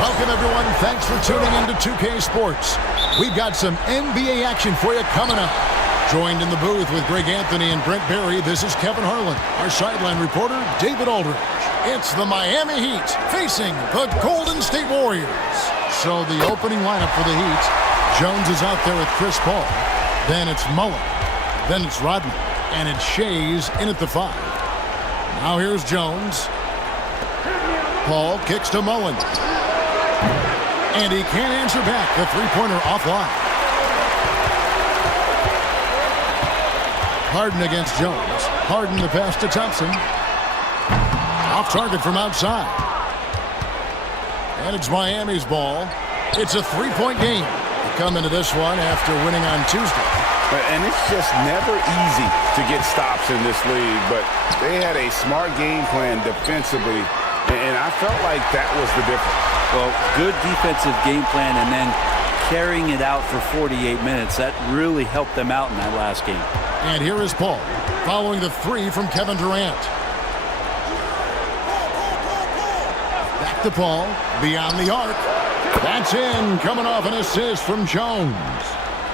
Welcome, everyone. Thanks for tuning into 2K Sports. We've got some NBA action for you coming up. Joined in the booth with Greg Anthony and Brent Barry, this is Kevin Harlan. Our sideline reporter, David Aldridge. It's the Miami Heat facing the Golden State Warriors. So the opening lineup for the Heat, Jones is out there with Chris Paul. Then it's Mullen. Then it's Rodman. And it's Shays in at the 5. Now here's Jones. Paul kicks to Mullen. And he can't answer back. The three-pointer offline. Harden against Jones. Harden the pass to Thompson. Off target from outside. And it's Miami's ball. It's a three-point game. They come into this one after winning on Tuesday. And it's just never easy to get stops in this league, but they had a smart game plan defensively, and I felt like that was the difference. Well, good defensive game plan and then carrying it out for 48 minutes. That really helped them out in that last game. And here is Paul following the three from Kevin Durant. Back to Paul, beyond the arc. That's in, coming off an assist from Jones.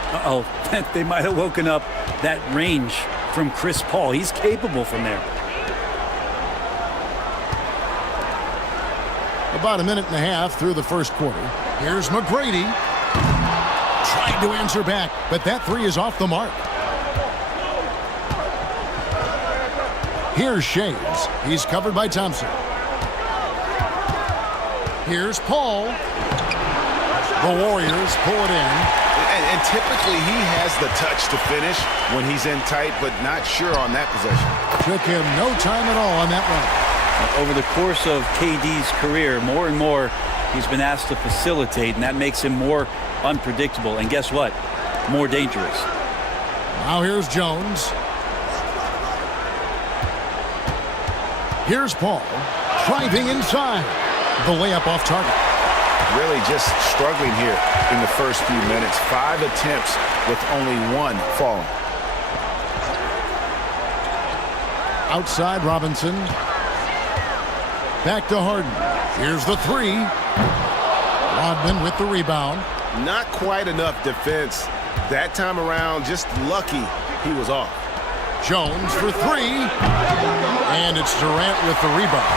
Uh-oh, they might have woken up that range from Chris Paul. He's capable from there. About a minute and a half through the first quarter. Here's McGrady. Tried to answer back, but that three is off the mark. Here's Shays. He's covered by Thompson. Here's Paul. The Warriors pull it in. And typically he has the touch to finish when he's in tight, but not sure on that possession. Took him no time at all on that run. Over the course of KD's career, more and more he's been asked to facilitate, and that makes him more unpredictable. And guess what? More dangerous. Now here's Jones. Here's Paul. Driving inside. The layup off target. Really just struggling here in the first few minutes. 5 attempts with only 1 falling. Outside Robinson. Back to Harden. Here's the three. Rodman with the rebound. Not quite enough defense that time around. Just lucky he was off. Jones for three. And it's Durant with the rebound.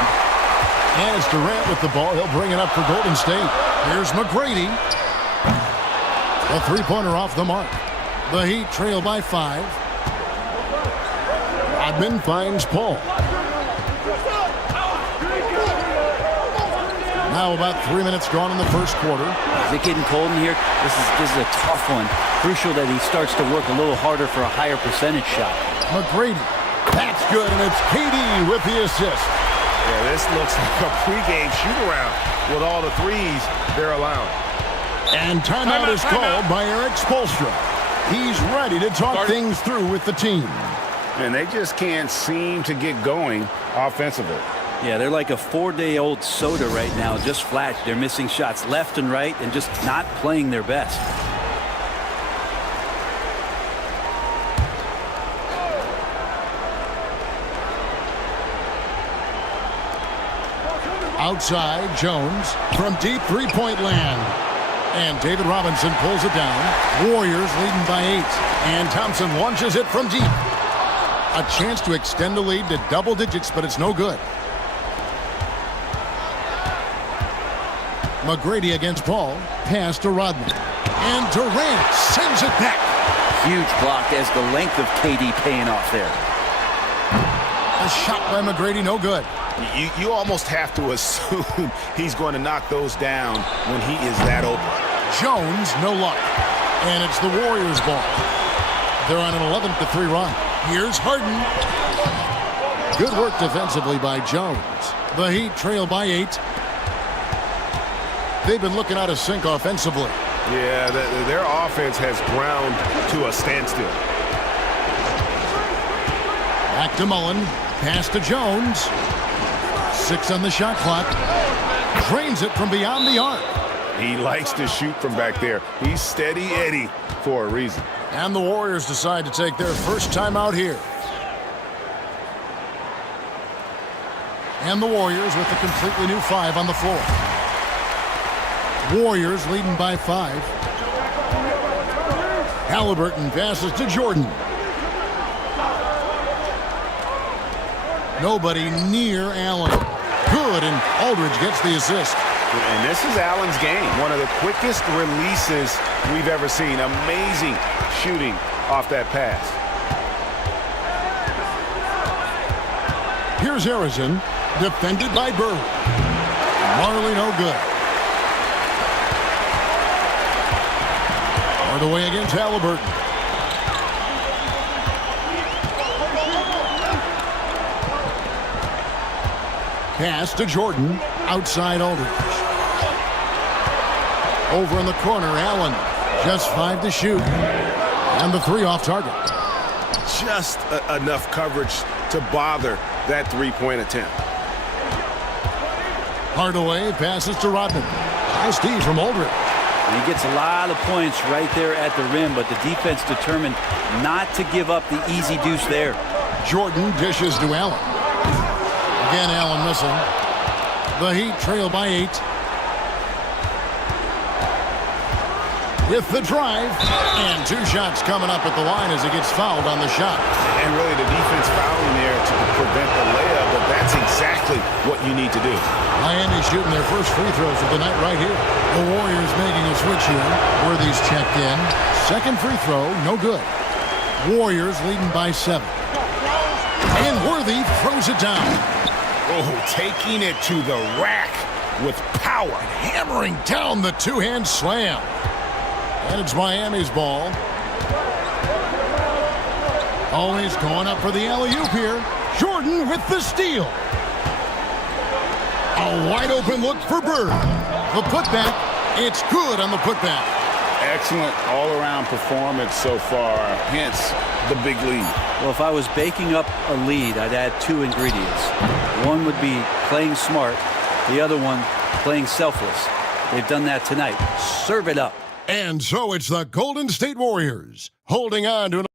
And it's Durant with the ball. He'll bring it up for Golden State. Here's McGrady. A three-pointer off the mark. The Heat trail by 5. Rodman finds Paul. Now about 3 minutes gone in the first quarter. Is it getting cold in here? This is a tough one. Crucial that he starts to work a little harder for a higher percentage shot. McGrady. That's good, and it's KD with the assist. Yeah, this looks like a pregame shoot-around with all the threes they're allowing. And timeout is called by Eric Spoelstra. He's ready to talk things through with the team. And they just can't seem to get going offensively. Yeah, they're like a 4-day-old soda right now, just flat. They're missing shots left and right and just not playing their best. Outside, Jones from deep three-point land. And David Robinson pulls it down. Warriors leading by 8. And Thompson launches it from deep. A chance to extend the lead to double digits, but it's no good. McGrady against Paul. Pass to Rodman. And Durant sends it back. Huge block as the length of KD paying off there. A shot by McGrady, no good. You almost have to assume he's going to knock those down when he is that open. Jones, no luck. And it's the Warriors' ball. They're on an 11-3 run. Here's Harden. Good work defensively by Jones. The Heat trail by 8. They've been looking out of sync offensively. Yeah, their offense has ground to a standstill. Back to Mullen. Pass to Jones. 6 on the shot clock. Drains it from beyond the arc. He likes to shoot from back there. He's steady Eddie for a reason. And the Warriors decide to take their first time out here. And the Warriors with a completely new 5 on the floor. Warriors leading by 5. Halliburton passes to Jordan. Nobody near Allen. Good, and Aldridge gets the assist. And this is Allen's game. One of the quickest releases we've ever seen. Amazing shooting off that pass. Here's Harrison, defended by Bird. Marley no good. Hardaway against Halliburton. Pass to Jordan. Outside Aldridge. Over in the corner, Allen. Just 5 to shoot. And the 3 off target. Just enough coverage to bother that three-point attempt. Hardaway passes to Rodman. Nice D from Aldridge. And he gets a lot of points right there at the rim, but the defense determined not to give up the easy deuce there. Jordan dishes to Allen. Again, Allen missing. The Heat trail by 8. With the drive. And 2 shots coming up at the line as he gets fouled on the shot. And really the defense fouling there to prevent the layup, but that's exactly what you need to do. Miami shooting their first free throws of the night right here. The Warriors making a switch here. Worthy's checked in. Second free throw, no good. Warriors leading by 7. And Worthy throws it down. Oh, taking it to the rack with power. Hammering down the two-hand slam. And it's Miami's ball. Always going up for the alley-oop here. Jordan with the steal. A wide-open look for Bird. The putback, it's good on the putback. Excellent all-around performance so far, hence the big lead. Well, if I was baking up a lead, I'd add 2 ingredients. One would be playing smart. The other one, playing selfless. They've done that tonight. Serve it up. And so it's the Golden State Warriors holding on to an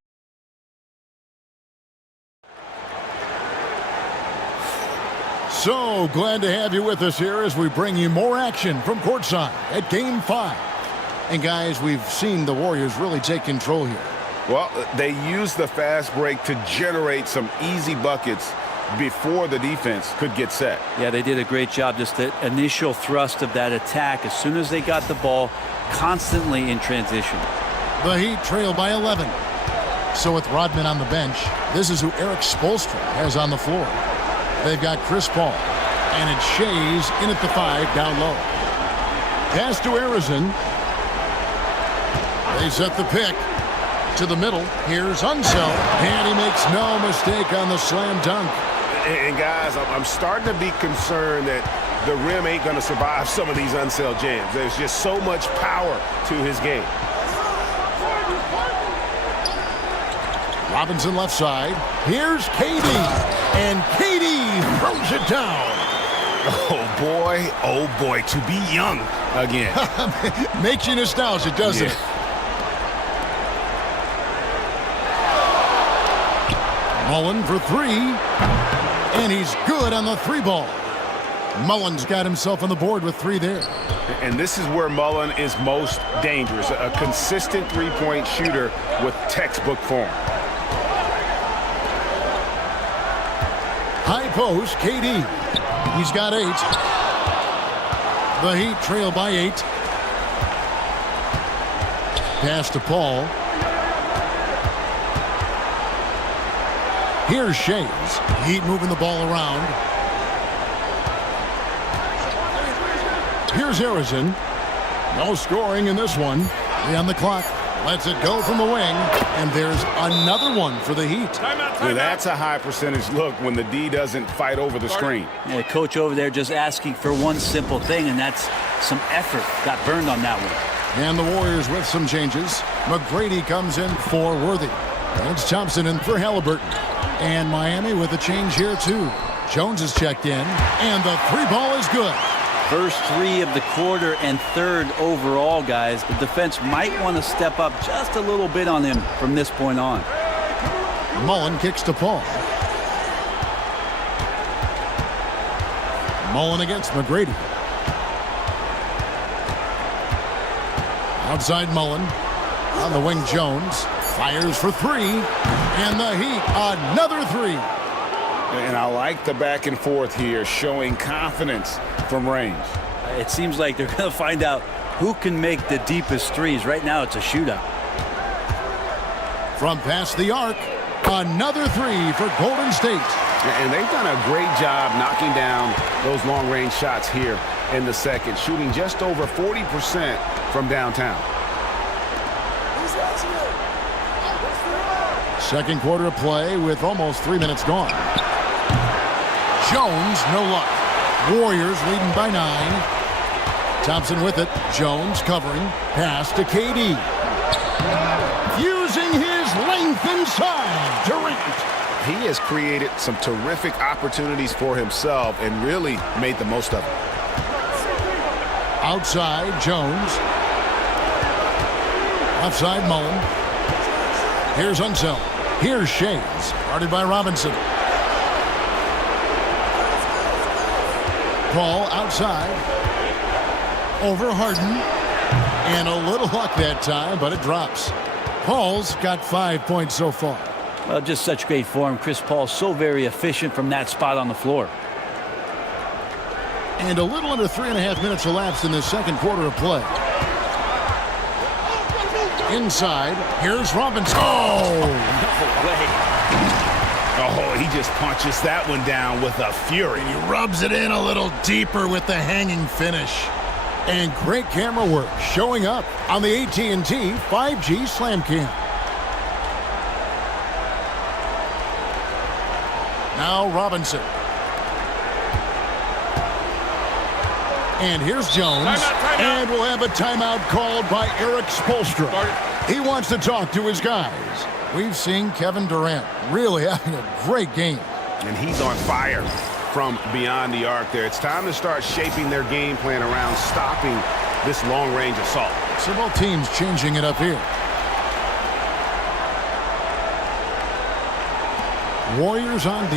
So glad to have you with us here as we bring you more action from courtside at Game 5. And guys, we've seen the Warriors really take control here. Well, they used the fast break to generate some easy buckets before the defense could get set. Yeah, they did a great job. Just the initial thrust of that attack, as soon as they got the ball, constantly in transition. The Heat trail by 11. So with Rodman on the bench, this is who Eric Spoelstra has on the floor. They've got Chris Paul, and it's Shays in at the 5 down low. Pass to Harrison. They set the pick to the middle. Here's Unseld, and he makes no mistake on the slam dunk. And guys, I'm starting to be concerned that the rim ain't going to survive some of these Unseld jams. There's just so much power to his game. Robinson left side. Here's KD. And KD throws it down. Oh boy, to be young again. Makes you nostalgic, doesn't it? Mullen for 3. And he's good on the 3 ball. Mullen's got himself on the board with 3 there. And this is where Mullen is most dangerous. A consistent three-point shooter with textbook form. High post, KD. He's got 8. The Heat trail by 8. Pass to Paul. Here's Shays. Heat moving the ball around. Here's Harrison. No scoring in this one. 3 on the clock. Lets it go from the wing. And there's another one for the Heat. Well, that's a high percentage look when the D doesn't fight over the screen. Yeah, coach over there just asking for one simple thing, and that's some effort. Got burned on that one. And the Warriors with some changes. McGrady comes in for Worthy. And it's Thompson in for Halliburton. And Miami with a change here, too. Jones is checked in, and the 3-ball is good. First 3 of the quarter and 3rd overall, guys. The defense might want to step up just a little bit on him from this point on. Mullen kicks to Paul. Mullen against McGrady. Outside Mullen. On the wing, Jones. Fires for 3. And the Heat, another 3. And I like the back and forth here, showing confidence from range. It seems like they're going to find out who can make the deepest threes. Right now, it's a shootout. From past the arc, another 3 for Golden State. And they've done a great job knocking down those long-range shots here in the second, shooting just over 40% from downtown. Second quarter of play with almost 3 minutes gone. Jones, no luck. Warriors leading by 9. Thompson with it. Jones covering. Pass to KD. Using his length inside. Durant. He has created some terrific opportunities for himself and really made the most of it. Outside, Jones. Offside, Mullen. Here's Unseld. Here's Shays. Guarded by Robinson. Paul outside. Over Harden. And a little luck that time, but it drops. Paul's got 5 points so far. Well, just such great form. Chris Paul so very efficient from that spot on the floor. And a little under 3.5 minutes elapsed in the second quarter of play. Inside, here's Robinson. No way. Oh, he just punches that one down with a fury. He rubs it in a little deeper with the hanging finish. And great camera work showing up on the AT&T 5G Slam Cam. Now Robinson. And here's Jones. Timeout. And we'll have a timeout called by Eric Spoelstra. He wants to talk to his guys. We've seen Kevin Durant really having a great game. And he's on fire from beyond the arc there. It's time to start shaping their game plan around stopping this long-range assault. So both teams changing it up here. Warriors on D.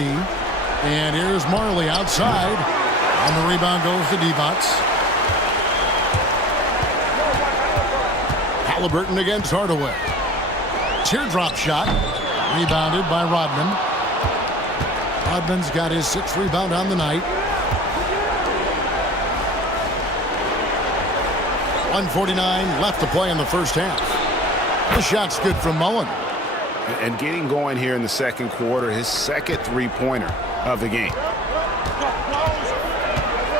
And here's Marley outside. On the rebound goes to Divac. Halliburton against Hardaway. Teardrop shot. Rebounded by Rodman. Rodman's got his 6th rebound on the night. 1:49 left to play in the first half. The shot's good from Mullen. And getting going here in the second quarter, his second three-pointer of the game.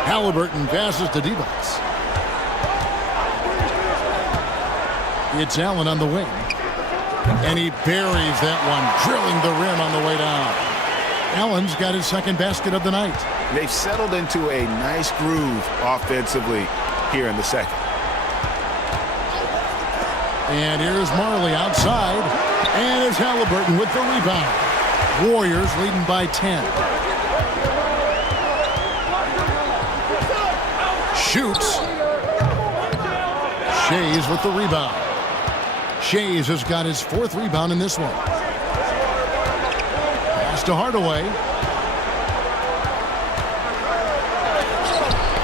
Halliburton passes to Divac. It's Allen on the wing. And he buries that one, drilling the rim on the way down. Allen's got his second basket of the night. They've settled into a nice groove offensively here in the second. And here's Marley outside. And it's Halliburton with the rebound. Warriors leading by 10. Shoots. Shays with the rebound. Shays has got his 4th rebound in this one. Pass to Hardaway.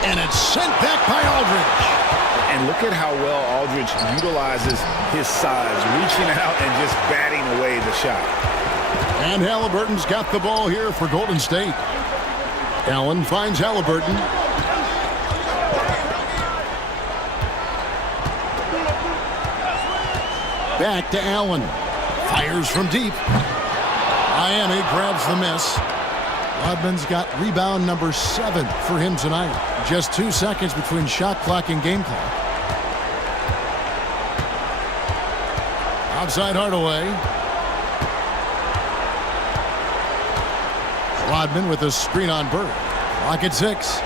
And it's sent back by Aldridge. And look at how well Aldridge utilizes his size, reaching out and just batting away the shot. And Halliburton's got the ball here for Golden State. Allen finds Halliburton. Back to Allen. Fires from deep. Miami grabs the miss. Rodman's got rebound number 7 for him tonight. Just 2 seconds between shot clock and game clock. Outside Hardaway. Rodman with a screen on Bird. Clock at 6.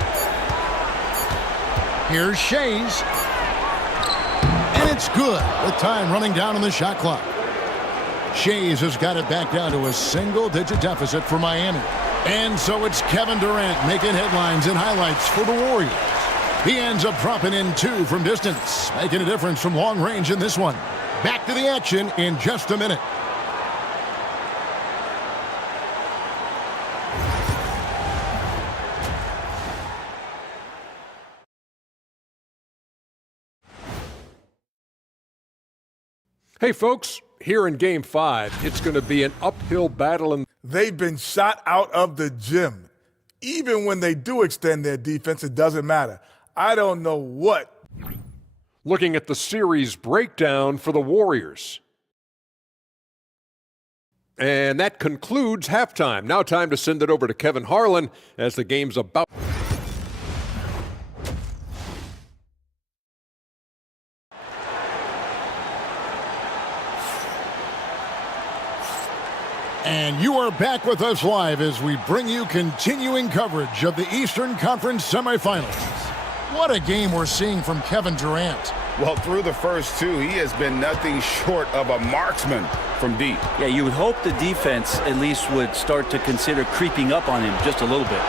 Here's Shays. And it's good with time running down on the shot clock. Shays has got it back down to a single-digit deficit for Miami. And so it's Kevin Durant making headlines and highlights for the Warriors. He ends up dropping in 2 from distance, making a difference from long range in this one. Back to the action in just a minute. Hey folks, here in Game 5, it's going to be an uphill battle. They've been shot out of the gym. Even when they do extend their defense, it doesn't matter. I don't know what. Looking at the series breakdown for the Warriors. And that concludes halftime. Now time to send it over to Kevin Harlan as the game's about. And you are back with us live as we bring you continuing coverage of the Eastern Conference semifinals. What a game we're seeing from Kevin Durant. Well, through the first 2, he has been nothing short of a marksman from deep. Yeah, you would hope the defense at least would start to consider creeping up on him just a little bit.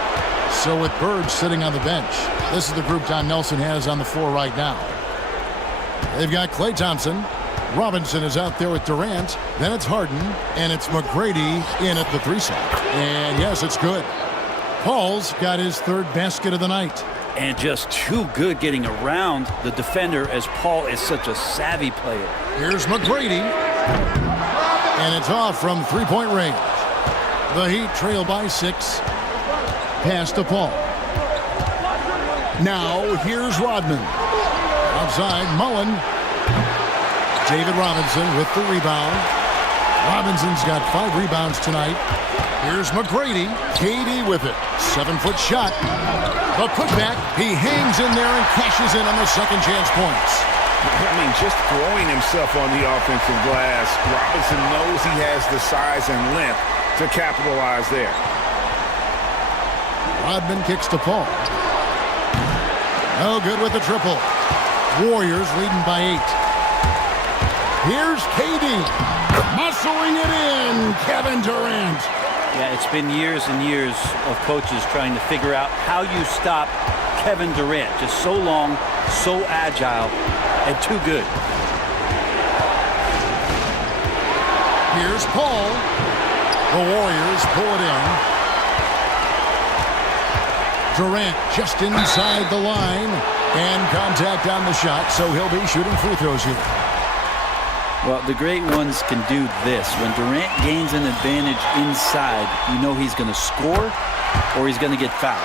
So with Bird sitting on the bench, this is the group Don Nelson has on the floor right now. They've got Klay Thompson. Robinson is out there with Durant. Then it's Harden, and it's McGrady in at the 3 slot. And yes, it's good. Paul's got his 3rd basket of the night. And just too good getting around the defender as Paul is such a savvy player. Here's McGrady. And it's off from 3-point range. The Heat trail by 6. Pass to Paul. Now here's Rodman. Outside, Mullen. David Robinson with the rebound. Robinson's got 5 rebounds tonight. Here's McGrady. KD with it. 7-foot shot. The putback. He hangs in there and cashes in on the second chance points. I mean, just throwing himself on the offensive glass, Robinson knows he has the size and length to capitalize there. Rodman kicks to Paul. No good with the triple. Warriors leading by 8. Here's KD. Muscling it in, Kevin Durant. Yeah, it's been years and years of coaches trying to figure out how you stop Kevin Durant. Just so long, so agile, and too good. Here's Paul. The Warriors pull it in. Durant just inside the line. And contact on the shot, so he'll be shooting free throws here. Well, the great ones can do this. When Durant gains an advantage inside, you know he's going to score or he's going to get fouled.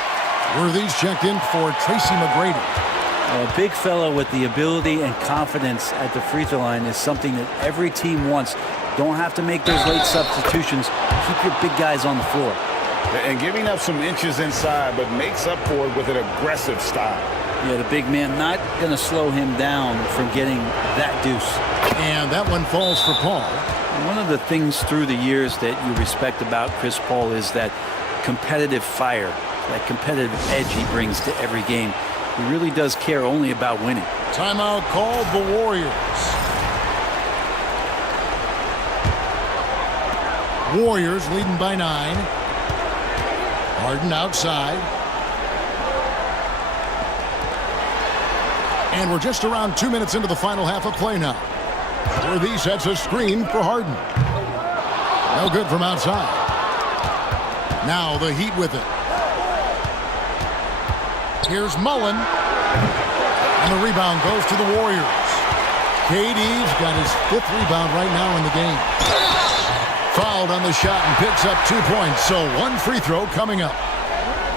Worthy's checked in for Tracy McGrady. A big fellow with the ability and confidence at the free throw line is something that every team wants. Don't have to make those late substitutions. Keep your big guys on the floor. And giving up some inches inside, but makes up for it with an aggressive style. Yeah, the big man not going to slow him down from getting that deuce. And that one falls for Paul. One of the things through the years that you respect about Chris Paul is that competitive fire, that competitive edge he brings to every game. He really does care only about winning. Timeout called the Warriors. Warriors leading by 9. Harden outside. And we're just around 2 minutes into the final half of play now. Worthy sets a screen for Harden. No good from outside. Now the Heat with it. Here's Mullen. And the rebound goes to the Warriors. KD's got his 5th rebound right now in the game. Fouled on the shot and picks up 2 points. So 1 free throw coming up.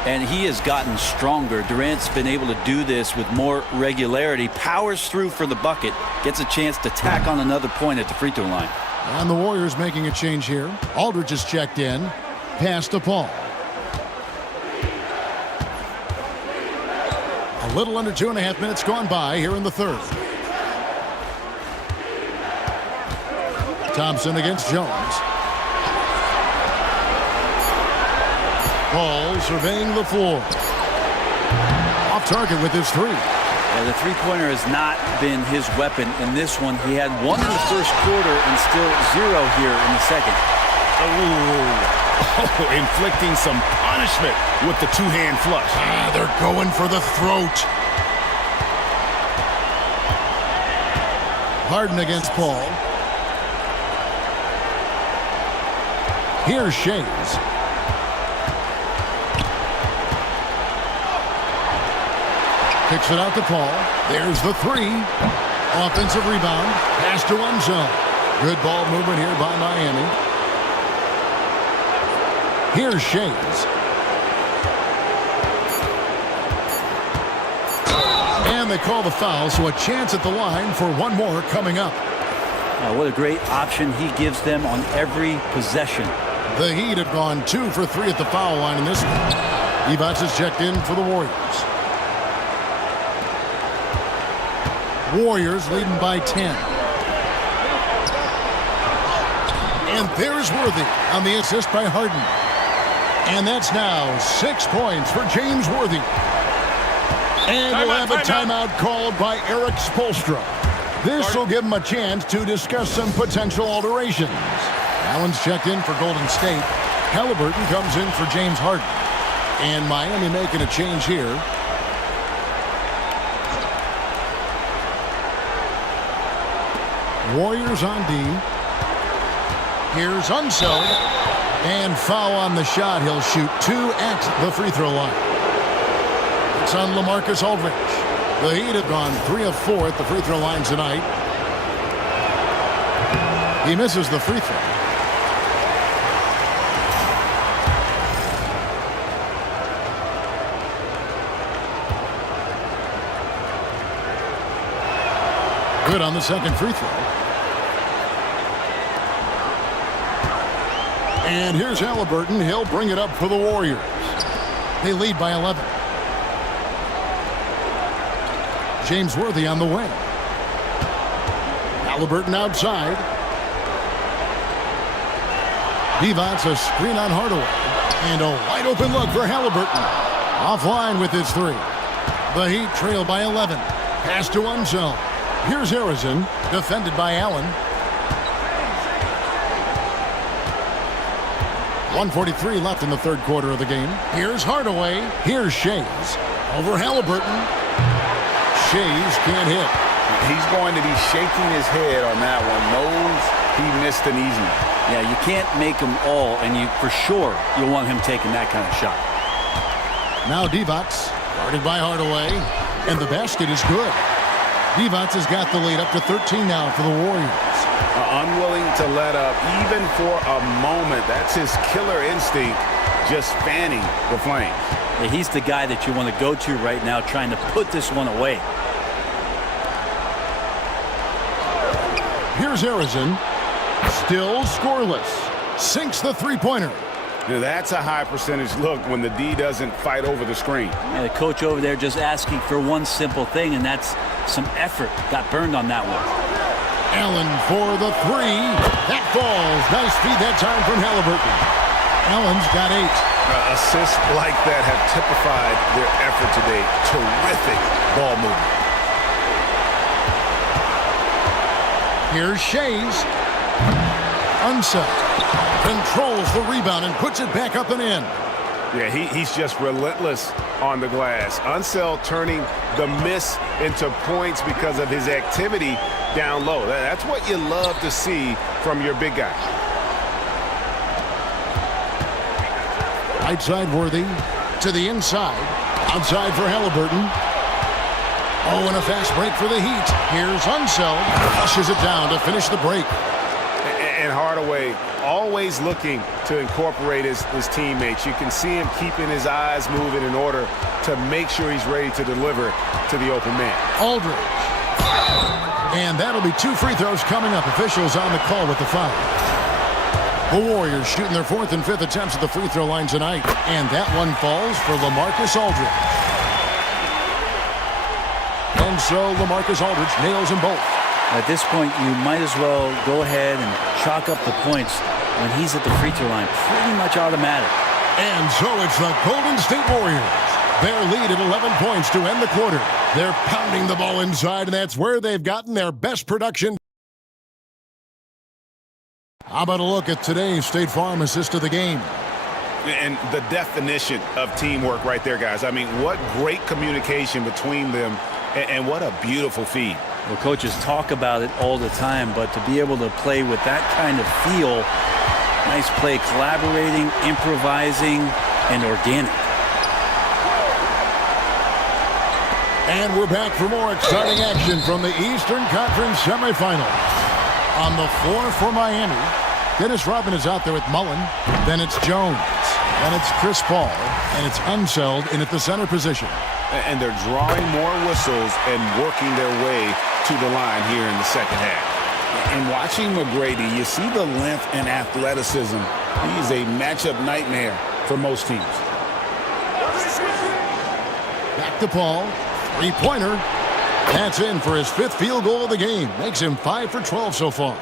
And he has gotten stronger. Durant's been able to do this with more regularity. Powers through for the bucket. Gets a chance to tack on another point at the free throw line. And the Warriors making a change here. Aldridge is checked in. Pass to Paul. A little under 2.5 minutes gone by here in the 3rd. Thompson against Jones. Paul surveying the floor. Off target with his 3. The three-pointer has not been his weapon in this one. He had 1 in the first quarter and still 0 here in the second. Oh, inflicting some punishment with the 2-hand flush. They're going for the throat. Harden against Paul. Here's Shays. Kicks it out to Paul. There's the 3. Offensive rebound. Pass to Unzel. Good ball movement here by Miami. Here's Shays. And they call the foul, so a chance at the line for 1 more coming up. What a great option he gives them on every possession. The Heat have gone 2 for 3 at the foul line in this one. Divac is checked in for the Warriors. Warriors leading by 10. And there's Worthy on the assist by Harden. And that's now 6 points for James Worthy. And we'll have a timeout called by Eric Spoelstra. This will give him a chance to discuss some potential alterations. Allen's checked in for Golden State. Halliburton comes in for James Harden. And Miami making a change here. Warriors on D. Here's Unzel. And foul on the shot. He'll shoot 2 at the free throw line. It's on LaMarcus Aldridge. The Heat have gone 3 of 4 at the free throw line tonight. He misses the free throw. Good on the second free throw. And here's Halliburton. He'll bring it up for the Warriors. They lead by 11. James Worthy on the wing. Halliburton outside. Divac a screen on Hardaway. And a wide open look for Halliburton. Offline with his 3. The Heat trail by 11. Pass to Unzel. Here's Harrison, defended by Allen. 1:43 left in the 3rd quarter of the game. Here's Hardaway. Here's Shays. Over Halliburton. Shays can't hit. He's going to be shaking his head on that one. Knows he missed an easy one. Yeah, you can't make them all, and you for sure you'll want him taking that kind of shot. Now Divac, guarded by Hardaway, and the basket is good. Divac has got the lead up to 13 now for the Warriors. Unwilling to let up even for a moment. That's his killer instinct, just fanning the flames. Yeah, he's the guy that you want to go to right now trying to put this one away. Here's Harrison. Still scoreless. Sinks the three-pointer. Now that's a high percentage look when the D doesn't fight over the screen. Yeah, the coach over there just asking for one simple thing, and that's some effort. Got burned on that one. Allen for the 3. That falls. Nice feed that time from Halliburton. Allen's got 8. Assists like that have typified their effort today. Terrific ball movement. Here's Shays. Unset. Controls the rebound and puts it back up and in. Yeah, he's just relentless on the glass. Unseld turning the miss into points because of his activity down low. That's what you love to see from your big guy. Right side Worthy to the inside. Outside for Halliburton. Oh, and a fast break for the Heat. Here's Unseld. Flushes it down to finish the break. And Hardaway always looking to incorporate his teammates. You can see him keeping his eyes moving in order to make sure he's ready to deliver to the open man. Aldridge. And that'll be 2 free throws coming up. Officials on the call with the foul. The Warriors shooting their 4th and 5th attempts at the free throw line tonight. And that one falls for LaMarcus Aldridge. And so LaMarcus Aldridge nails them both. At this point, you might as well go ahead and chalk up the points when he's at the free throw line. Pretty much automatic. And so it's the Golden State Warriors. Their lead at 11 points to end the quarter. They're pounding the ball inside, and that's where they've gotten their best production. How about a look at today's State Farm assist of the game? And the definition of teamwork right there, guys. I mean, what great communication between them, and what a beautiful feed. Well, coaches talk about it all the time, but to be able to play with that kind of feel, nice play, collaborating, improvising, and organic. And we're back for more exciting action from the Eastern Conference semifinal. On the floor for Miami, Dennis Rodman is out there with Mullen. Then it's Jones. Then it's Chris Paul. And it's Unseld in at the center position. And they're drawing more whistles and working their way to the line here in the second half. And watching McGrady, you see the length and athleticism. He is a matchup nightmare for most teams. Back to Paul. Three-pointer. That's in for his 5th field goal of the game. Makes him 5 for 12 so far.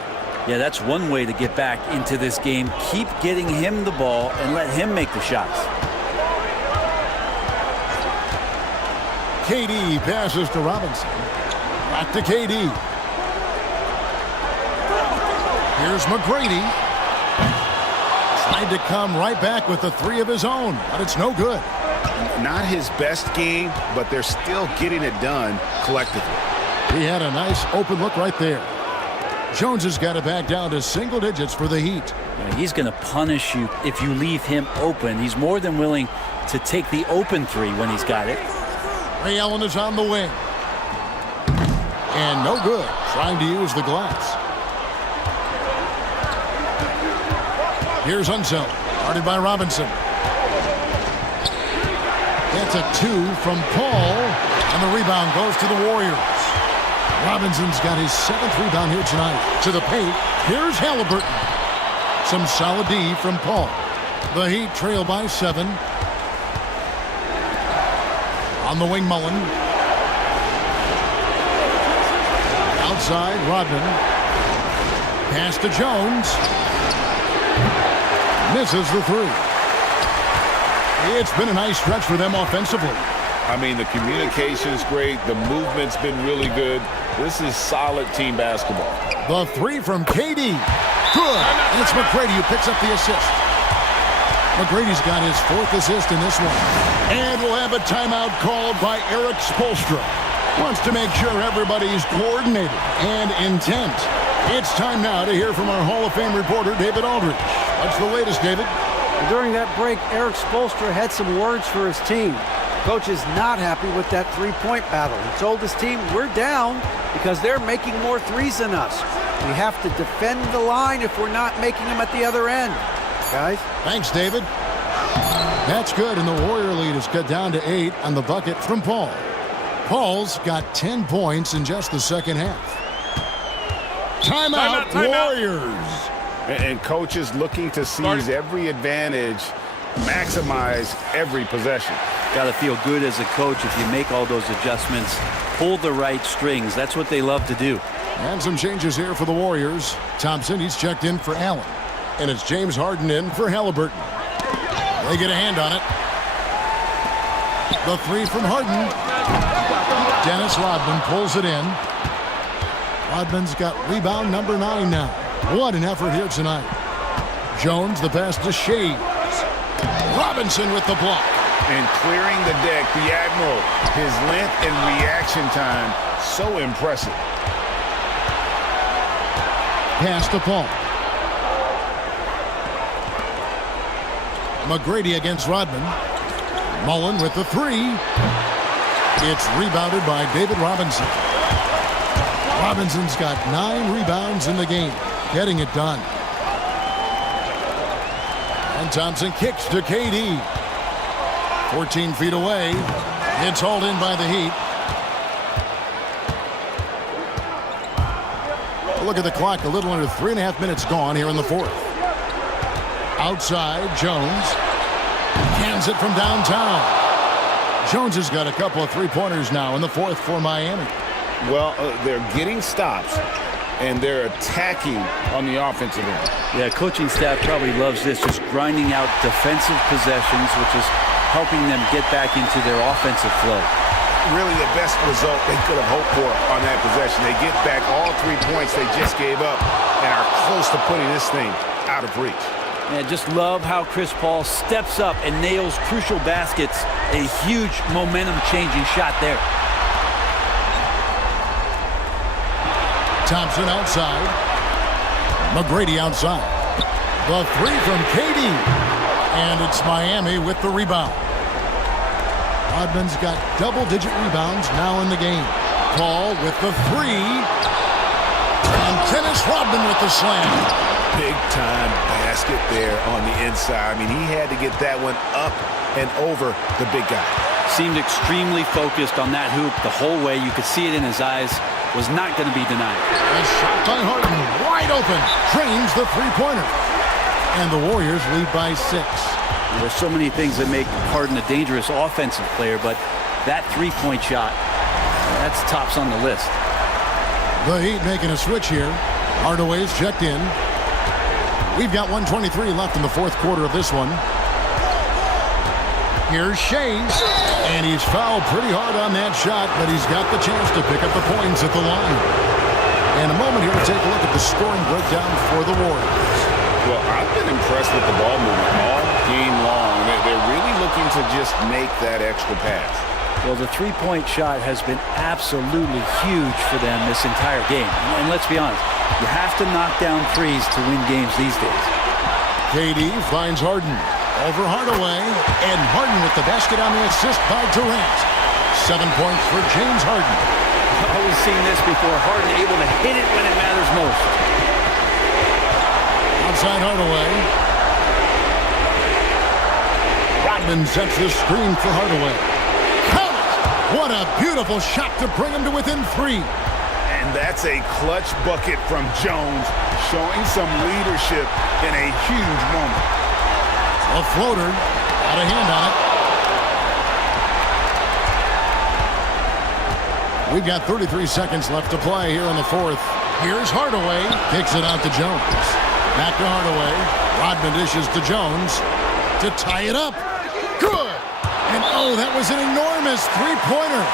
Yeah, that's one way to get back into this game. Keep getting him the ball and let him make the shots. KD passes to Robinson. Back to KD. Here's McGrady. Tried to come right back with the 3 of his own, but it's no good. Not his best game, but they're still getting it done collectively. He had a nice open look right there. Jones has got it back down to single digits for the Heat. Yeah, he's going to punish you if you leave him open. He's more than willing to take the open 3 when he's got it. Ray Allen is on the wing. And no good. Trying to use the glass. Here's Unseld. Guarded by Robinson. That's a 2 from Paul. And the rebound goes to the Warriors. Robinson's got his 7th rebound here tonight. To the paint. Here's Halliburton. Some solid D from Paul. The Heat trail by 7. On the wing, Mullen. Outside, Rodman. Pass to Jones. Misses the 3. It's been a nice stretch for them offensively. I mean, the communication's great. The movement's been really good. This is solid team basketball. The 3 from KD. Good. And it's McGrady who picks up the assist. McGrady's got his 4th assist in this one. And we'll have a timeout called by Eric Spoelstra. Wants to make sure everybody's coordinated and intent. It's time now to hear from our Hall of Fame reporter, David Aldridge. What's the latest, David? During that break, Eric Spoelstra had some words for his team. Coach is not happy with that 3-point battle. He told his team, we're down because they're making more 3s than us. We have to defend the line if we're not making them at the other end. Guys? Thanks, David. That's good, and the Warrior lead is cut down to 8 on the bucket from Paul. Paul's got 10 points in just the second half. Timeout, Warriors. And coaches looking to seize every advantage, maximize every possession. Got to feel good as a coach if you make all those adjustments. Pull the right strings. That's what they love to do. And some changes here for the Warriors. Thompson, he's checked in for Allen. And it's James Harden in for Halliburton. They get a hand on it. The 3 from Harden. Dennis Rodman pulls it in. Rodman's got rebound number 9 now. What an effort here tonight. Jones, the pass to Shea. Robinson with the block. And clearing the deck, the Admiral. His length and reaction time, so impressive. Pass to Paul. McGrady against Rodman. Mullen with the three. It's rebounded by David Robinson. Robinson's got 9 rebounds in the game, getting it done. And Thompson kicks to KD. 14 feet away. It's hauled in by the Heat. Look at the clock. A little under 3.5 minutes gone here in the fourth. Outside, Jones. Cans it from downtown. Jones has got a couple of three-pointers now in the fourth for Miami. Well, they're getting stops, and they're attacking on the offensive end. Yeah, coaching staff probably loves this, just grinding out defensive possessions, which is helping them get back into their offensive flow. Really the best result they could have hoped for on that possession. They get back all 3 points they just gave up and are close to putting this thing out of reach. And just love how Chris Paul steps up and nails crucial baskets. A huge momentum-changing shot there. Thompson outside. McGrady outside. The three from KD. And it's Miami with the rebound. Rodman's got double-digit rebounds now in the game. Paul with the three. And Dennis Rodman with the slam. Big-time basket there on the inside. I mean, he had to get that one up and over the big guy. Seemed extremely focused on that hoop the whole way. You could see it in his eyes. Was not going to be denied. A shot by Harden, wide open, drains the three-pointer. And the Warriors lead by 6. There's so many things that make Harden a dangerous offensive player, but that three-point shot, that's tops on the list. The Heat making a switch here. Hardaway's checked in. We've got 1:23 left in the fourth quarter of this one. Here's Shays, and he's fouled pretty hard on that shot, but he's got the chance to pick up the points at the line. And a moment here to take a look at the scoring breakdown for the Warriors. Well, I've been impressed with the ball movement all game long. They're really looking to just make that extra pass. Well, the three-point shot has been absolutely huge for them this entire game. And let's be honest, you have to knock down threes to win games these days. KD finds Harden. Over Hardaway, and Harden with the basket on the assist by Durant. 7 points for James Harden. I've always seen this before. Harden able to hit it when it matters most. Outside Hardaway. Rodman sets the screen for Hardaway. Count it! What a beautiful shot to bring him to within 3. And that's a clutch bucket from Jones, showing some leadership in a huge moment. A floater, got a hand on it. We've got 33 seconds left to play here in the fourth. Here's Hardaway, kicks it out to Jones. Back to Hardaway. Rodman dishes to Jones to tie it up. Good! And oh, that was an enormous three-pointer.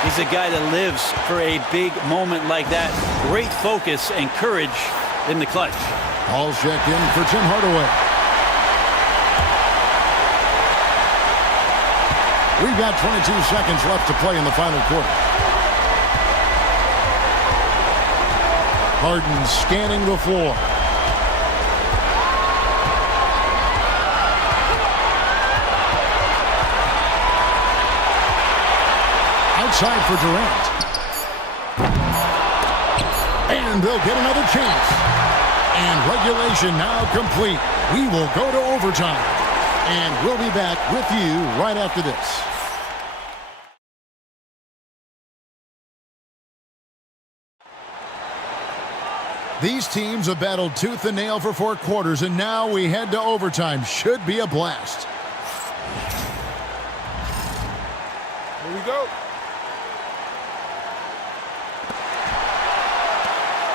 He's a guy that lives for a big moment like that. Great focus and courage in the clutch. Paul's checked in for Tim Hardaway. We've got 22 seconds left to play in the final quarter. Harden scanning the floor. Outside for Durant. And they'll get another chance. And regulation now complete. We will go to overtime. And we'll be back with you right after this. These teams have battled tooth and nail for 4 quarters, and now we head to overtime. Should be a blast. Here we go.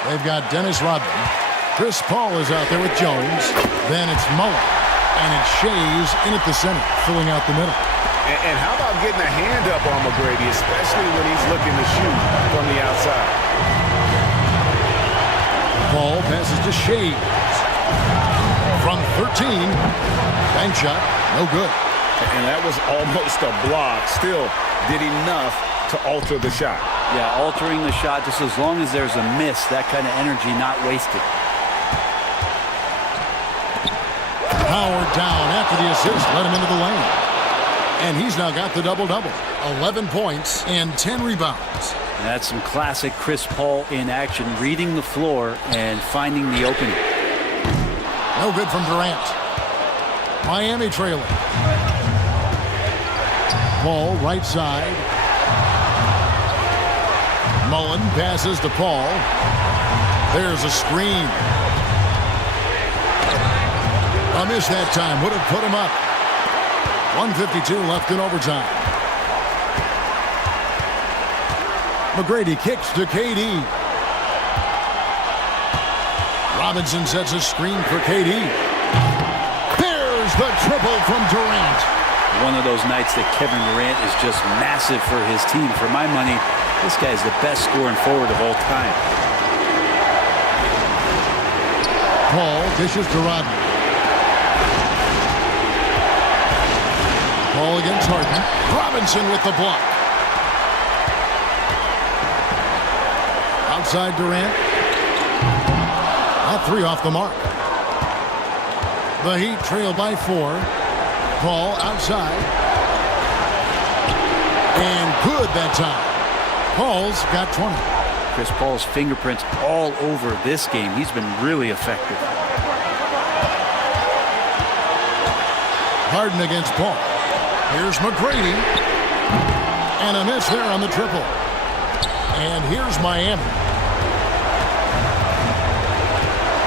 They've got Dennis Rodman. Chris Paul is out there with Jones. Then it's Mullen. And it's Shays in at the center, filling out the middle. And how about getting a hand up on McGrady, especially when he's looking to shoot from the outside? Paul passes to Shays. From 13. Bank shot, no good. And that was almost a block. Still did enough to alter the shot. Yeah, altering the shot just as long as there's a miss, that kind of energy not wasted. Howard down after the assist, let him into the lane. And he's now got the double-double. 11 points and 10 rebounds. That's some classic Chris Paul in action, reading the floor and finding the opening. No good from Durant. Miami trailing. Paul, right side. Mullen passes to Paul. There's a screen. A miss that time. Would have put him up. 1:52 left in overtime. McGrady kicks to KD. Robinson sets a screen for KD. There's the triple from Durant. One of those nights that Kevin Durant is just massive for his team. For my money, this guy's the best scoring forward of all time. Paul dishes to Rodman. Paul against Harden. Robinson with the block. Outside Durant. All three off the mark. The Heat trail by 4. Paul outside. And good that time. Paul's got 20. Chris Paul's fingerprints all over this game. He's been really effective. Harden against Paul. Here's McGrady. And a miss there on the triple. And here's Miami.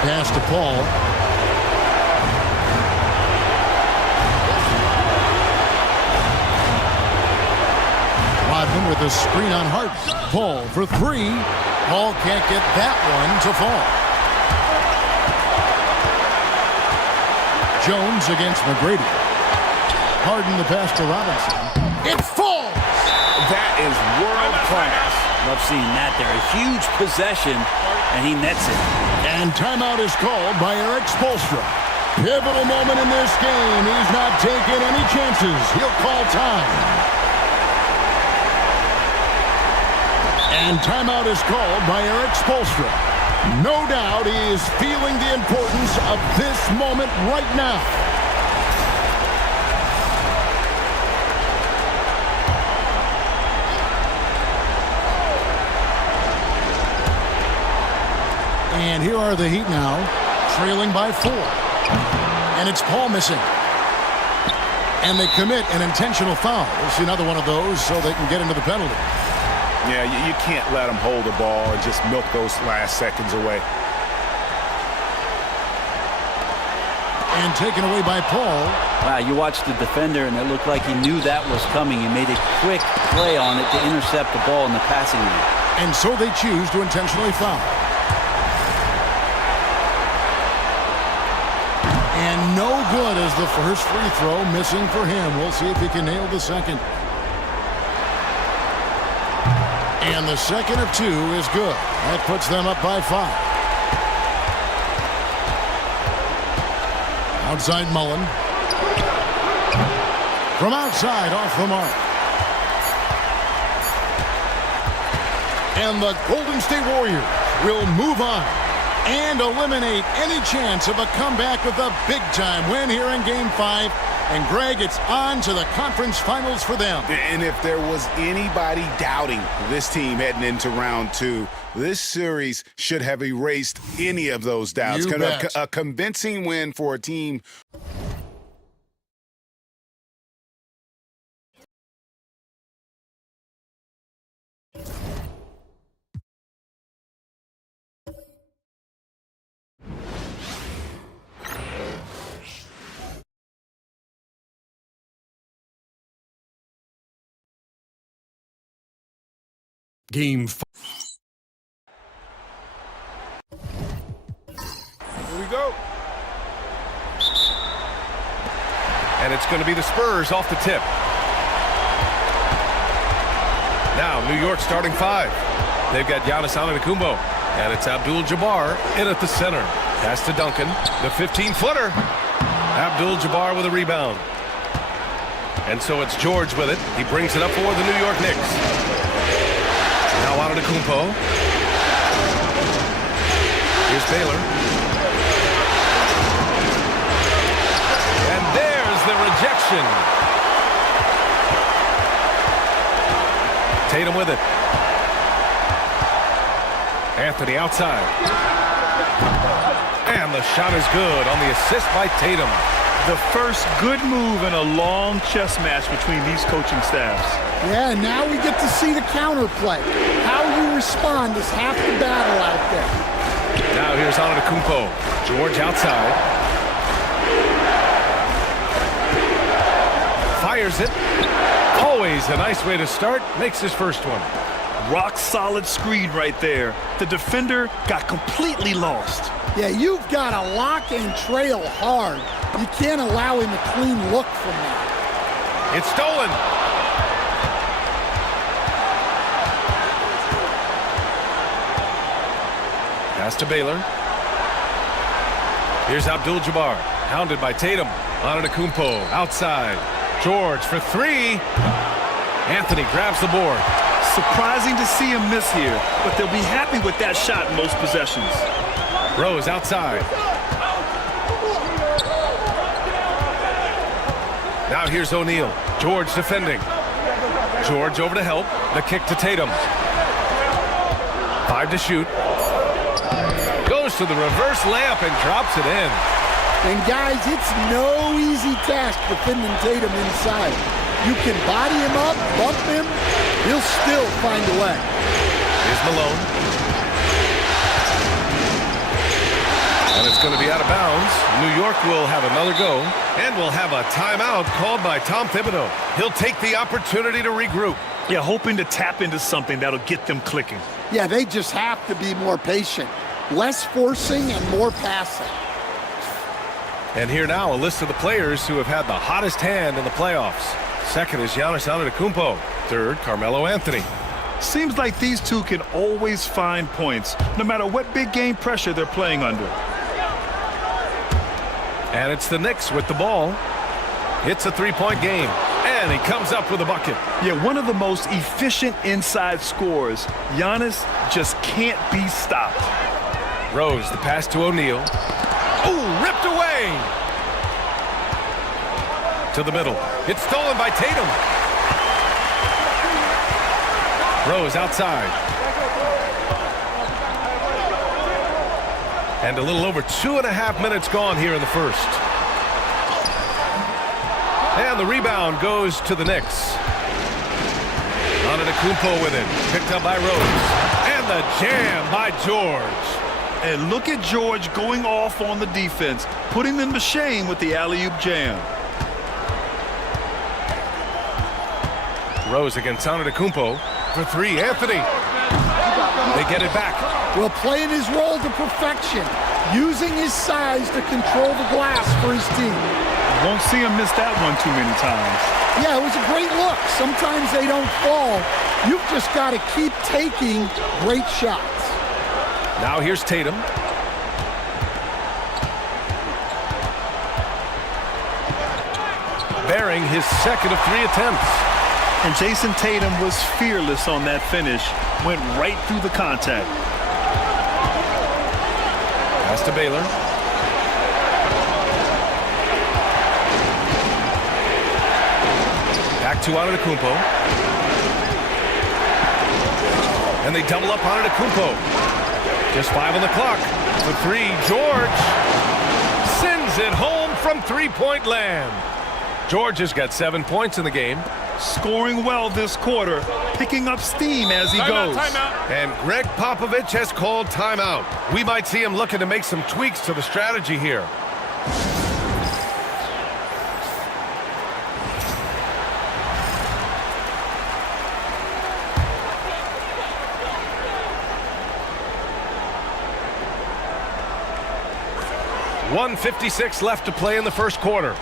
Pass to Paul. Rodman with a screen on Harden. Paul for 3. Paul can't get that one to fall. Jones against McGrady. Harden the pass to Robinson. It falls! That is world class. Love seeing that there. A huge possession, and he nets it. And timeout is called by Eric Spoelstra. Pivotal moment in this game. He's not taking any chances. He'll call time. And timeout is called by Eric Spoelstra. No doubt he is feeling the importance of this moment right now. And here are the Heat now, trailing by 4. And it's Paul missing. And they commit an intentional foul. We'll see another one of those so they can get into the penalty. Yeah, you can't let them hold the ball and just milk those last seconds away. And taken away by Paul. Wow, you watched the defender, and it looked like he knew that was coming. He made a quick play on it to intercept the ball in the passing lane. And so they choose to intentionally foul. And no good as the first free throw missing for him. We'll see if he can nail the second. And the second of 2 is good. That puts them up by 5. Outside Mullen. From outside, off the mark. And the Golden State Warriors will move on and eliminate any chance of a comeback with a big-time win here in Game 5. And, Greg, it's on to the conference finals for them. And if there was anybody doubting this team heading into round 2, this series should have erased any of those doubts. You bet. A convincing win for a team. Game 5. Here we go. And it's going to be the Spurs off the tip. Now, New York starting 5. They've got Giannis Antetokounmpo, and it's Abdul-Jabbar in at the center. Pass to Duncan, the 15-footer. Abdul-Jabbar with a rebound. And so it's George with it. He brings it up for the New York Knicks. Now Antetokounmpo. Here's Baylor. And there's the rejection. Tatum with it. Anthony outside. And the shot is good on the assist by Tatum. The first good move in a long chess match between these coaching staffs. Yeah, now we get to see the counterplay. How you respond is half the battle out there. Now here's Antetokounmpo. George outside. Fires it. Always a nice way to start. Makes his first one. Rock solid screen right there. The defender got completely lost. Yeah, you've got to lock and trail hard. You can't allow him a clean look from that. It's stolen. Pass to Baylor. Here's Abdul-Jabbar, hounded by Tatum. Antetokounmpo outside. George for three. Anthony grabs the board. Surprising to see him miss here, but they'll be happy with that shot in most possessions. Rose outside. Now here's O'Neal. George defending. George over to help. The kick to Tatum. 5 to shoot. Goes to the reverse layup and drops it in. And guys, it's no easy task defending Tatum inside. You can body him up, bump him, he'll still find a way. Here's Malone. And it's going to be out of bounds. New York will have another go. And will have a timeout called by Tom Thibodeau. He'll take the opportunity to regroup. Yeah, hoping to tap into something that'll get them clicking. Yeah, they just have to be more patient. Less forcing and more passing. And here now, a list of the players who have had the hottest hand in the playoffs. Second is Giannis Antetokounmpo. Third, Carmelo Anthony. Seems like these two can always find points, no matter what big game pressure they're playing under. And it's the Knicks with the ball. It's a three-point game. And he comes up with a bucket. Yeah, one of the most efficient inside scorers. Giannis just can't be stopped. Rose, the pass to O'Neal. Ooh, ripped away. To the middle. It's stolen by Tatum. Rose outside. And a little over 2.5 minutes gone here in the first. And the rebound goes to the Knicks. Antetokounmpo with it. Picked up by Rose. And the jam by George. And look at George going off on the defense, putting them to shame with the alley-oop jam. Rose against Antetokounmpo for three. Anthony. They get it back. Well, playing his role to perfection, using his size to control the glass for his team. Won't see him miss that one too many times. Yeah, it was a great look. Sometimes they don't fall. You've just got to keep taking great shots. Now here's Tatum. Bearing his second of 3 attempts. And Jason Tatum was fearless on that finish. Went right through the contact. Pass to Baylor. Back to Antetokounmpo. And they double up Antetokounmpo. Just 5 on the clock. For three, George sends it home from three-point land. George has got 7 points in the game. Scoring well this quarter, picking up steam as he goes. And Greg Popovich has called timeout. We might see him looking to make some tweaks to the strategy here. .156 left to play in the first quarter.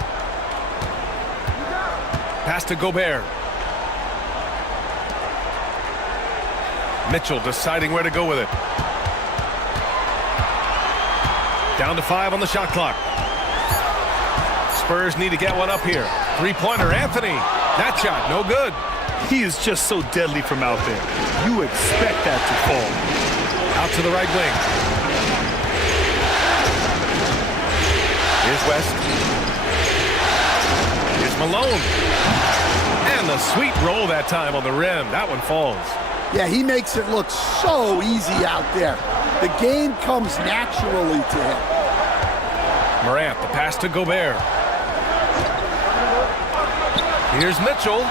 Pass to Gobert. Mitchell deciding where to go with it. Down to 5 on the shot clock. Spurs need to get one up here. Three-pointer, Anthony. That shot, no good. He is just so deadly from out there. You expect that to fall. Out to the right wing. Here's West. Here's Malone. And And the sweet roll that time on the rim. That one falls. Yeah, he makes it look so easy out there. The game comes naturally to him. Morant, the pass to Gobert. Here's Mitchell.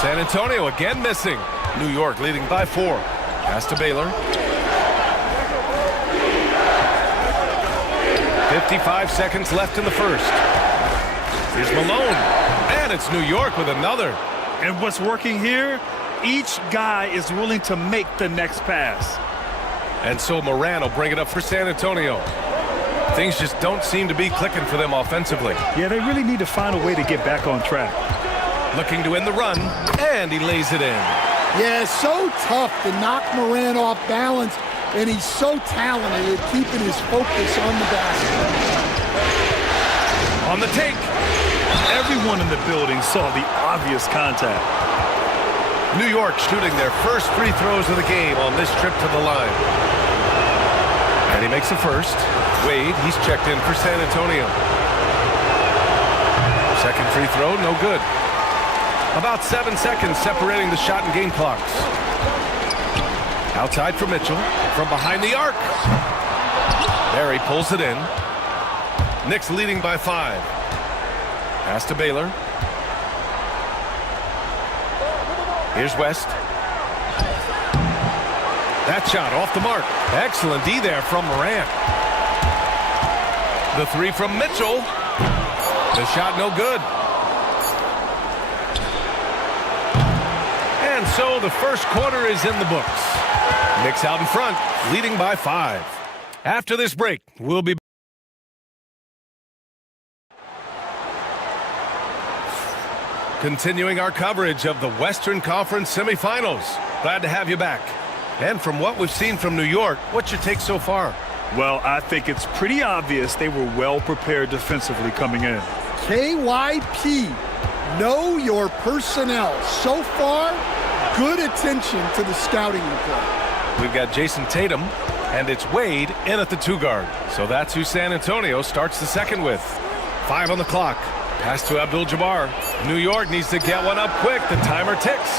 San Antonio again missing. New York leading by 4. Pass to Baylor. 55 seconds left in the first. Here's Malone. And it's New York with another. And what's working here? Each guy is willing to make the next pass. And so Morant will bring it up for San Antonio. Things just don't seem to be clicking for them offensively. Yeah, they really need to find a way to get back on track. Looking to end the run, and he lays it in. Yeah, so tough to knock Morant off balance, and he's so talented at keeping his focus on the basket. On the take. Everyone in the building saw the obvious contact. New York shooting their first free throws of the game on this trip to the line. And he makes the first. Wade, he's checked in for San Antonio. Second free throw, no good. About 7 seconds separating the shot and game clocks. Outside for Mitchell. From behind the arc. Barry pulls it in. Knicks leading by 5. Pass to Baylor. Here's West. That shot off the mark. Excellent D there from Morant. The three from Mitchell. The shot no good. And so the first quarter is in the books. Knicks out in front, leading by 5. After this break, we'll be continuing our coverage of the Western Conference semifinals. Glad to have you back. And from what we've seen from New York, what's your take so far? Well, I think it's pretty obvious they were well prepared defensively coming in. KYP, know your personnel. So far, good attention to the scouting report. We've got Jason Tatum, and it's Wade in at the 2 guard. So that's who San Antonio starts the second with. 5 on the clock. Pass to Abdul-Jabbar. New York needs to get one up quick. The timer ticks.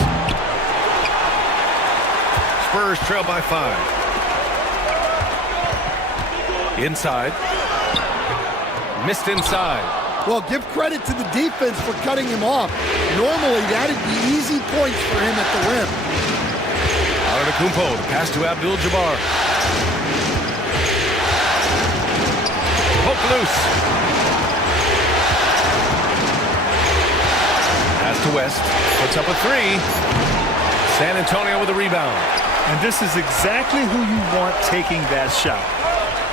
Spurs trail by 5. Inside. Missed inside. Well, give credit to the defense for cutting him off. Normally, that'd be easy points for him at the rim. Antetokounmpo, the pass to Abdul-Jabbar. Poke loose. Pass to West. Puts up a 3. San Antonio with a rebound. And this is exactly who you want taking that shot.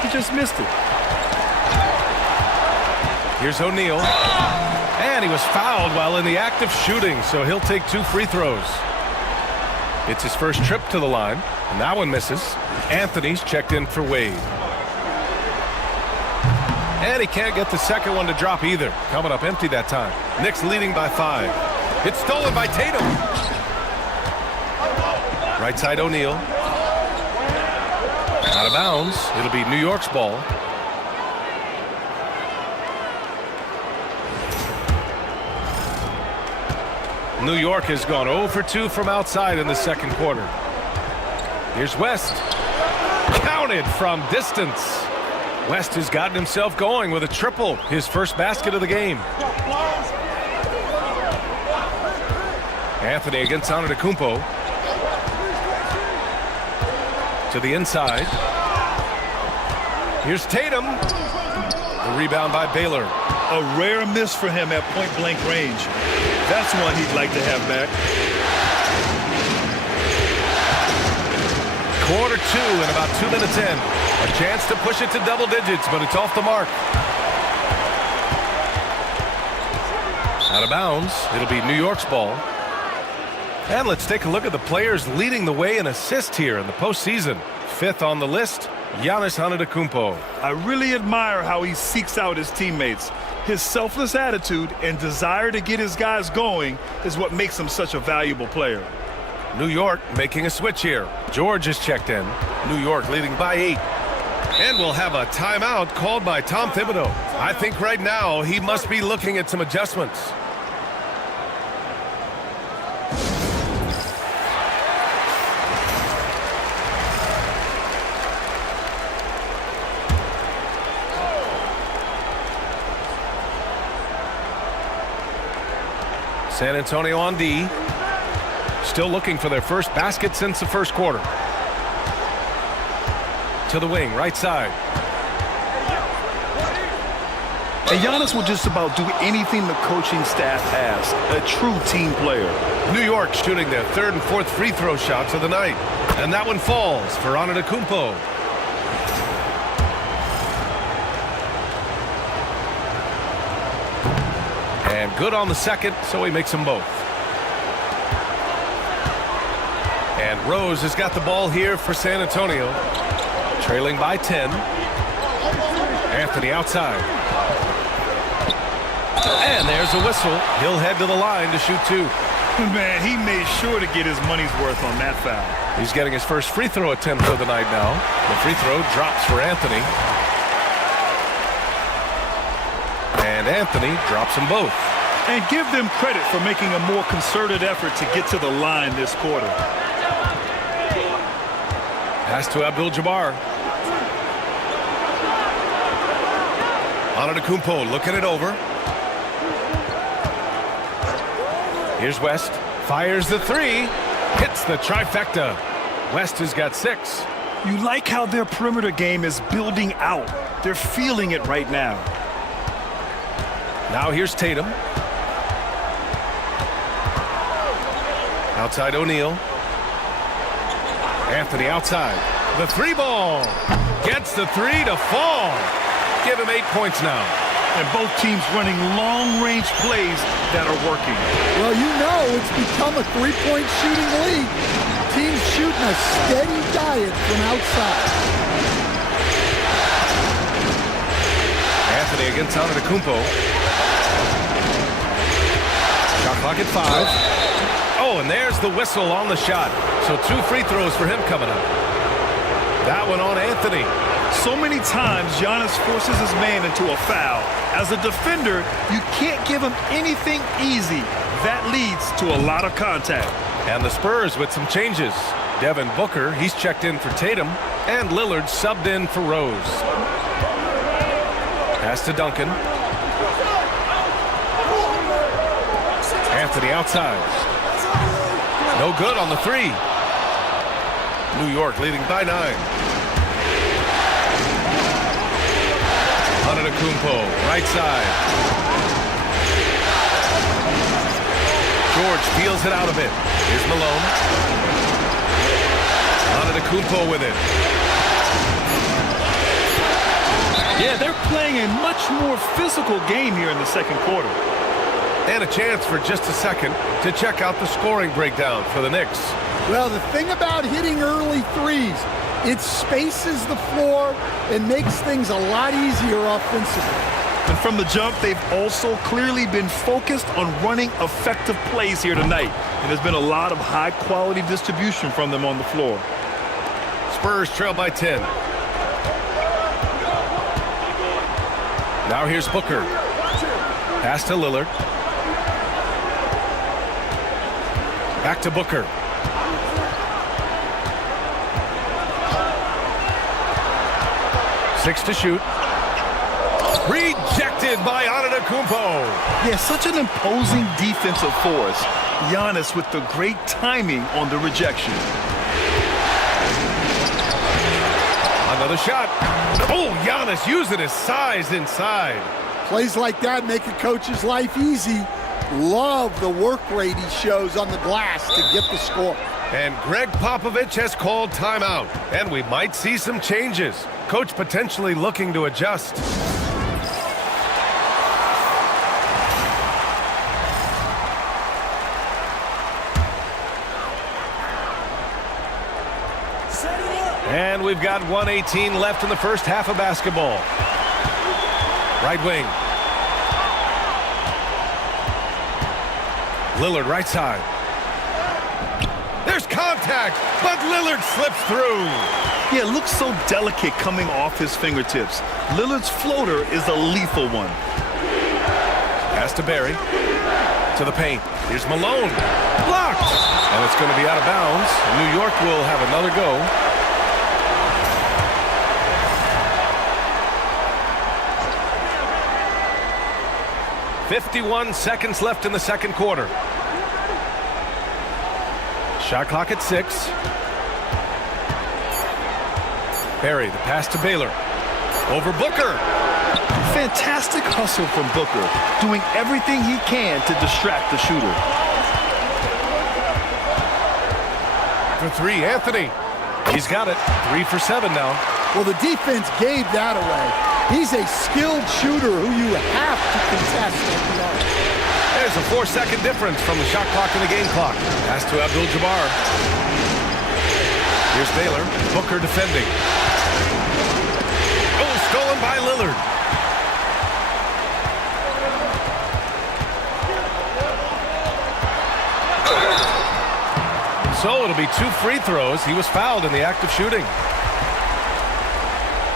He just missed it. Here's O'Neal. And he was fouled while in the act of shooting, so he'll take 2 free throws. It's his first trip to the line, and that one misses. Anthony's checked in for Wade. And he can't get the second one to drop either. Coming up empty that time. Knicks leading by 5. It's stolen by Tatum. Right side O'Neal. Out of bounds. It'll be New York's ball. New York has gone 0 for 2 from outside in the second quarter. Here's West. Counted from distance. West has gotten himself going with a triple. His first basket of the game. Anthony against Antetokounmpo. To the inside. Here's Tatum. The rebound by Baylor. A rare miss for him at point-blank range. That's one he'd like to have back. Quarter 2 and about 2 minutes in. A chance to push it to double digits, but it's off the mark. Out of bounds. It'll be New York's ball. And let's take a look at the players leading the way in assists here in the postseason. 5th on the list, Giannis Antetokounmpo. I really admire how he seeks out his teammates. His selfless attitude and desire to get his guys going is what makes him such a valuable player. New York making a switch here. George is checked in. New York leading by 8. And we'll have a timeout called by Tom Thibodeau. I think right now he must be looking at some adjustments. San Antonio on D. Still looking for their first basket since the first quarter. To the wing, right side. And Giannis will just about do anything the coaching staff asks. A true team player. New York shooting their third and fourth free throw shots of the night. And that one falls for Antetokounmpo. And good on the second, so he makes them both. And Rose has got the ball here for San Antonio. Trailing by 10. Anthony outside. And there's a whistle. He'll head to the line to shoot two. Man, he made sure to get his money's worth on that foul. He's getting his first free throw attempt of the night now. The free throw drops for Anthony. And Anthony drops them both. And give them credit for making a more concerted effort to get to the line this quarter. Pass to Abdul-Jabbar. Antetokounmpo looking it over. Here's West. Fires the three. Hits the trifecta. West has got 6. You like how their perimeter game is building out. They're feeling it right now. Now here's Tatum. Outside O'Neal. Anthony outside. The three ball. Gets the three to fall. Give him 8 points now. And both teams running long-range plays that are working. Well, you know it's become a three-point shooting league. Teams shooting a steady diet from outside. Anthony against Antetokounmpo. Shot clock at 5. Oh, and there's the whistle on the shot. So 2 free throws for him coming up. That one on Anthony. So many times Giannis forces his man into a foul. As a defender, you can't give him anything easy. That leads to a lot of contact. And the Spurs with some changes. Devin Booker, he's checked in for Tatum. And Lillard subbed in for Rose. Pass to Duncan. Anthony outside. No good on the three. New York leading by 9. Antetokounmpo, right side. George peels it out a bit. Here's Malone. Antetokounmpo with it. Yeah, they're playing a much more physical game here in the second quarter. And a chance for just a second to check out the scoring breakdown for the Knicks. Well, the thing about hitting early threes, it spaces the floor and makes things a lot easier offensively. And from the jump, they've also clearly been focused on running effective plays here tonight. And there's been a lot of high-quality distribution from them on the floor. Spurs trail by 10. Now here's Booker. Pass to Lillard. Back to Booker. Six to shoot. Rejected by Antetokounmpo. Yeah, such an imposing defensive force. Giannis with the great timing on the rejection. Another shot. Oh, Giannis using his size inside. Plays like that make a coach's life easy. Love the work rate he shows on the glass to get the score. And Greg Popovich has called timeout. And we might see some changes. Coach potentially looking to adjust. And we've got 1:18 left in the first half of basketball. Right wing. Lillard right side. There's contact, but Lillard slips through. Yeah, it looks so delicate coming off his fingertips. Lillard's floater is a lethal one. Pass to Barry. To the paint. Here's Malone. Blocked. And it's going to be out of bounds. New York will have another go. 51 seconds left in the second quarter. Shot clock at 6. Barry, the pass to Baylor. Over Booker. Fantastic hustle from Booker, doing everything he can to distract the shooter. For 3, Anthony. He's got it. 3 for 7 now. Well, the defense gave that away. He's a skilled shooter who you have to contest at the arc. There's a 4-second difference from the shot clock and the game clock. Pass to Abdul-Jabbar. Here's Baylor. Booker defending. Oh, stolen by Lillard. So it'll be 2 free throws. He was fouled in the act of shooting.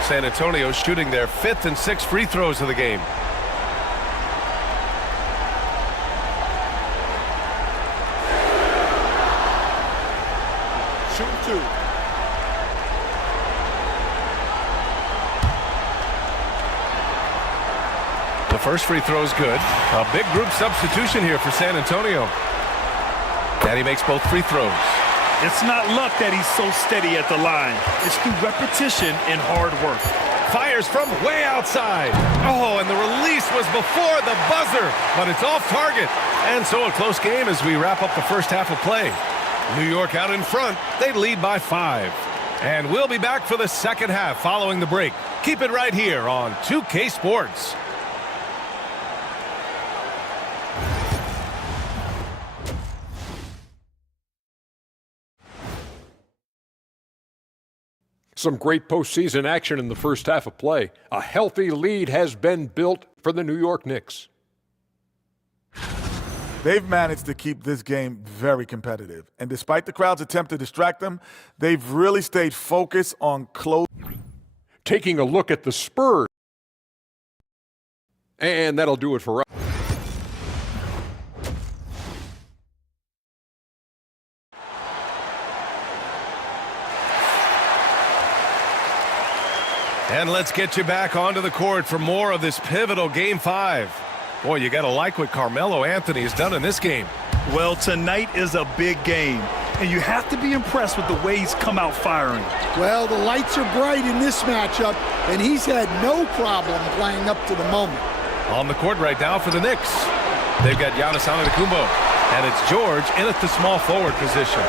San Antonio shooting their 5th and 6th free throws of the game. Shoot 2. The first free throw is good. A big group substitution here for San Antonio. And he makes both free throws. It's not luck that he's so steady at the line. It's through repetition and hard work. Fires from way outside. Oh, and the release was before the buzzer, but it's off target. And so a close game as we wrap up the first half of play. New York out in front. They lead by 5. And we'll be back for the second half following the break. Keep it right here on 2K Sports. Some great postseason action in the first half of play. A healthy lead has been built for the New York Knicks. They've managed to keep this game very competitive. And despite the crowd's attempt to distract them, they've really stayed focused on close. Taking a look at the Spurs. And that'll do it for us. And let's get you back onto the court for more of this pivotal Game 5. Boy, you got to like what Carmelo Anthony has done in this game. Well, tonight is a big game, and you have to be impressed with the way he's come out firing. Well, the lights are bright in this matchup, and he's had no problem playing up to the moment. On the court right now for the Knicks. They've got Giannis Antetokounmpo, and it's George in at the small forward position.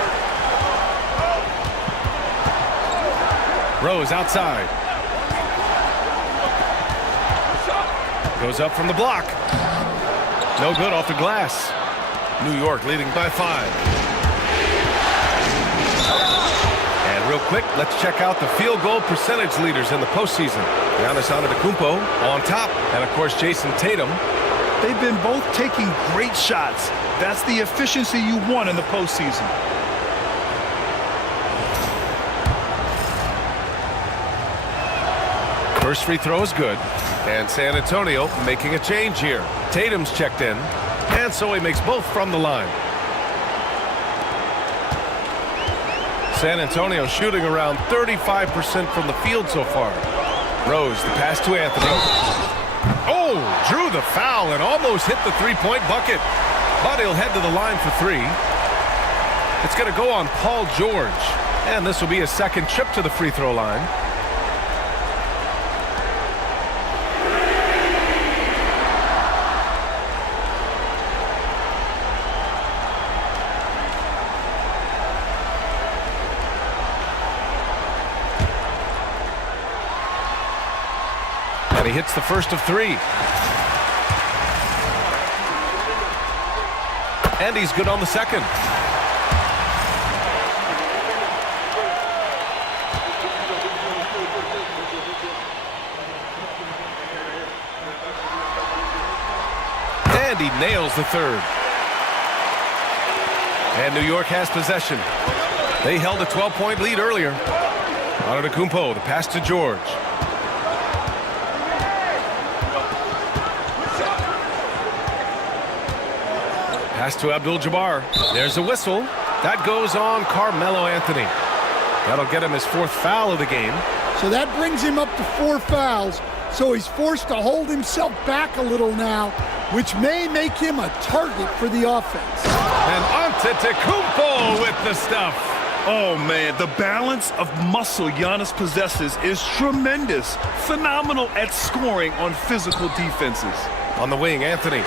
Rose outside. Goes up from the block. No good off the glass. New York leading by 5. And real quick, let's check out the field goal percentage leaders in the postseason. Giannis Antetokounmpo on top. And, of course, Jason Tatum. They've been both taking great shots. That's the efficiency you want in the postseason. First free throw is good. And San Antonio making a change here. Tatum's checked in. And so he makes both from the line. San Antonio shooting around 35% from the field so far. Rose, the pass to Anthony. Oh, drew the foul and almost hit the three-point bucket. But he'll head to the line for 3. It's going to go on Paul George. And this will be his second trip to the free throw line. He hits the first of 3. And he's good on the second. And he nails the third. And New York has possession. They held a 12-point lead earlier. Antetokounmpo, the pass to George. Pass to Abdul-Jabbar. There's a whistle. That goes on Carmelo Anthony. That'll get him his 4th foul of the game. So that brings him up to 4 fouls. So he's forced to hold himself back a little now which may make him a target for the offense. And Antetokounmpo with the stuff. Oh, man, the balance of muscle Giannis possesses is tremendous. Phenomenal at scoring on physical defenses. On the wing, Anthony.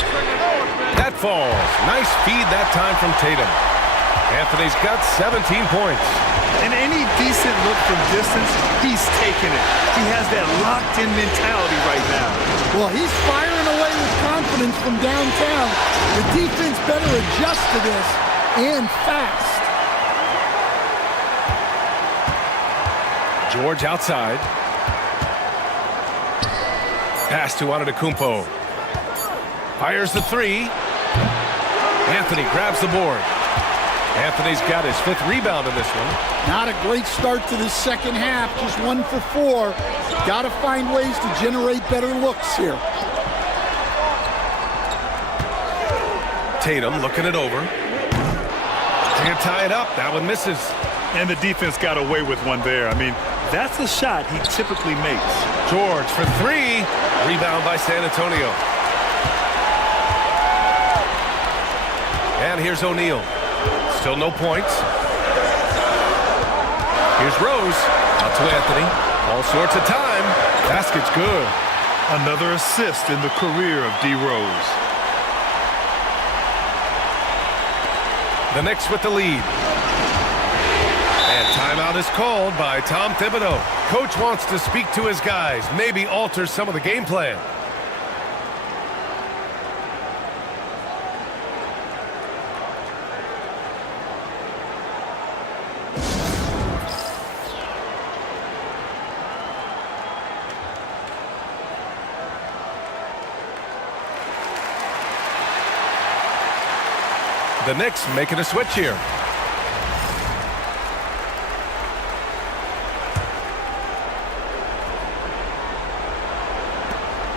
That falls. Nice feed that time from Tatum. Anthony's got 17 points. And any decent look from distance, he's taking it. He has that locked-in mentality right now. Well, he's firing away with confidence from downtown. The defense better adjust to this, and fast. George outside. Pass to Antetokounmpo. Fires the three. Anthony grabs the board. Anthony's got his 5th rebound in this one. Not a great start to the second half, just 1 for 4. Got to find ways to generate better looks here. Tatum looking it over. Can't tie it up. That one misses. And the defense got away with one there. I mean, that's a shot he typically makes. George for 3. Rebound by San Antonio. And here's O'Neal. Still no points. Here's Rose. Out to Anthony. All sorts of time. Basket's good. Another assist in the career of D. Rose. The Knicks with the lead. And timeout is called by Tom Thibodeau. Coach wants to speak to his guys, maybe alter some of the game plan. The Knicks making a switch here.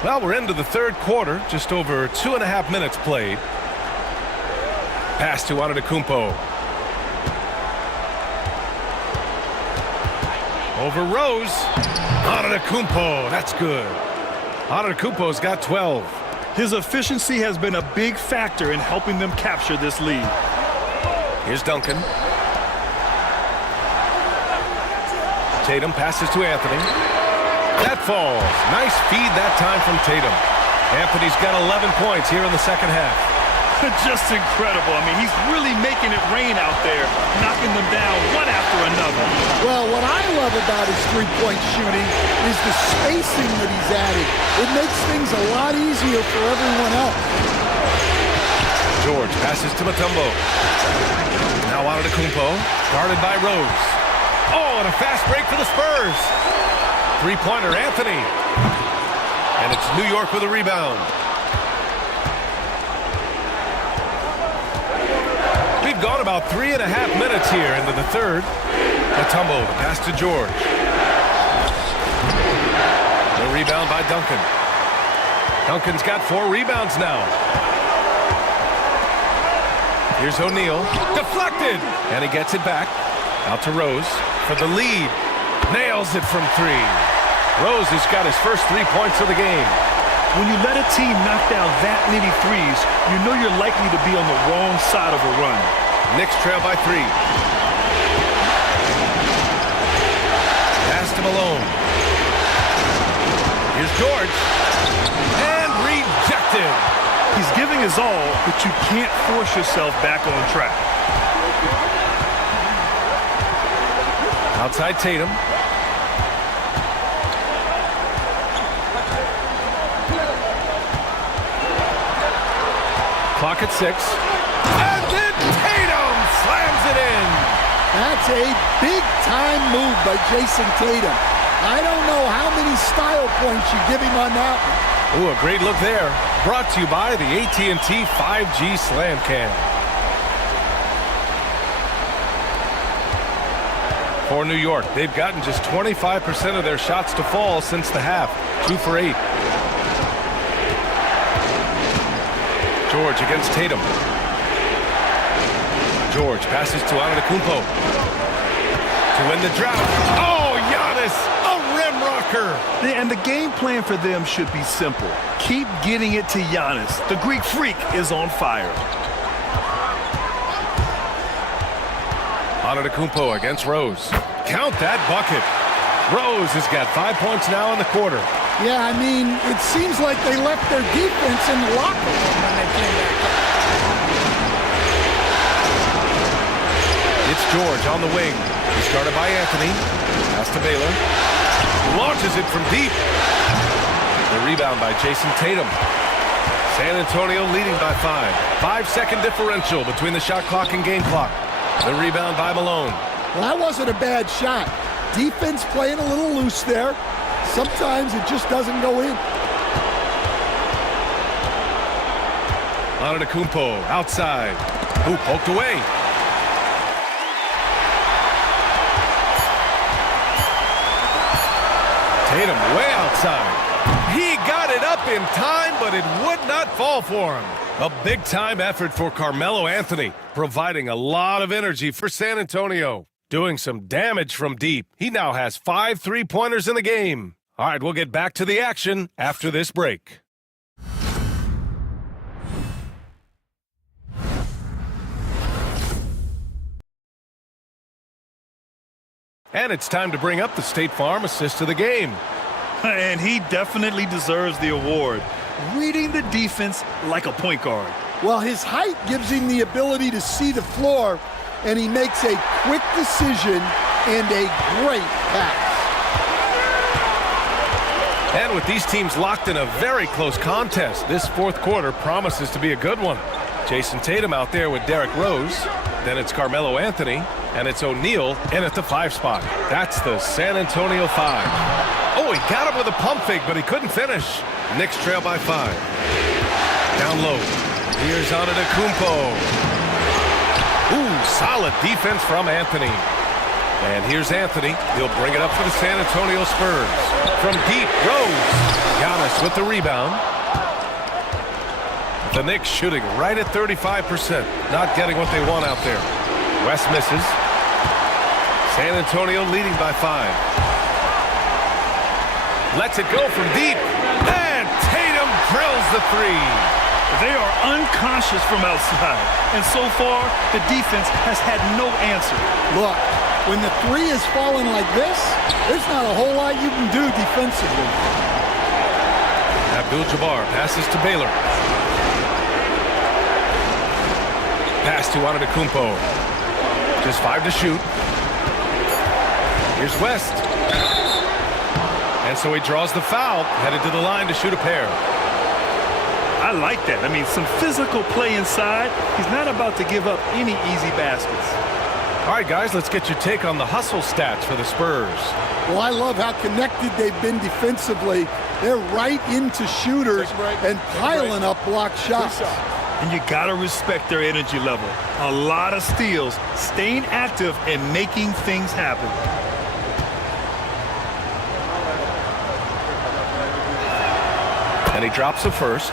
Well, we're into the third quarter, just over 2.5 minutes played. Pass to Antetokounmpo. Over Rose. Antetokounmpo, that's good. Antetokounmpo's got 12. His efficiency has been a big factor in helping them capture this lead. Here's Duncan. Tatum passes to Anthony. That falls. Nice feed that time from Tatum. Anthony's got 11 points here in the second half. Just incredible. I mean, he's really making it rain out there, knocking them down one after another. Well, what I love about his three-point shooting is the spacing that he's added. It makes things a lot easier for everyone else. George passes to Mutombo. Now Antetokounmpo, guarded by Rose. Oh, and a fast break for the Spurs. Three-pointer, Anthony. And it's New York with a rebound. We've gone about 3.5 minutes here into the third. Mutombo, the pass to George. The rebound by Duncan. Duncan's got 4 rebounds now. Here's O'Neal. Deflected! And he gets it back. Out to Rose for the lead. Nails it from 3. Rose has got his first 3 points of the game. When you let a team knock down that many threes, you know you're likely to be on the wrong side of a run. Knicks trail by 3. Pass to Malone. Here's George. And rejected. He's giving his all, but you can't force yourself back on track. Outside Tatum. Clock at 6. And then Tatum slams it in. That's a big-time move by Jason Tatum. I don't know how many style points you give him on that one. Ooh, a great look there. Brought to you by the AT&T 5G Slam Cam. For New York, they've gotten just 25% of their shots to fall since the half. 2 for 8. George against Tatum. George passes to Antetokounmpo to win the drought. Oh, Giannis, a rim dagger. And the game plan for them should be simple. Keep getting it to Giannis. The Greek freak is on fire. Antetokounmpo against Rose. Count that bucket. Rose has got 5 points now in the quarter. Yeah, I mean, it seems like they left their defense in the locker room when they came back up. It's George on the wing. He's guarded by Anthony. Pass to Baylor. Launches it from deep. The rebound by Jason Tatum. San Antonio leading by 5. 5-second differential between the shot clock and game clock. The rebound by Malone. Well, that wasn't a bad shot. Defense playing a little loose there. Sometimes it just doesn't go in. Antetokounmpo outside. Who poked away. Tatum way outside. He got it up in time, but it would not fall for him. A big-time effort for Carmelo Anthony, providing a lot of energy for San Antonio. Doing some damage from deep. He now has 5 3-pointers in the game. All right, we'll get back to the action after this break. And it's time to bring up the State Farm assist of the game. And he definitely deserves the award. Reading the defense like a point guard. Well, his height gives him the ability to see the floor, and he makes a quick decision and a great pass. And with these teams locked in a very close contest, this fourth quarter promises to be a good one. Jason Tatum out there with Derrick Rose. Then it's Carmelo Anthony, and it's O'Neal in at the 5 spot. That's the San Antonio 5. Oh, he got him with a pump fake, but he couldn't finish. Knicks trail by 5. Down low. Here's Antetokounmpo. Ooh, solid defense from Anthony. And here's Anthony. He'll bring it up for the San Antonio Spurs. From deep, Rose. Giannis with the rebound. The Knicks shooting right at 35%. Not getting what they want out there. West misses. San Antonio leading by 5. Lets it go from deep. And Tatum drills the 3. They are unconscious from outside. And so far, the defense has had no answer. Look, when the 3 is falling like this, there's not a whole lot you can do defensively. Abdul-Jabbar passes to Baylor. Pass to Antetokounmpo. Just 5 to shoot. Here's West. And so he draws the foul, headed to the line to shoot a pair. I like that. I mean, some physical play inside. He's not about to give up any easy baskets. All right, guys, let's get your take on the hustle stats for the Spurs. Well, I love how connected they've been defensively. They're right into shooters and piling up block shots. And you got to respect their energy level. A lot of steals, staying active and making things happen. And he drops the first.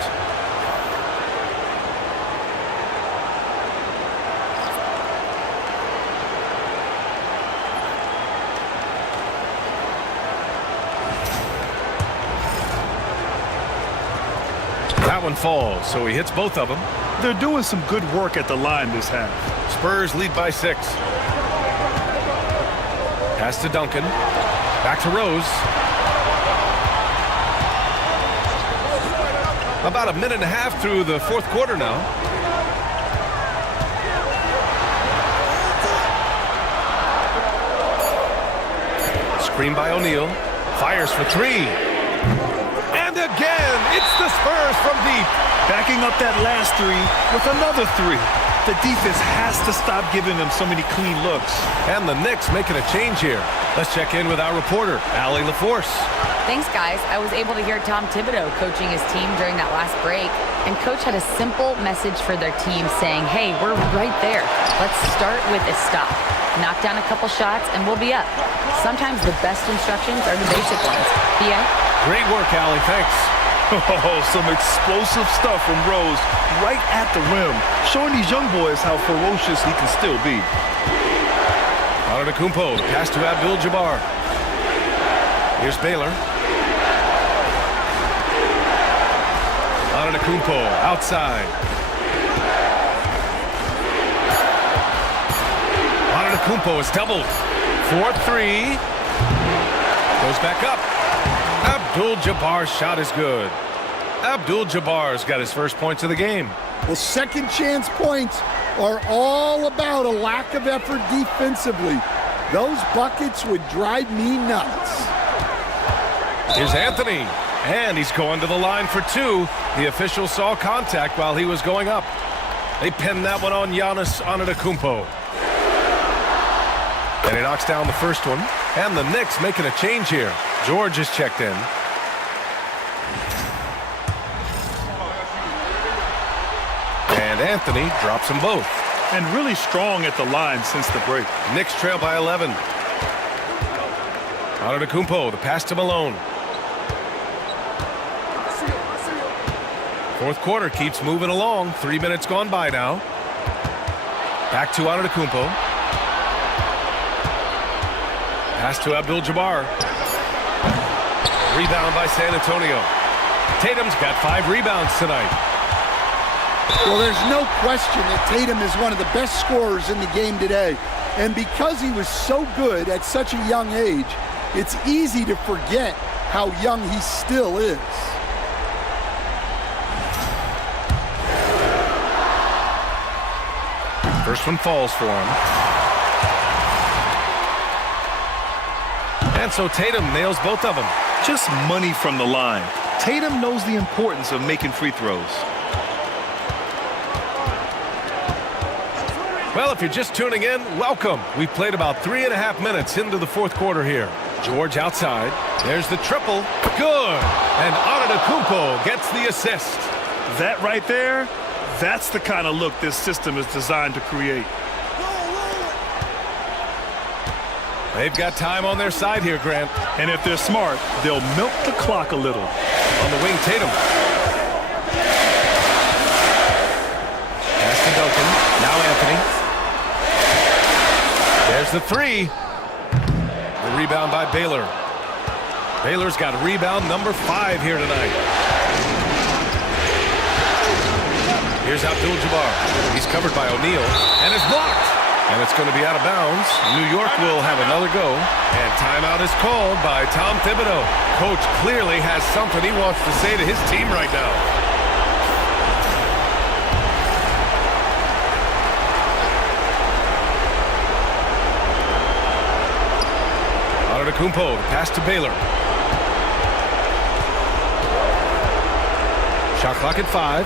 That one falls, so he hits both of them. They're doing some good work at the line this half. Spurs lead by 6. Pass to Duncan. Back to Rose. About a minute and a half through the fourth quarter now. Screen by O'Neal. Fires for 3. And again, it's the Spurs from deep. Backing up that last 3 with another 3. The defense has to stop giving them so many clean looks. And the Knicks making a change here. Let's check in with our reporter, Allie LaForce. Thanks, guys. I was able to hear Tom Thibodeau coaching his team during that last break. And Coach had a simple message for their team saying, hey, we're right there. Let's start with a stop. Knock down a couple shots, and we'll be up. Sometimes the best instructions are the basic ones. B.A.? Great work, Allie. Thanks. Oh, some explosive stuff from Rose right at the rim, showing these young boys how ferocious he can still be. Antetokounmpo, pass to Abdul-Jabbar. Here's Baylor. Antetokounmpo outside. Antetokounmpo is doubled. 4-3. Goes back up. Abdul-Jabbar's shot is good. Abdul-Jabbar's got his first points of the game. Well, second chance points are all about a lack of effort defensively. Those buckets would drive me nuts. Here's Anthony, and he's going to the line for two. The official saw contact while he was going up. They pinned that one on Giannis Antetokounmpo. And he knocks down the first one. And the Knicks making a change here. George is checked in. And Anthony drops them both. And really strong at the line since the break. Knicks trail by 11. Antetokounmpo, the pass to Malone. Fourth quarter keeps moving along. 3 minutes gone by now. Back to Antetokounmpo. Pass to Abdul-Jabbar. Rebound by San Antonio. Tatum's got 5 rebounds tonight. Well, there's no question that Tatum is one of the best scorers in the game today. And because he was so good at such a young age, it's easy to forget how young he still is. First one falls for him. And so Tatum nails both of them. Just money from the line. Tatum knows the importance of making free throws. Well, if you're just tuning in, welcome. We've played about 3.5 minutes into the fourth quarter here. George outside. There's the triple. Good. And Antetokounmpo gets the assist. That right there, that's the kind of look this system is designed to create. They've got time on their side here, Grant. And if they're smart, they'll milk the clock a little. On the wing, Tatum. Pass to Duncan. Now Anthony. There's the three. The rebound by Baylor. Baylor's got rebound number 5 here tonight. Here's Abdul-Jabbar. He's covered by O'Neal and is blocked. And it's going to be out of bounds. New York will have another go. And timeout is called by Tom Thibodeau. Coach clearly has something he wants to say to his team right now. Antetokounmpo, the pass to Baylor. Shot clock at 5.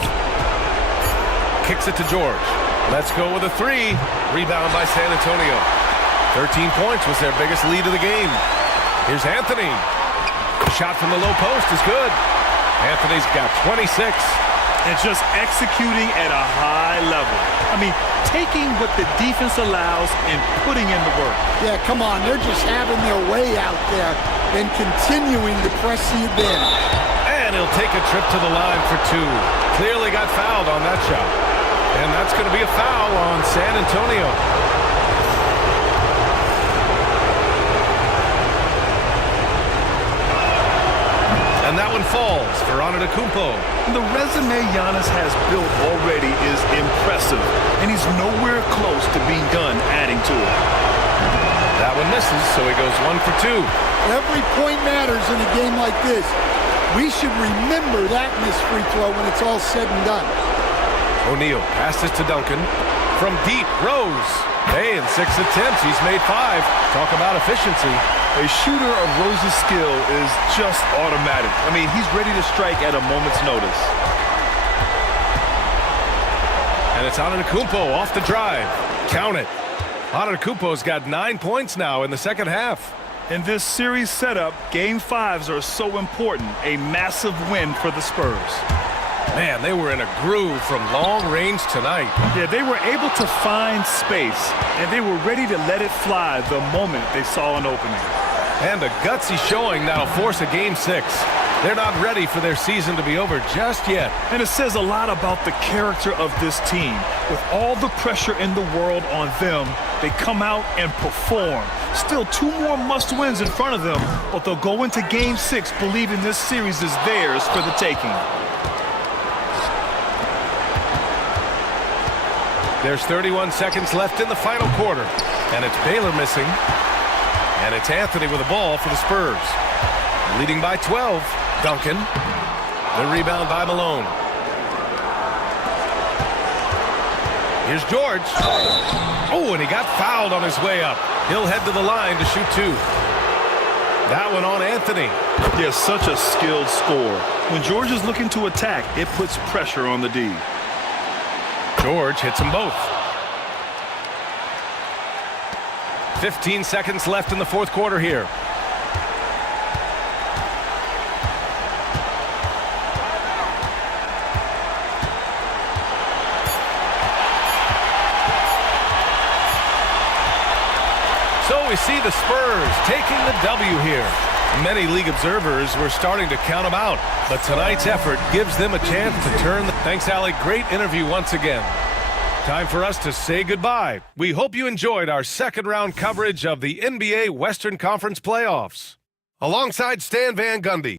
Kicks it to George. Let's go with a 3. Rebound by San Antonio. 13 points was their biggest lead of the game. Here's Anthony. The shot from the low post is good. Anthony's got 26. And just executing at a high level. I mean, taking what the defense allows and putting in the work. Yeah, come on. They're just having their way out there and continuing to press the advantage. And he'll take a trip to the line for 2. Clearly got fouled on that shot. And that's going to be a foul on San Antonio. And that one falls for Antetokounmpo. The resume Giannis has built already is impressive, and he's nowhere close to being done adding to it. That one misses, so he goes 1 for 2. Every point matters in a game like this. We should remember that missed free throw when it's all said and done. O'Neal passes to Duncan. From deep, Rose. Hey, in 6 attempts, he's made 5. Talk about efficiency. A shooter of Rose's skill is just automatic. I mean, he's ready to strike at a moment's notice. And it's Antetokounmpo off the drive. Count it. Antetokounmpo's got 9 points now in the second half. In this series setup, Game 5s are so important. A massive win for the Spurs. Man, they were in a groove from long range tonight. Yeah, they were able to find space, and they were ready to let it fly the moment they saw an opening. And a gutsy showing that'll force a Game 6. They're not ready for their season to be over just yet. And it says a lot about the character of this team. With all the pressure in the world on them, they come out and perform. Still 2 more must-wins in front of them, but they'll go into Game 6 believing this series is theirs for the taking. There's 31 seconds left in the final quarter. And it's Baylor missing. And it's Anthony with the ball for the Spurs. Leading by 12, Duncan. The rebound by Malone. Here's George. Oh, and he got fouled on his way up. He'll head to the line to shoot 2. That one on Anthony. He has such a skilled scorer. When George is looking to attack, it puts pressure on the D. George hits them both. 15 seconds left in the fourth quarter here. So we see the Spurs taking the W here. Many league observers were starting to count them out, but tonight's effort gives them a chance to turn. Thanks, Allie. Great interview once again. Time for us to say goodbye. We hope you enjoyed our second-round coverage of the NBA Western Conference playoffs. Alongside Stan Van Gundy.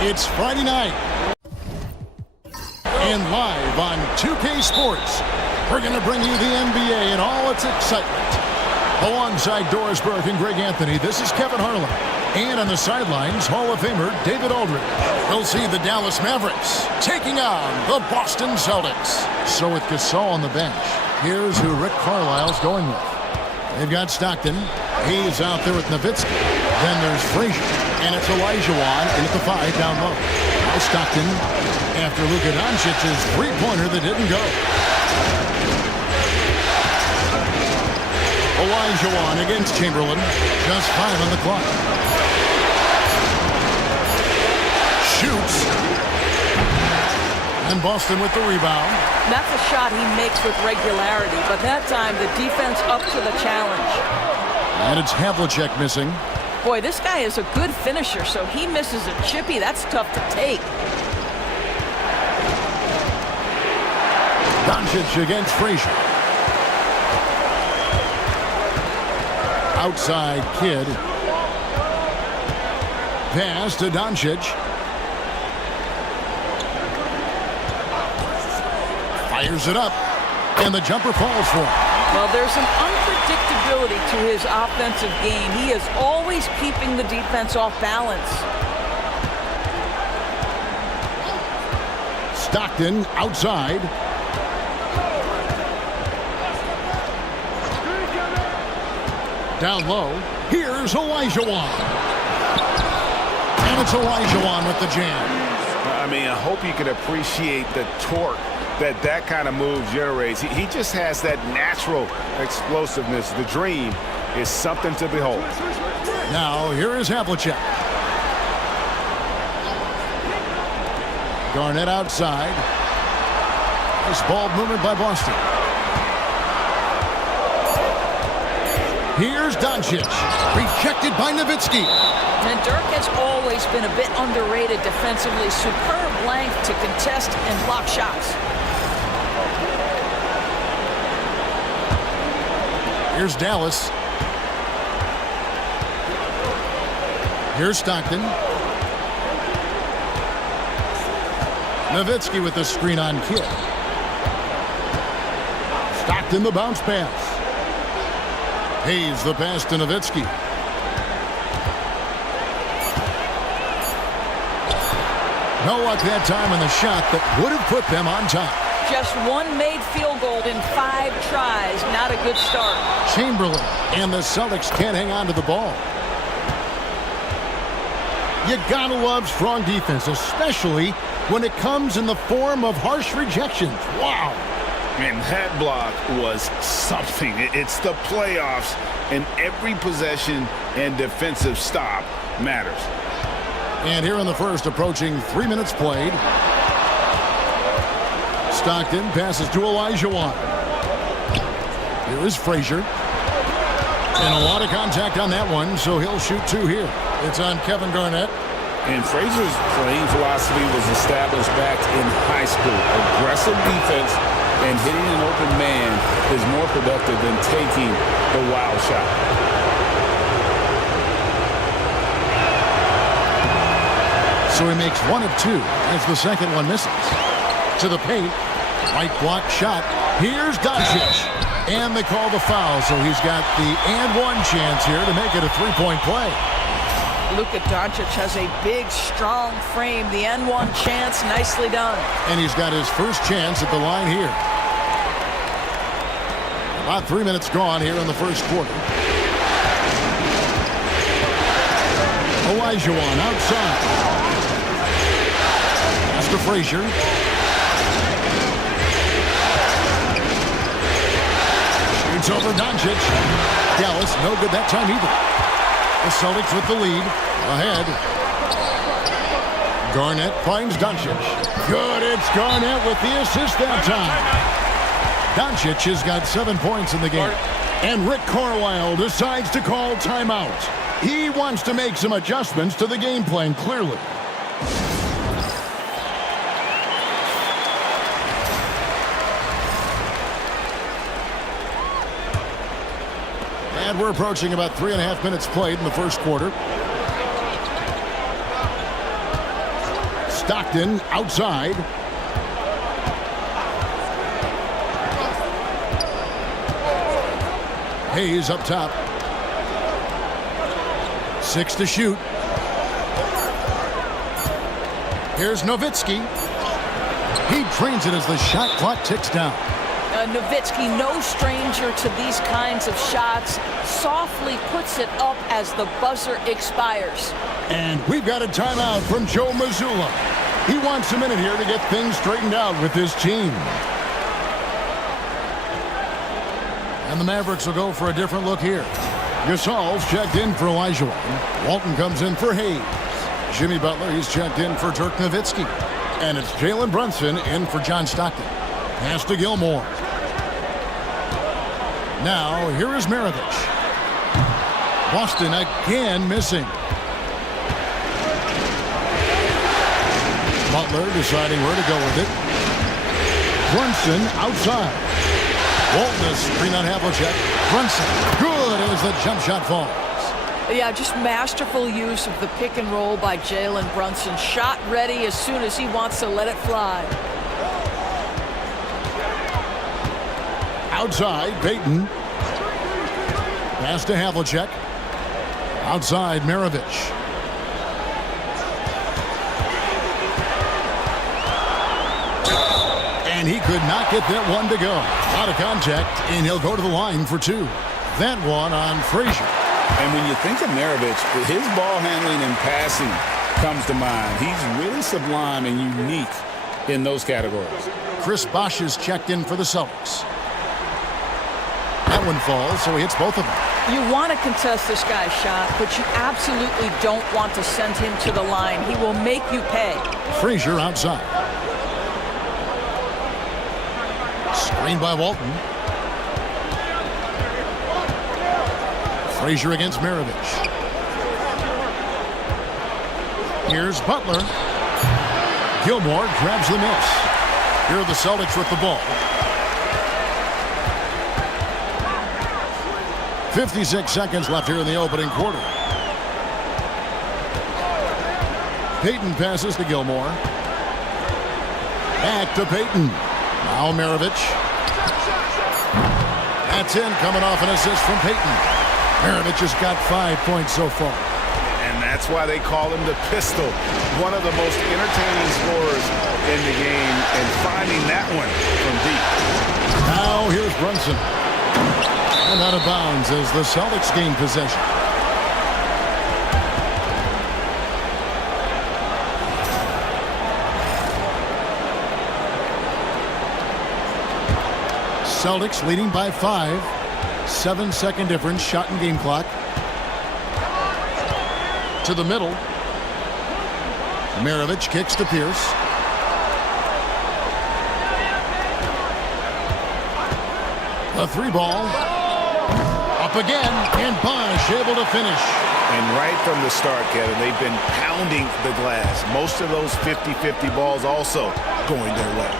It's Friday night. And live on 2K Sports, we're going to bring you the NBA and all its excitement. Alongside Doris Burke and Greg Anthony, this is Kevin Harlan. And on the sidelines, Hall of Famer David Aldridge. We'll see the Dallas Mavericks taking on the Boston Celtics. So with Gasol on the bench, here's who Rick Carlisle's going with. They've got Stockton. He's out there with Nowitzki. Then there's Frazier. And it's Olajuwon in at the 5 down low. Now Stockton after Luka Doncic's three-pointer that didn't go. Olajuwon against Chamberlain. Just 5 on the clock. Shoots. And Boston with the rebound. That's a shot he makes with regularity, but that time the defense up to the challenge. And it's Havlicek missing. Boy, this guy is a good finisher, so he misses a chippy. That's tough to take. Doncic against Frazier. Outside Kid. Pass to Doncic. Fires it up. And the jumper falls for him. Well, there's an unpredictability to his offensive game. He is always keeping the defense off balance. Stockton outside. Down low. Here's Olajuwon. And it's Olajuwon with the jam. I mean, I hope you can appreciate the torque that kind of move generates. He just has that natural explosiveness. The dream is something to behold. Now, here is Havlicek. Garnett outside. Nice ball movement by Boston. Here's Doncic. Rejected by Nowitzki. And Dirk has always been a bit underrated defensively. Superb length to contest and block shots. Here's Dallas. Here's Stockton. Nowitzki with the screen on Kidd. Stockton the bounce pass. Hayes the pass to Nowitzki. No luck that time on the shot that would have put them on top. Just one made field goal in 5 tries. Not a good start. Chamberlain and the Celtics can't hang on to the ball. You gotta love strong defense, especially when it comes in the form of harsh rejections. Wow. Man, that block was something. It's the playoffs, and every possession and defensive stop matters. And here in the first, approaching 3 minutes played. Stockton passes to Olajuwon. Here is Frazier. And a lot of contact on that one, so he'll shoot 2 here. It's on Kevin Garnett. And Frazier's playing philosophy was established back in high school. Aggressive defense and hitting an open man is more productive than taking the wild shot. So he makes 1 of 2 as the second one misses. To the paint. Right block shot. Here's Doncic. And they call the foul, so he's got the and-one chance here to make it a 3-point play. Luka Doncic has a big, strong frame. The N1 chance, nicely done. And he's got his first chance at the line here. About 3 minutes gone here in the first quarter. Olajuwon outside. Pass to Frazier. Shoots over Doncic. Dallas no good that time either. The Celtics with the lead. Ahead. Garnett finds Doncic. Good, it's Garnett with the assist that time. Doncic has got 7 points in the game. And Rick Carlisle decides to call timeout. He wants to make some adjustments to the game plan, clearly. And we're approaching about 3.5 minutes played in the first quarter. Stockton outside. Hayes up top. 6 to shoot. Here's Nowitzki. He drains it as the shot clock ticks down. Nowitzki, no stranger to these kinds of shots, softly puts it up as the buzzer expires. And we've got a timeout from Joe Mazzulla. He wants a minute here to get things straightened out with his team. And the Mavericks will go for a different look here. Gasol's checked in for Olajuwon. Walton comes in for Hayes. Jimmy Butler, he's checked in for Dirk Nowitzki. And it's Jalen Brunson in for John Stockton. Pass to Gilmore. Now, here is Maravich. Boston again missing. Butler deciding where to go with it. Brunson outside. Walton a screen on Havlicek. Brunson, good as the jump shot falls. Yeah, just masterful use of the pick and roll by Jalen Brunson. Shot ready as soon as he wants to let it fly. Outside, Payton. Pass to Havlicek. Outside, Maravich. And he could not get that one to go. Out of contact, and he'll go to the line for 2. That one on Frazier. And when you think of Maravich, his ball handling and passing comes to mind. He's really sublime and unique in those categories. Chris Bosh is checked in for the Celtics. That one falls, so he hits both of them. You want to contest this guy's shot, but you absolutely don't want to send him to the line. He will make you pay. Frazier outside. Screen by Walton. Frazier against Maravich. Here's Butler. Gilmore grabs the miss. Here are the Celtics with the ball. 56 seconds left here in the opening quarter. Payton passes to Gilmore. Back to Payton. Now Maravich. That's in, coming off an assist from Payton. Maravich has got 5 points so far. And that's why they call him the pistol. One of the most entertaining scorers in the game, and finding that one from deep. Now here's Brunson. And out of bounds as the Celtics gain possession. Celtics leading by 5. 7-second difference, shot and game clock. to the middle. Maravich kicks to Pierce. A 3-ball. Up again, and Bosch able to finish. And right from the start, Kevin, they've been pounding the glass. Most of those 50-50 balls also going their way.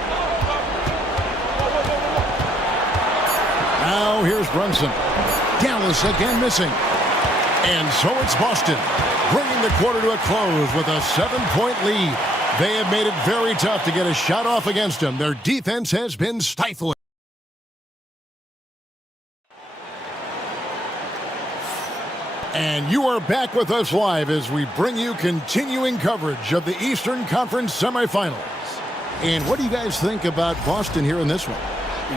Now here's Brunson. Dallas again missing. And so it's Boston, bringing the quarter to a close with a 7-point lead. They have made it very tough to get a shot off against them. Their defense has been stifling. And you are back with us live as we bring you continuing coverage of the Eastern Conference semifinals. And what do you guys think about Boston here in this one?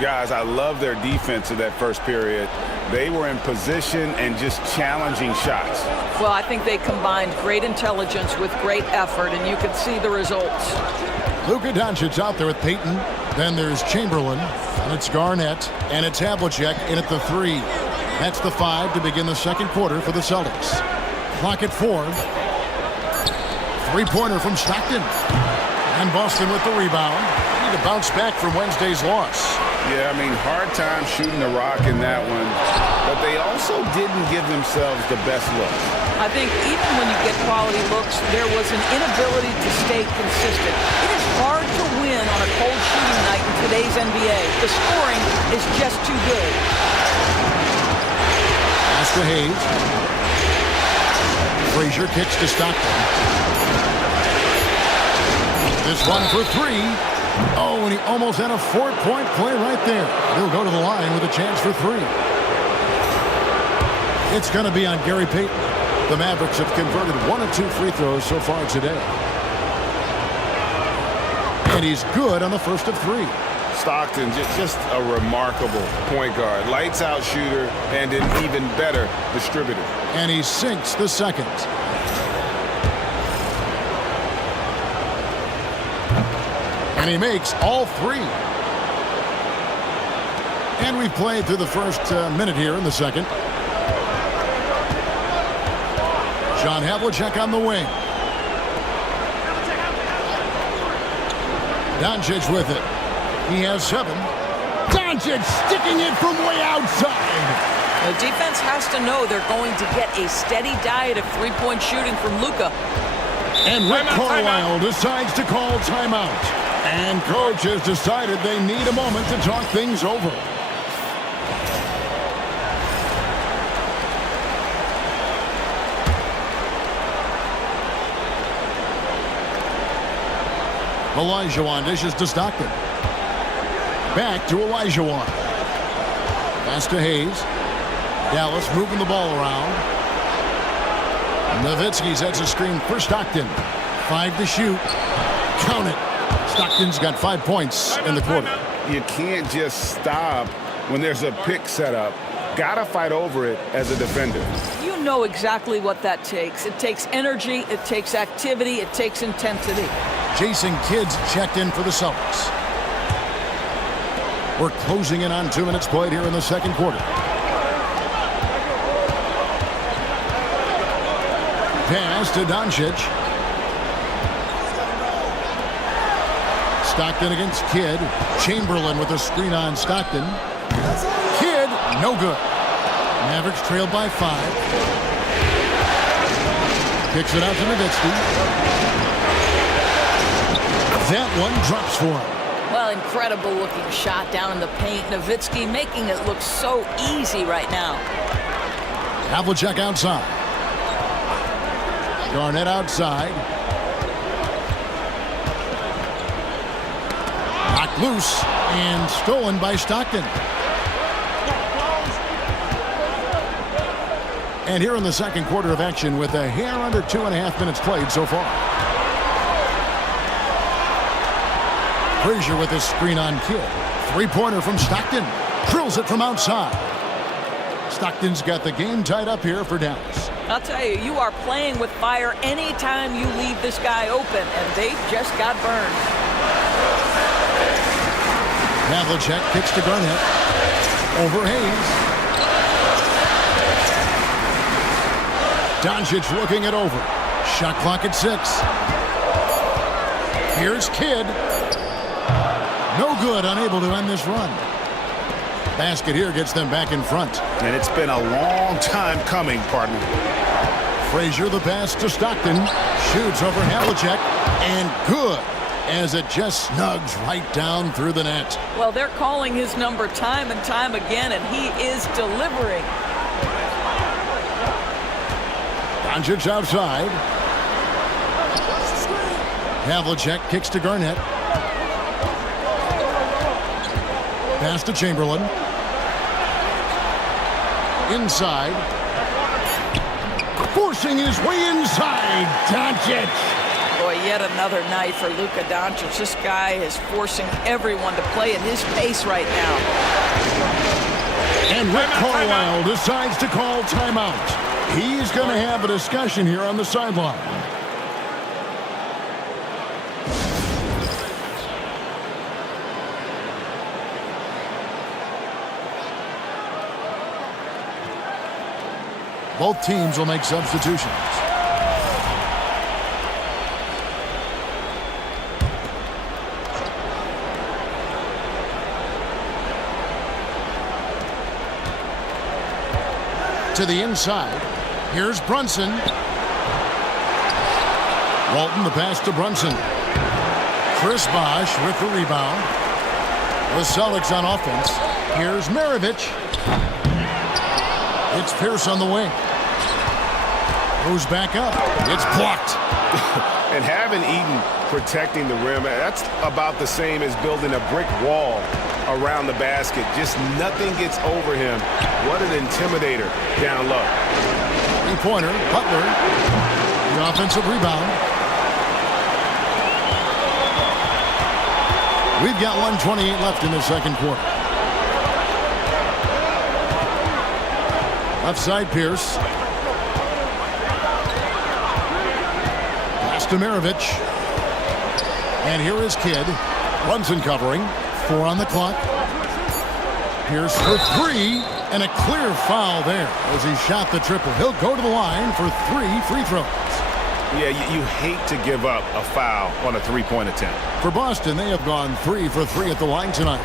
Guys, I love their defense in that first period. They were in position and just challenging shots. Well, I think they combined great intelligence with great effort, and you can see the results. Luka Doncic out there with Payton. Then there's Chamberlain, and it's Garnett, and it's Havlicek in at the 3. That's the 5 to begin the second quarter for the Celtics. Clock at 4. Three-pointer from Stockton. And Boston with the rebound. Need to bounce back from Wednesday's loss. Yeah, I mean, hard time shooting the rock in that one. But they also didn't give themselves the best looks. I think even when you get quality looks, there was an inability to stay consistent. It is hard to win on a cold shooting night in today's NBA. The scoring is just too good. Pass to Hayes. Frazier kicks to Stockton. This one for 3. Oh, and he almost had a 4-point play right there. He'll go to the line with a chance for 3. It's going to be on Gary Payton. The Mavericks have converted 1 of 2 free throws so far today. And he's good on the first of 3. Stockton, just a remarkable point guard. Lights out shooter and an even better distributor. And he sinks the second. And he makes all 3. And we've played through the first minute here in the second. John Havlicek on the wing. Doncic with it. He has 7. Doncic sticking it from way outside. The defense has to know they're going to get a steady diet of three-point shooting from Luka. And Rick Carlisle decides to call timeout. And coach has decided they need a moment to talk things over. Olajuwon dishes to Stockton. Back to Olajuwon. Pass to Hayes. Dallas moving the ball around. Nowitzki sets a screen for Stockton. 5 to shoot. Count it. Stockton's got 5 points in the quarter. You can't just stop when there's a pick set up. Gotta fight over it as a defender. You know exactly what that takes. It takes energy, it takes activity, it takes intensity. Jason Kidd's checked in for the Celtics. We're closing in on 2 minutes played here in the second quarter. Pass to Doncic. Stockton against Kidd. Chamberlain with a screen on Stockton. Kidd, no good. Mavericks trailed by 5. Kicks it out to Nowitzki. That one drops for him. Well, incredible looking shot down in the paint. Nowitzki making it look so easy right now. Havlicek outside. Garnett outside. Knocked loose and stolen by Stockton. And here in the second quarter of action with a hair under 2.5 minutes played so far. Frazier with his screen on Kidd. 3-pointer from Stockton. Drills it from outside. Stockton's got the game tied up here for Dallas. I'll tell you, you are playing with fire anytime you leave this guy open, and they just got burned. Havlicek kicks to Garnett. Over Hayes. Doncic looking it over. Shot clock at 6. Here's Kidd. No good, unable to end this run. Basket here gets them back in front. And it's been a long time coming, partner. Frazier the pass to Stockton. Shoots over Havlicek. And good, as it just snugs right down through the net. Well, they're calling his number time and time again, and he is delivering. Doncic outside. Havlicek kicks to Garnett. Pass to Chamberlain. Inside. Forcing his way inside. Doncic. Boy, yet another night for Luka Doncic. This guy is forcing everyone to play at his pace right now. And Rick Carlisle decides to call timeout. He's going to have a discussion here on the sideline. Both teams will make substitutions. To the inside. Here's Brunson. Walton the pass to Brunson. Chris Bosh with the rebound. The Celtics on offense. Here's Maravich. It's Pierce on the wing. Goes back up. It's blocked. And having Eaton protecting the rim, that's about the same as building a brick wall around the basket. Just nothing gets over him. What an intimidator down low. Three-pointer, Butler. The offensive rebound. We've got 1:28 left in the second quarter. Left side, Pierce. Pass to Maravich. And here is Kidd. Brunson covering. 4 on the clock. Pierce for 3. And a clear foul there as he shot the triple. He'll go to the line for 3 free throws. Yeah, you hate to give up a foul on a three-point attempt. For Boston, they have gone 3 for 3 at the line tonight.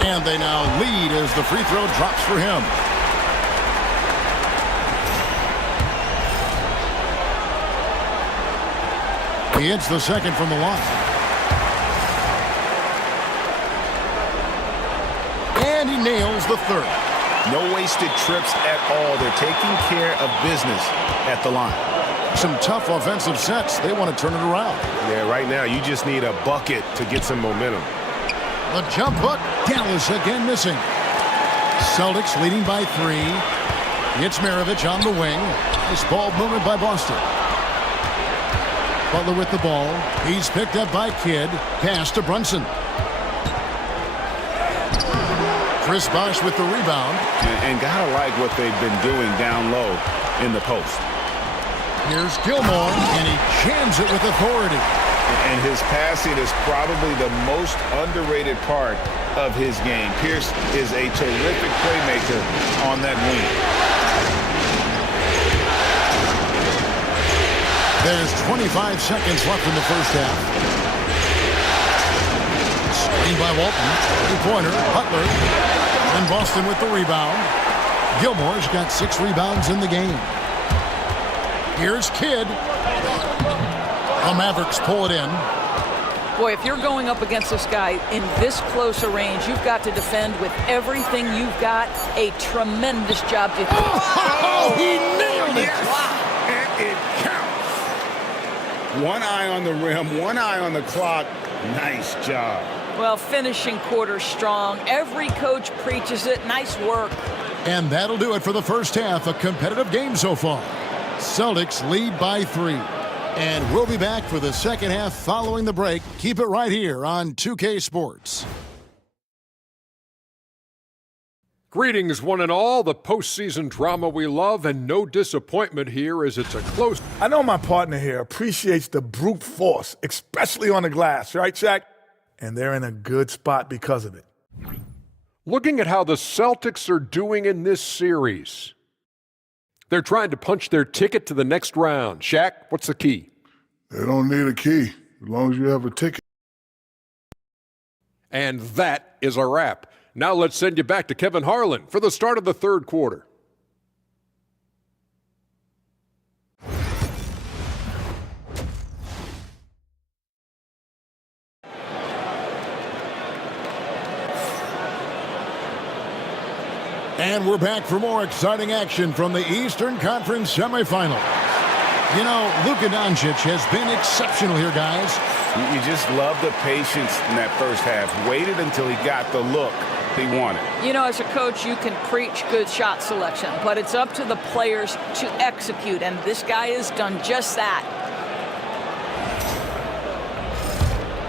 And they now lead as the free throw drops for him. He hits the second from the line. And he nails the third. No wasted trips at all. They're taking care of business at the line. Some tough offensive sets. They want to turn it around. Yeah, right now you just need a bucket to get some momentum. The jump hook. Dallas again missing. Celtics leading by 3. It's Maravich on the wing. Nice ball movement by Boston. Butler with the ball. He's picked up by Kidd. Pass to Brunson. Chris Bosh with the rebound. And gotta like what they've been doing down low in the post. Here's Gilmore, and he jams it with authority. And his passing is probably the most underrated part of his game. Pierce is a terrific playmaker on that wing. There's 25 seconds left in the first half. Screen by Walton. Three-pointer, Butler. And Boston with the rebound. Gilmore's got 6 rebounds in the game. Here's Kidd. The Mavericks pull it in. Boy, if you're going up against this guy in this close a range, you've got to defend with everything you've got. A tremendous job. Oh, he nailed it. And it counts. One eye on the rim, one eye on the clock. Nice job. Well, finishing quarter strong. Every coach preaches it. Nice work. And that'll do it for the first half. A competitive game so far. Celtics lead by 3. And we'll be back for the second half following the break. Keep it right here on 2K Sports. Greetings, one and all. The postseason drama we love, and no disappointment here as it's a close. I know my partner here appreciates the brute force, especially on the glass, right, Shaq? and they're in a good spot because of it. Looking at how the Celtics are doing in this series, they're trying to punch their ticket to the next round. Shaq, what's the key? They don't need a key as long as you have a ticket. And that is a wrap. Now let's send you back to Kevin Harlan for the start of the third quarter. And we're back for more exciting action from the Eastern Conference semifinal. You know, Luka Doncic has been exceptional here, guys. You just love the patience in that first half. Waited until he got the look he wanted. You know, as a coach, you can preach good shot selection, but it's up to the players to execute, and this guy has done just that.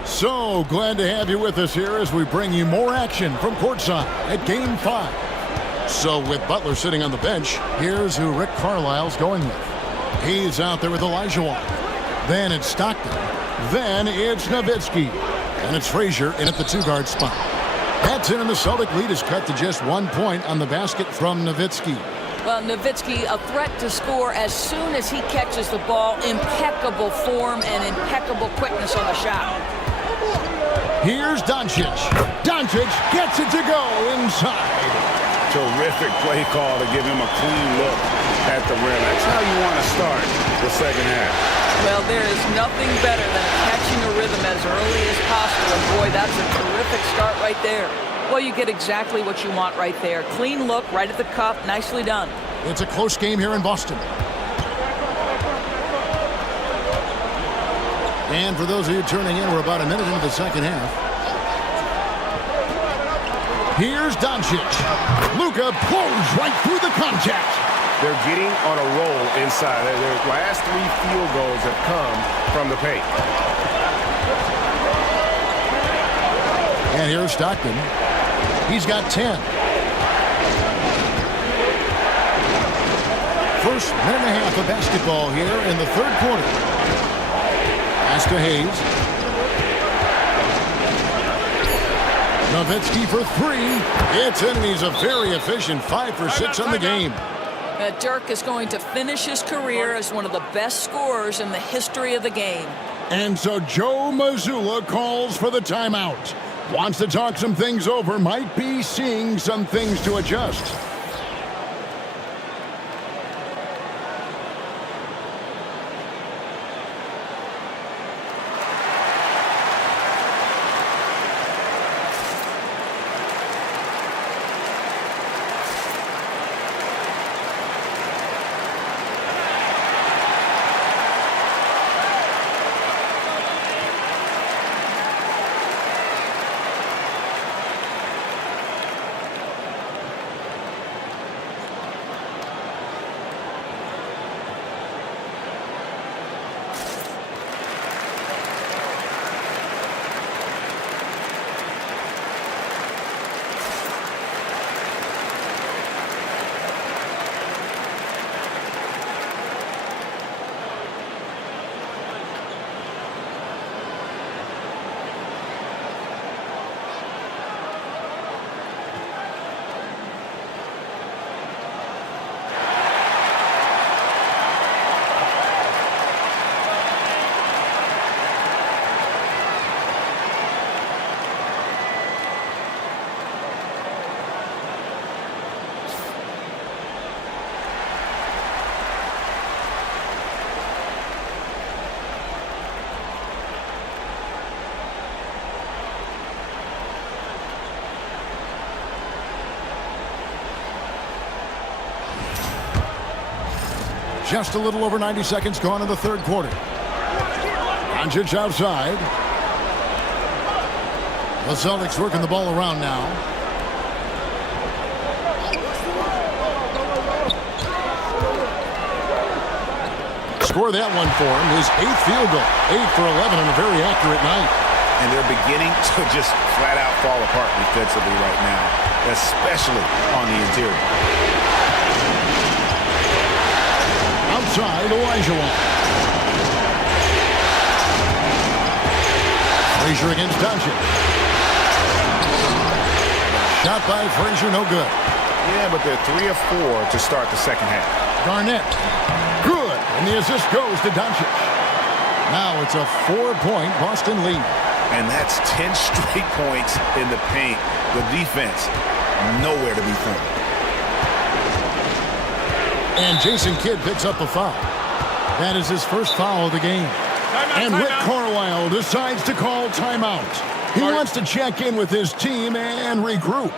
So glad to have you with us here as we bring you more action from courtside at Game 5. So with Butler sitting on the bench, here's who Rick Carlisle's going with. He's out there with Olajuwon. Then it's Stockton. Then it's Nowitzki. And it's Frazier in at the two-guard spot. That's in, and the Celtic lead is cut to just 1 point on the basket from Nowitzki. Well, Nowitzki, a threat to score as soon as he catches the ball. Impeccable form and impeccable quickness on the shot. Here's Doncic. Doncic gets it to go inside. Terrific play call to give him a clean look at the rim. That's how you want to start the second half. Well, there is nothing better than catching a rhythm as early as possible. And boy, that's a terrific start right there. Well, you get exactly what you want right there. Clean look right at the cup. Nicely done. It's a close game here in Boston. And for those of you tuning in, we're about a minute into the second half. Here's Doncic. Luka pulls right through the contact. They're getting on a roll inside. Their last 3 field goals have come from the paint. And here's Stockton. He's got 10. First minute and a half of basketball here in the third quarter. Pass to Hayes. Nowitzki for 3. It's in, and he's a very efficient 5 for 6 on the game. Dirk is going to finish his career as one of the best scorers in the history of the game. And so Joe Mazzulla calls for the timeout. Wants to talk some things over, might be seeing some things to adjust. Just a little over 90 seconds gone in the third quarter. Doncic outside. The Celtics working the ball around now. Score that one for him. His 8th field goal. 8 for 11 on a very accurate night. And they're beginning to just flat out fall apart defensively right now, especially on the interior. Outside, Olajuwon. Frazier against Doncic. Shot by Frazier, no good. Yeah, but they're 3 of 4 to start the second half. Garnett. Good. And the assist goes to Doncic. Now it's a 4-point Boston lead. And that's 10 straight points in the paint. The defense, nowhere to be found. And Jason Kidd picks up a foul. That is his first foul of the game. And Rick Carlisle decides to call timeout. He wants to check in with his team and regroup.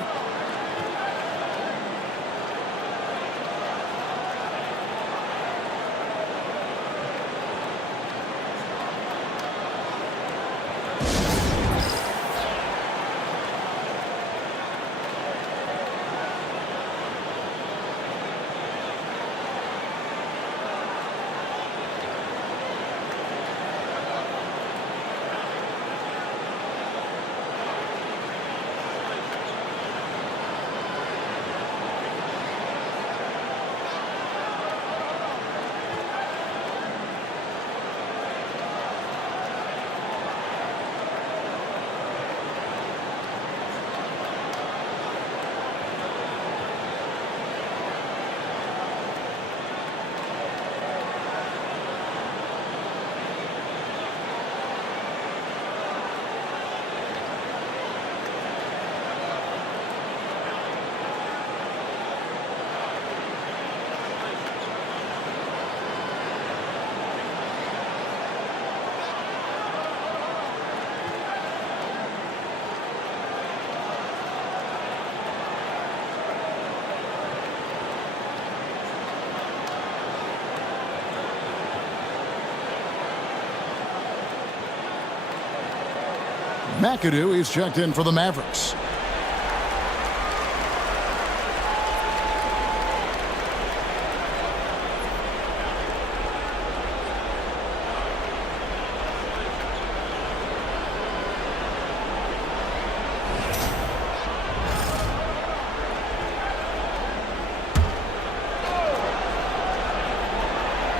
McAdoo is checked in for the Mavericks.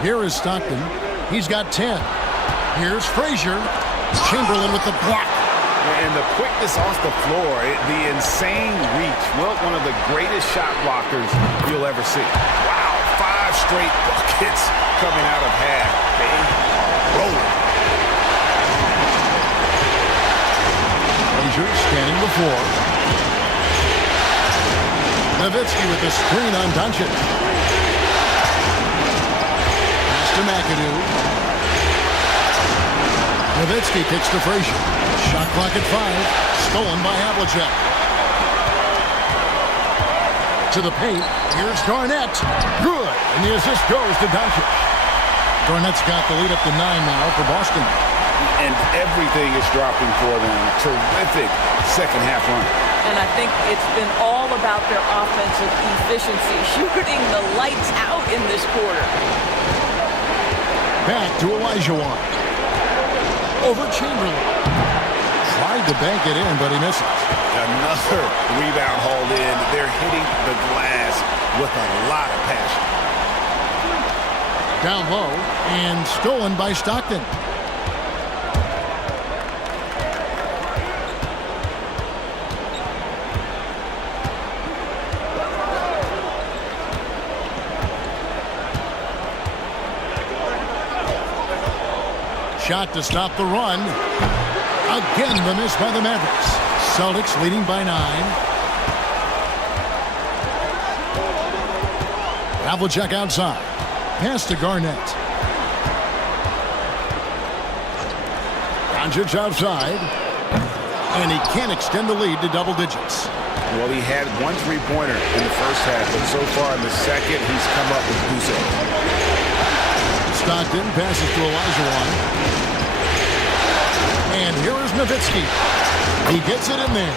Here is Stockton. He's got 10. Here's Frazier. Chamberlain with the block. And the quickness off the floor, the insane reach. Well, one of the greatest shot blockers you'll ever see. Wow, 5 straight buckets coming out of half. They are rolling. Frazier standing before. Nowitzki with the screen on Doncic. Pass to McAdoo. Nowitzki kicks to Frazier. Shot clock at 5. Stolen by Havlicek. To the paint. Here's Garnett. Good. And the assist goes to Doncic. Garnett's got the lead up to 9 now for Boston. And everything is dropping for them. Terrific second half run. And I think it's been all about their offensive efficiency, shooting the lights out in this quarter. Back to Olajuwon. Over Chamberlain. Tried to bank it in, but he misses. Another rebound hauled in. They're hitting the glass with a lot of passion. Down low and stolen by Stockton. Shot to stop the run. Again, the miss by the Mavericks. Celtics leading by 9. Havlicek outside. Pass to Garnett. Doncic outside. And he can't extend the lead to double digits. Well, he had 1 3-pointer in the first half, but so far in the second, he's come up with goose eggs. Stockton passes to Olajuwon. And here is Nowitzki. He gets it in there.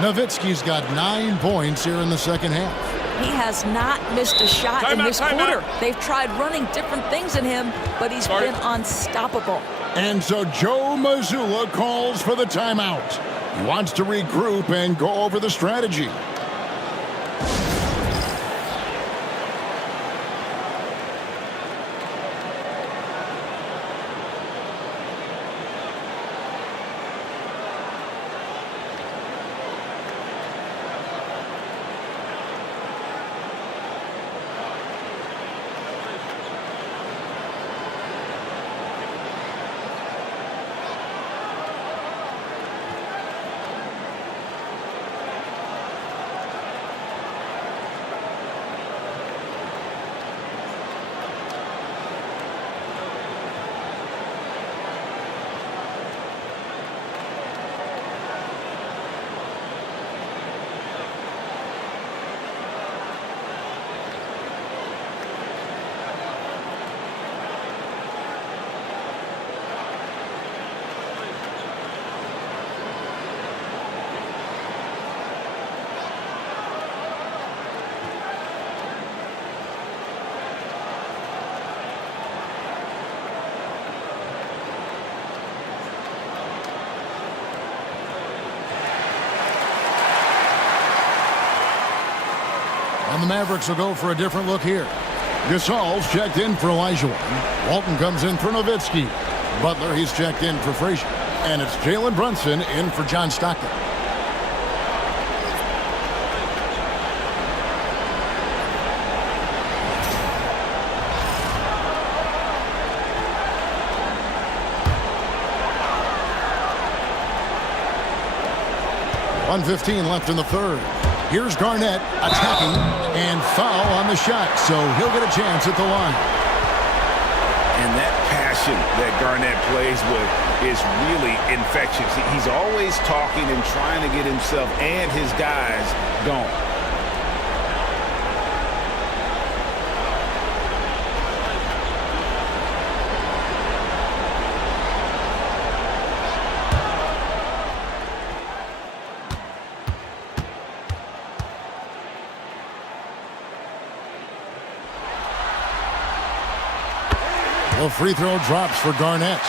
Nowitzki's got 9 points here in the second half. He has not missed a shot in this quarter. They've tried running different things at him, but he's been unstoppable. And so Joe Mazzulla calls for the timeout. He wants to regroup and go over the strategy. And the Mavericks will go for a different look here. Gasol's checked in for Elijah. Walton comes in for Nowitzki. Butler, he's checked in for Frazier. And it's Jalen Brunson in for John Stockton. .115 left in the third. Here's Garnett attacking and foul on the shot, so he'll get a chance at the line. And that passion that Garnett plays with is really infectious. He's always talking and trying to get himself and his guys going. The free throw drops for Garnett.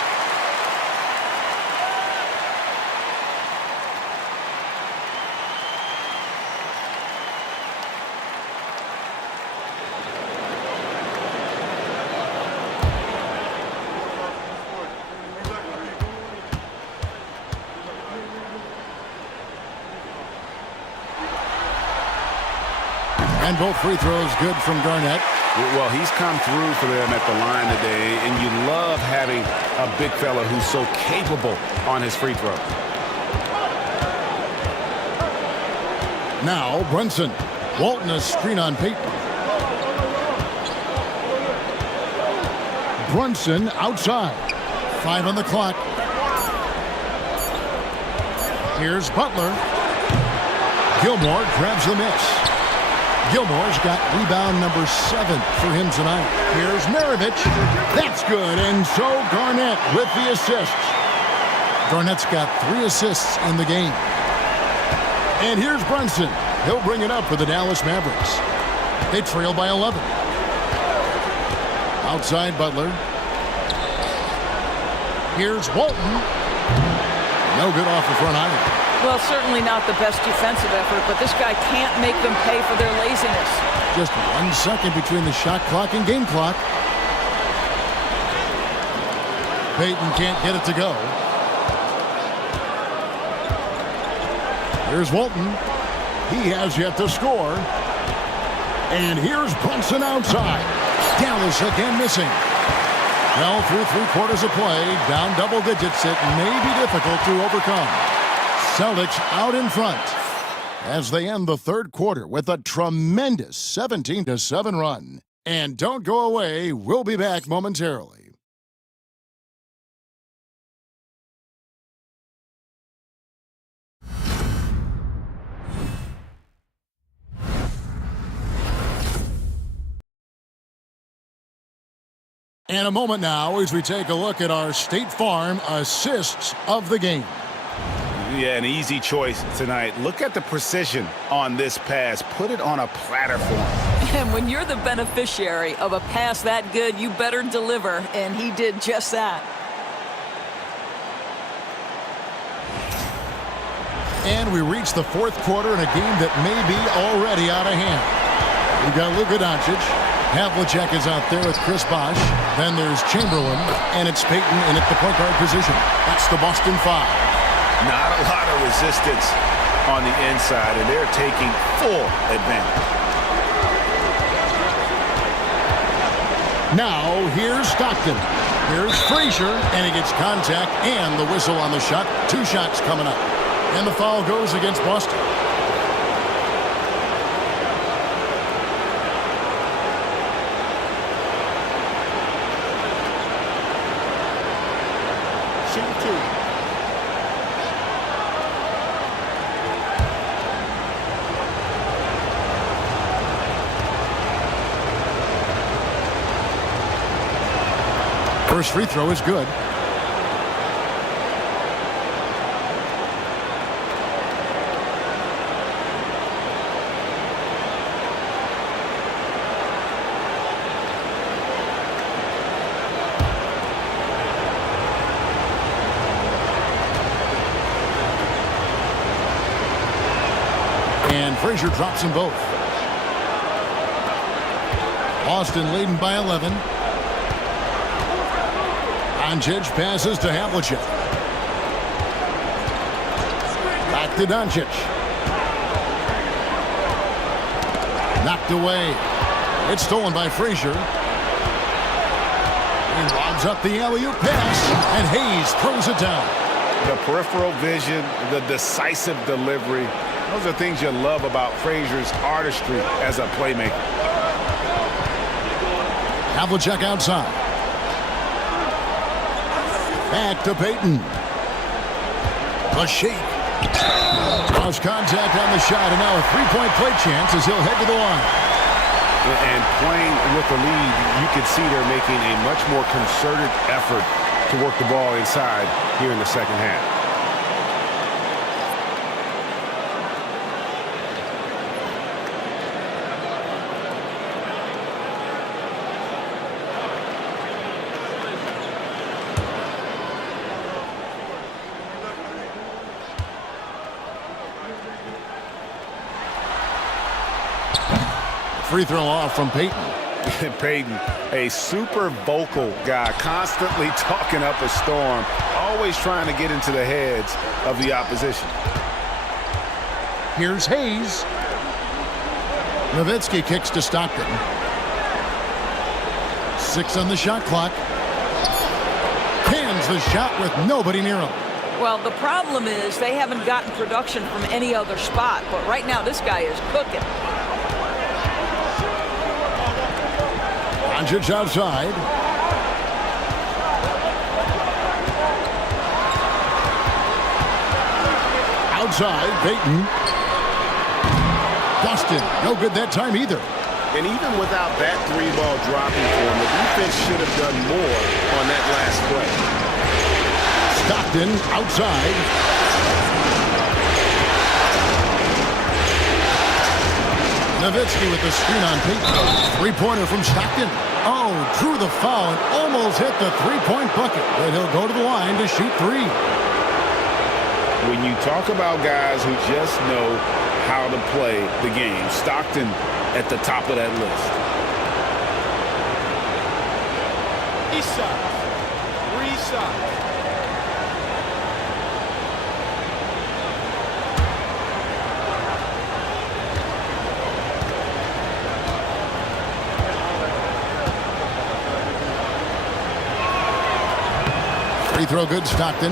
And both free throws good from Garnett. Well, he's come through for them at the line today, and you love having a big fella who's so capable on his free throw. Now Brunson. Walton a screen on Payton. Brunson outside. 5 on the clock. Here's Butler. Gilmore grabs the miss. Gilmore's got rebound number 7 for him tonight. Here's Maravich. That's good. And so Garnett with the assist. Garnett's got 3 assists in the game. And here's Brunson. He'll bring it up for the Dallas Mavericks. They trail by 11. Outside Butler. Here's Walton. No good off the front iron. Well, certainly not the best defensive effort, but this guy can't make them pay for their laziness. Just 1 second between the shot clock and game clock. Payton can't get it to go. Here's Walton. He has yet to score. And here's Brunson outside. Dallas again missing. Well, through 3 quarters of play, down double digits, it may be difficult to overcome. Celtics out in front as they end the third quarter with a tremendous 17-7 run. And don't go away. We'll be back momentarily. And a moment now as we take a look at our State Farm assists of the game. Yeah, an easy choice tonight. Look at the precision on this pass. Put it on a platter for him. And when you're the beneficiary of a pass that good, you better deliver, and he did just that. And we reach the fourth quarter in a game that may be already out of hand. We've got Luka Doncic. Havlicek is out there with Chris Bosh. Then there's Chamberlain, and it's Payton in at the point guard position. That's the Boston Five. Not a lot of resistance on the inside, and they're taking full advantage. Now, here's Stockton. Here's Frazier, and he gets contact and the whistle on the shot. 2 shots coming up. And the foul goes against Boston. First free throw is good. And Frazier drops them both. Boston leading by 11. Doncic passes to Havlicek. Back to Doncic. Knocked away. It's stolen by Frazier. He lobs up the alley-oop pass, and Hayes throws it down. The peripheral vision, the decisive delivery, those are things you love about Frazier's artistry as a playmaker. Havlicek outside. Back to Payton. The shake. Lost contact on the shot, and now a three-point play chance as he'll head to the line. And playing with the lead, you can see they're making a much more concerted effort to work the ball inside here in the second half. Free throw off from Payton. Payton, a super vocal guy, constantly talking up a storm, always trying to get into the heads of the opposition. Here's Hayes. Nowitzki kicks to Stockton. 6 on the shot clock. Cans the shot with nobody near him. Well, the problem is they haven't gotten production from any other spot, but right now this guy is cooking. Doncic outside. Outside, Payton. Dustin, no good that time either. And even without that three-ball dropping for him, the defense should have done more on that last play. Stockton outside. Nowitzki with the screen on Payton. Three-pointer from Stockton. Oh, drew the foul and almost hit the three-point bucket. But he'll go to the line to shoot 3. When you talk about guys who just know how to play the game, Stockton at the top of that list. East side. 3 sides. Free throw good, Stockton.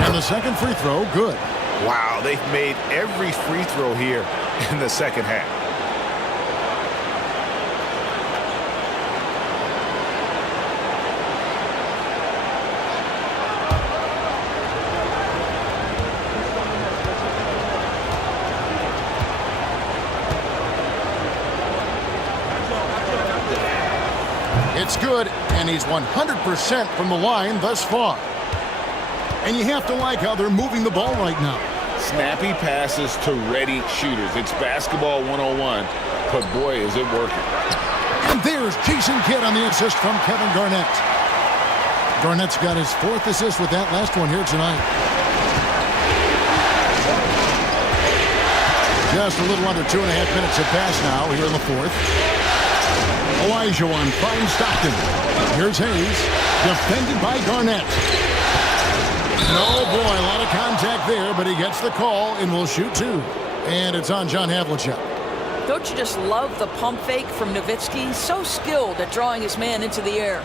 And the second free throw, good. Wow, they've made every free throw here in the second half. It's good, and he's 100% from the line thus far. And you have to like how they're moving the ball right now. Snappy passes to ready shooters. It's basketball 101, but boy, is it working. And there's Jason Kidd on the assist from Kevin Garnett. Garnett's got his 4th assist with that last one here tonight. Just a little under 2.5 minutes have passed now here in the 4th. Olajuwon finds Stockton. Here's Hayes, defended by Garnett. Oh boy, a lot of contact there, but he gets the call and will shoot 2. And it's on John Havlicek. Don't you just love the pump fake from Nowitzki? So skilled at drawing his man into the air.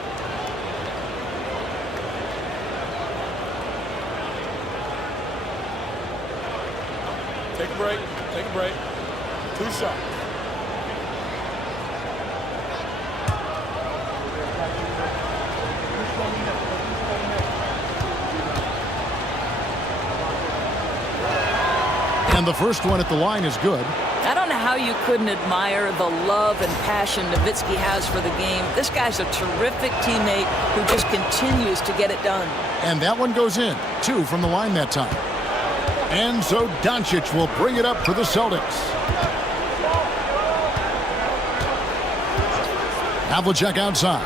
Take a break. Take a break. 2 shots. And the first one at the line is good. I don't know how you couldn't admire the love and passion Nowitzki has for the game. This guy's a terrific teammate who just continues to get it done. And that one goes in. 2 from the line that time. And so Doncic will bring it up for the Celtics. Havlicek outside.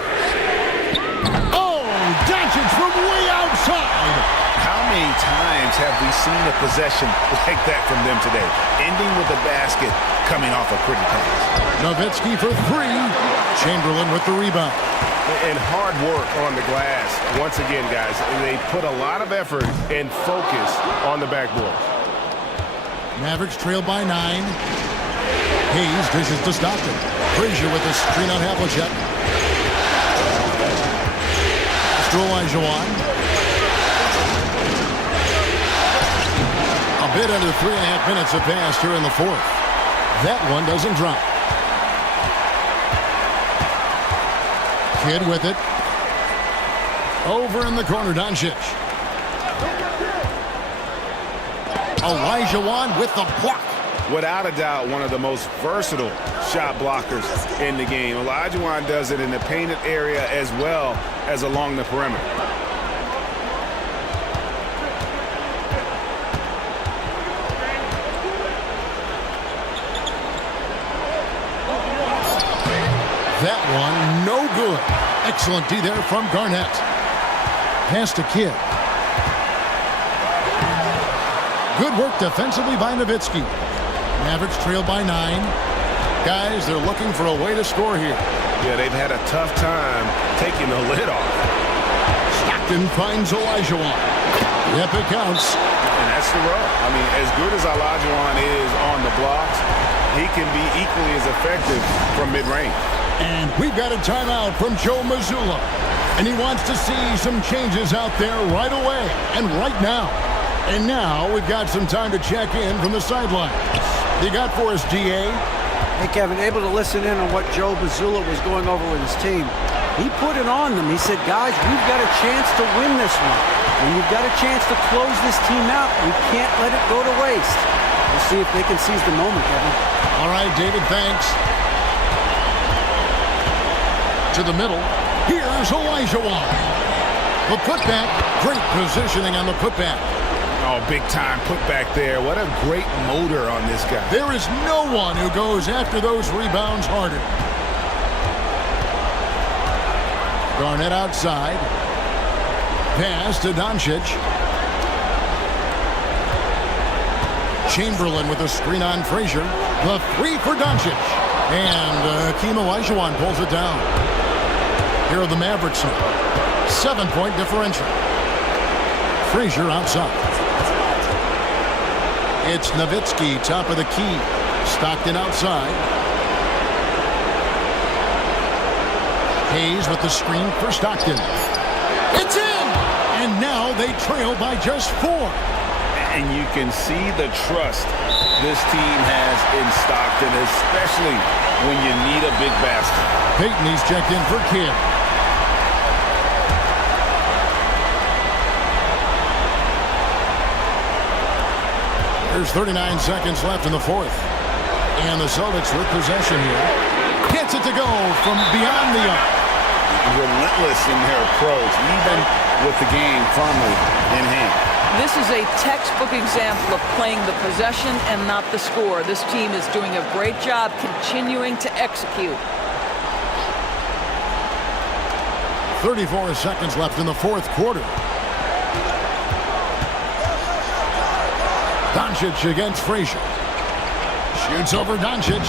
Oh, Doncic from way outside. How many times have we seen a possession like that from them today? Ending with a basket, coming off a pretty pass. Nowitzki for 3. Chamberlain with the rebound. And hard work on the glass. Once again, guys, they put a lot of effort and focus on the backboard. Mavericks trail by 9. Hayes dishes to Stockton. Frazier with a screen on Havlicek. To Olajuwon. A bit under 3.5 minutes have passed here in the 4th. That one doesn't drop. Kidd with it. Over in the corner, Doncic. Olajuwon with the block. Without a doubt, one of the most versatile shot blockers in the game. Olajuwon does it in the painted area as well as along the perimeter. That one, no good. Excellent D there from Garnett. Pass to Kidd. Good work defensively by Nowitzki. Mavericks trail by 9. Guys, they're looking for a way to score here. Yeah, they've had a tough time taking the lid off. Stockton finds Olajuwon. Yep, it counts. And that's the rub. I mean, as good as Olajuwon is on the blocks, he can be equally as effective from mid-range. And we've got a timeout from Joe Mazzulla. And he wants to see some changes out there right away and right now. And now we've got some time to check in from the sidelines. You got for us, D.A.? Hey, Kevin, able to listen in on what Joe Mazzulla was going over with his team. He put it on them. He said, guys, we've got a chance to win this one. And you've got a chance to close this team out. We can't let it go to waste. We'll see if they can seize the moment, Kevin. All right, David, thanks. To the middle. Here's Olajuwon. The putback. Great positioning on the putback. Oh, big-time putback there. What a great motor on this guy. There is no one who goes after those rebounds harder. Garnett outside. Pass to Doncic. Chamberlain with a screen on Frazier. The 3 for Doncic. And Hakeem Olajuwon pulls it down. Here are the Mavericks now. 7-point differential. Frazier outside. It's Nowitzki, top of the key. Stockton outside. Hayes with the screen for Stockton. It's in! And now they trail by just 4. And you can see the trust this team has in Stockton, especially when you need a big basket. Payton, he's checked in for Kidd. There's 39 seconds left in the 4th. And the Celtics with possession here. Gets it to go from beyond the arc. Relentless in their approach, even with the game firmly in hand. This is a textbook example of playing the possession and not the score. This team is doing a great job continuing to execute. 34 seconds left in the 4th quarter. Doncic against Frazier. Shoots over Doncic.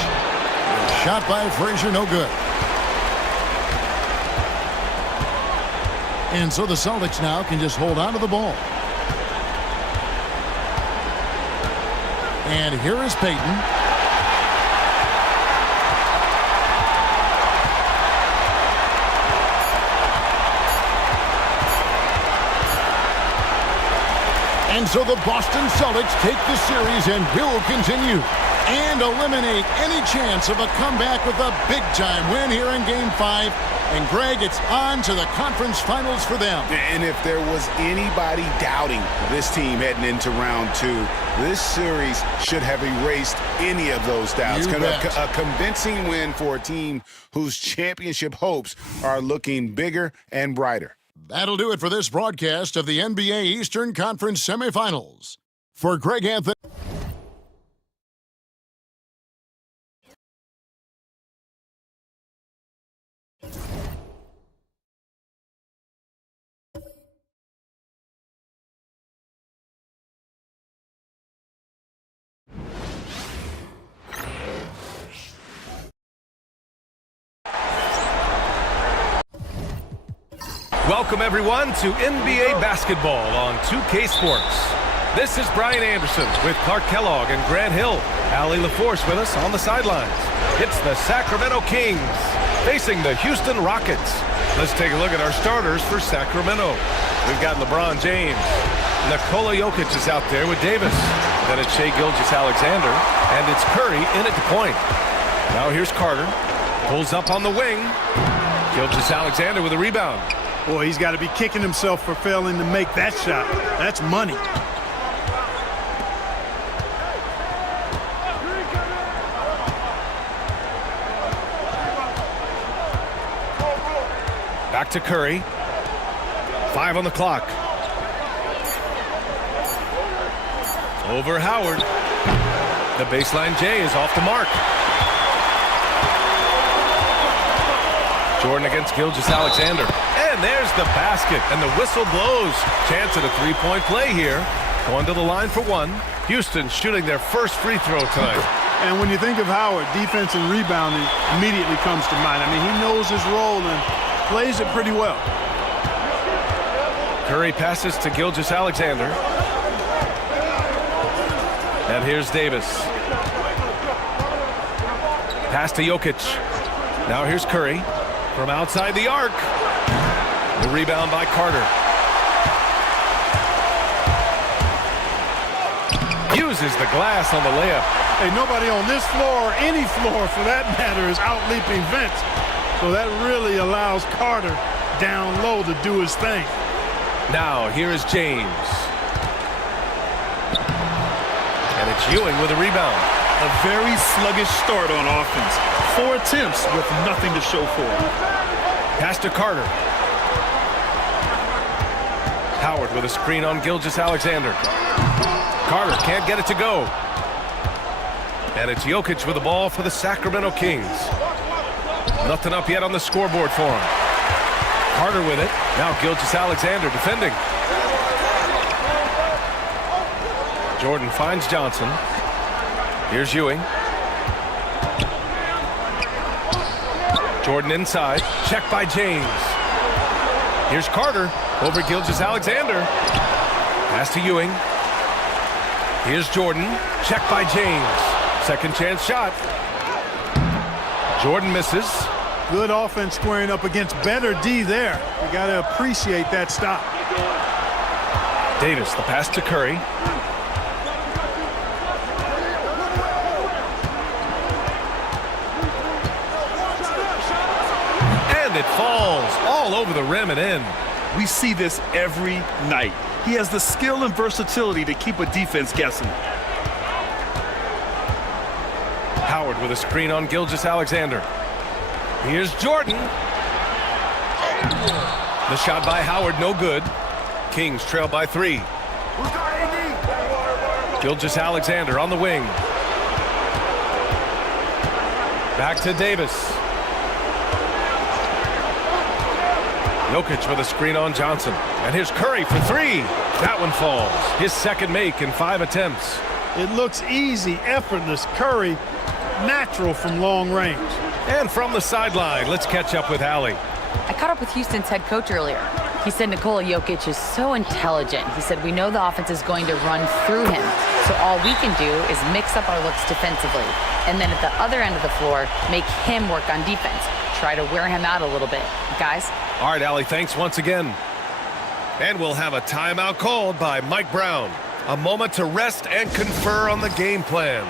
Shot by Frazier, no good. And so the Celtics now can just hold on to the ball. And here is Payton. And so the Boston Celtics take the series and will continue. and eliminate any chance of a comeback with a big-time win here in Game 5. And, Greg, it's on to the conference finals for them. And if there was anybody doubting this team heading into round 2, this series should have erased any of those doubts. A convincing win for a team whose championship hopes are looking bigger and brighter. That'll do it for this broadcast of the NBA Eastern Conference semifinals. For Greg Anthony. Welcome, everyone, to NBA basketball on 2K Sports. This is Brian Anderson with Clark Kellogg and Grant Hill. Allie LaForce with us on the sidelines. It's the Sacramento Kings facing the Houston Rockets. Let's take a look at our starters for Sacramento. We've got LeBron James. Nikola Jokic is out there with Davis. Then it's Shai Gilgeous-Alexander, and it's Curry in at the point. Now here's Carter. Pulls up on the wing. Gilgeous-Alexander with a rebound. Boy, he's got to be kicking himself for failing to make that shot. That's money. Back to Curry. 5 on the clock. Over Howard. The baseline J is off the mark. Jordan against Gilgeous-Alexander. And there's the basket, and the whistle blows. Chance at a three-point play here. Going to the line for one. Houston shooting their first free throw tonight. And when you think of Howard, defense and rebounding immediately comes to mind. I mean, he knows his role and plays it pretty well. Curry passes to Gilgeous-Alexander. And here's Davis. Pass to Jokic. Now here's Curry. From outside the arc. The rebound by Carter. Uses the glass on the layup. Hey, nobody on this floor, or any floor for that matter, is out-leaping Vince. So that really allows Carter down low to do his thing. Now here is James. And it's Ewing with a rebound. A very sluggish start on offense. 4 attempts with nothing to show for it. Pass to Carter. Howard with a screen on Gilgeous-Alexander. Carter can't get it to go. And it's Jokic with the ball for the Sacramento Kings. Nothing up yet on the scoreboard for him. Carter with it. Now Gilgeous-Alexander defending. Jordan finds Johnson. Here's Ewing. Jordan inside. Check by James. Here's Carter over Gilgeous-Alexander. Pass to Ewing. Here's Jordan. Check by James. Second chance shot. Jordan misses. Good offense squaring up against better D there. You got to appreciate that stop. Davis, the pass to Curry. And it falls all over the rim and in. We see this every night. He has the skill and versatility to keep a defense guessing. Howard with a screen on Gilgeous-Alexander. Here's Jordan. The shot by Howard, no good. Kings trail by 3. Gilgeous-Alexander on the wing. Back to Davis. Jokic with a screen on Johnson. And here's Curry for 3. That one falls. His second make in 5 attempts. It looks easy, effortless. Curry, natural from long range. And from the sideline, let's catch up with Allie. I caught up with Houston's head coach earlier. He said Nikola Jokic is so intelligent. He said we know the offense is going to run through him. So all we can do is mix up our looks defensively. And then at the other end of the floor, make him work on defense. Try to wear him out a little bit. Guys? All right, Allie, thanks once again. And we'll have a timeout called by Mike Brown. A moment to rest and confer on the game plan.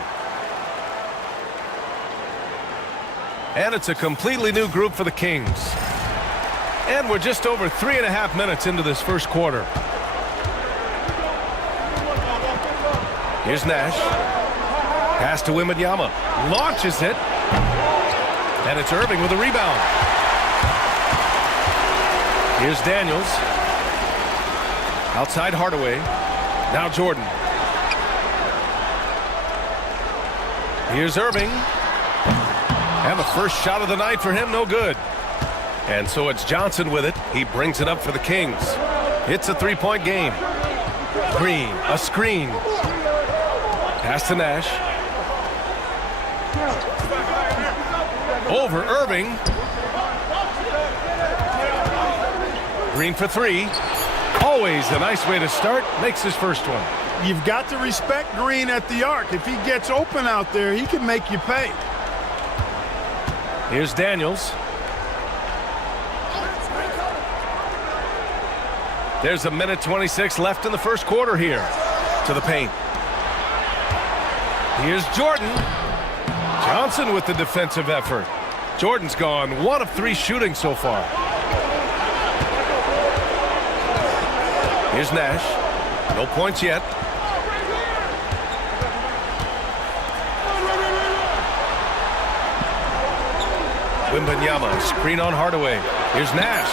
And it's a completely new group for the Kings. And we're just over 3.5 minutes into this first quarter. Here's Nash. Pass to Wembanyama. Launches it. And it's Irving with a rebound. Here's Daniels. Outside Hardaway. Now Jordan. Here's Irving. And the first shot of the night for him, no good. And so it's Johnson with it. He brings it up for the Kings. It's a three-point game. Green, a screen. Pass to Nash. Over Irving. Green for three. Always a nice way to start. Makes his first one. You've got to respect Green at the arc. If he gets open out there, he can make you pay. Here's Daniels. There's a minute 26 left in the first quarter here. To the paint. Here's Jordan. Johnson with the defensive effort. Jordan's gone 1 of 3 shooting so far. Here's Nash. No points yet. Wembanyama, screen on Hardaway. Here's Nash.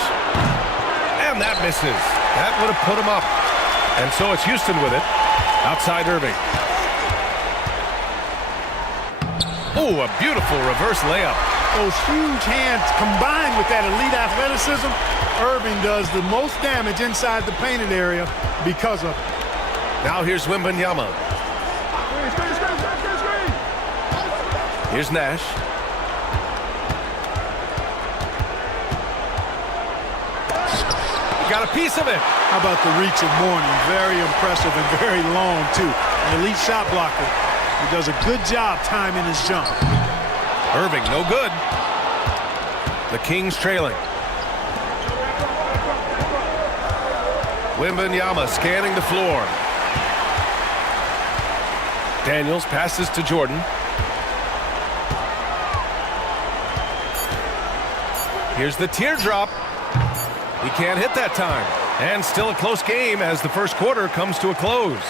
And that misses. That would have put him up. And so it's Houston with it. Outside Irving. Oh, a beautiful reverse layup. Those huge hands combined with that elite athleticism, Irving does the most damage inside the painted area because of it. Now here's Wembanyama. Here's Nash. Got a piece of it. How about the reach of Mourning? Very impressive and very long, too. An elite shot blocker. He does a good job timing his jump. Irving, no good. The Kings trailing. Wembanyama scanning the floor. Daniels passes to Jordan. Here's the teardrop. He can't hit that time. And still a close game as the first quarter comes to a close.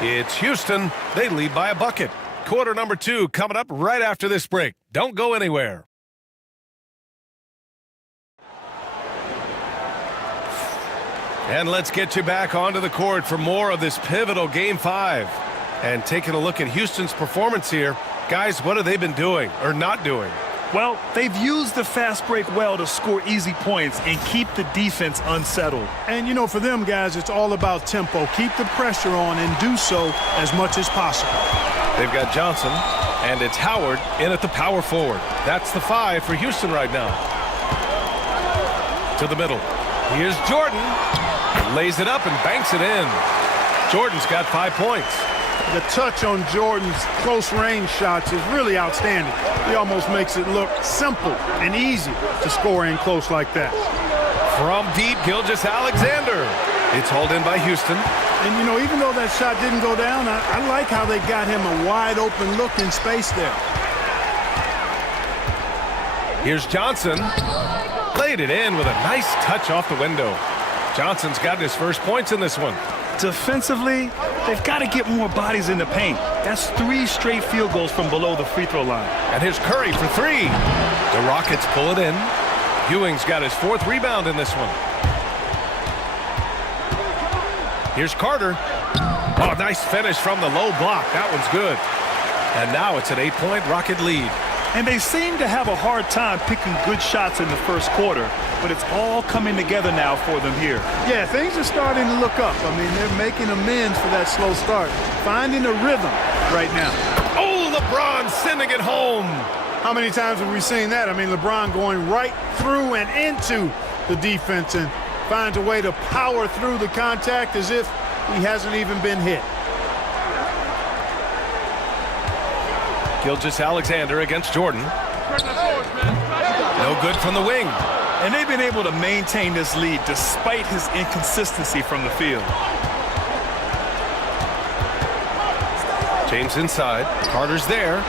It's Houston. They lead by a bucket. Quarter number 2 coming up right after this break. Don't go anywhere. And let's get you back onto the court for more of this pivotal Game 5. And taking a look at Houston's performance here. Guys, what have they been doing or not doing? Well, they've used the fast break well to score easy points and keep the defense unsettled. And, you know, for them guys, it's all about tempo. Keep the pressure on and do so as much as possible. They've got Johnson, and it's Howard in at the power forward. That's the 5 for Houston right now. To the middle. Here's Jordan. Lays it up and banks it in. Jordan's got 5 points. The touch on Jordan's close-range shots is really outstanding. He almost makes it look simple and easy to score in close like that. From deep, Gilgeous-Alexander. It's hauled in by Houston. And, you know, even though that shot didn't go down, I like how they got him a wide-open look in space there. Here's Johnson. Laid it in with a nice touch off the window. Johnson's gotten his first points in this one. Defensively, they've got to get more bodies in the paint. That's 3 straight field goals from below the free throw line. And here's Curry for 3. The Rockets pull it in. Ewing's got his 4th rebound in this one. Here's Carter. Oh, nice finish from the low block. That one's good. And now it's an 8-point Rocket lead. And they seem to have a hard time picking good shots in the first quarter, but it's all coming together now for them here. Yeah, things are starting to look up. I mean, they're making amends for that slow start, finding a rhythm right now. Oh, LeBron sending it home. How many times have we seen that? I mean, LeBron going right through and into the defense and finds a way to power through the contact as if he hasn't even been hit. Gilgeous-Alexander against Jordan. No good from the wing. And they've been able to maintain this lead despite his inconsistency from the field. James inside. Carter's there.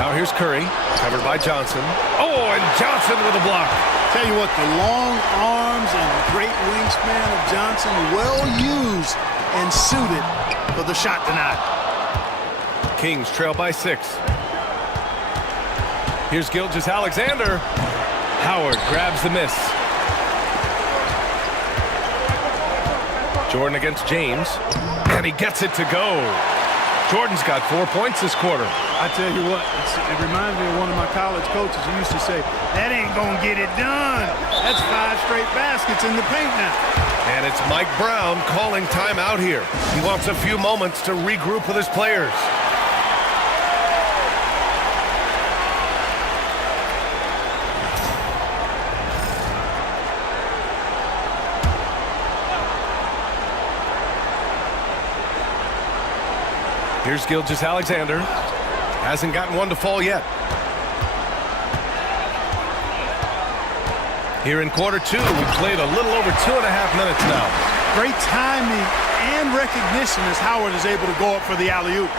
Now here's Curry, covered by Johnson. Oh, and Johnson with a block. Tell you what, the long arms and great wingspan of Johnson, well used and suited for the shot tonight. Kings trail by 6. Here's Gilgeous-Alexander. Howard grabs the miss. Jordan against James, and he gets it to go. Jordan's got 4 points this quarter. I tell you what, it reminds me of one of my college coaches who used to say, that ain't going to get it done. That's 5 straight baskets in the paint now. And it's Mike Brown calling timeout here. He wants a few moments to regroup with his players. Here's Gilgeous-Alexander. Hasn't gotten one to fall yet. Here in quarter 2, we've played a little over 2.5 minutes now. Great timing and recognition as Howard is able to go up for the alley-oop.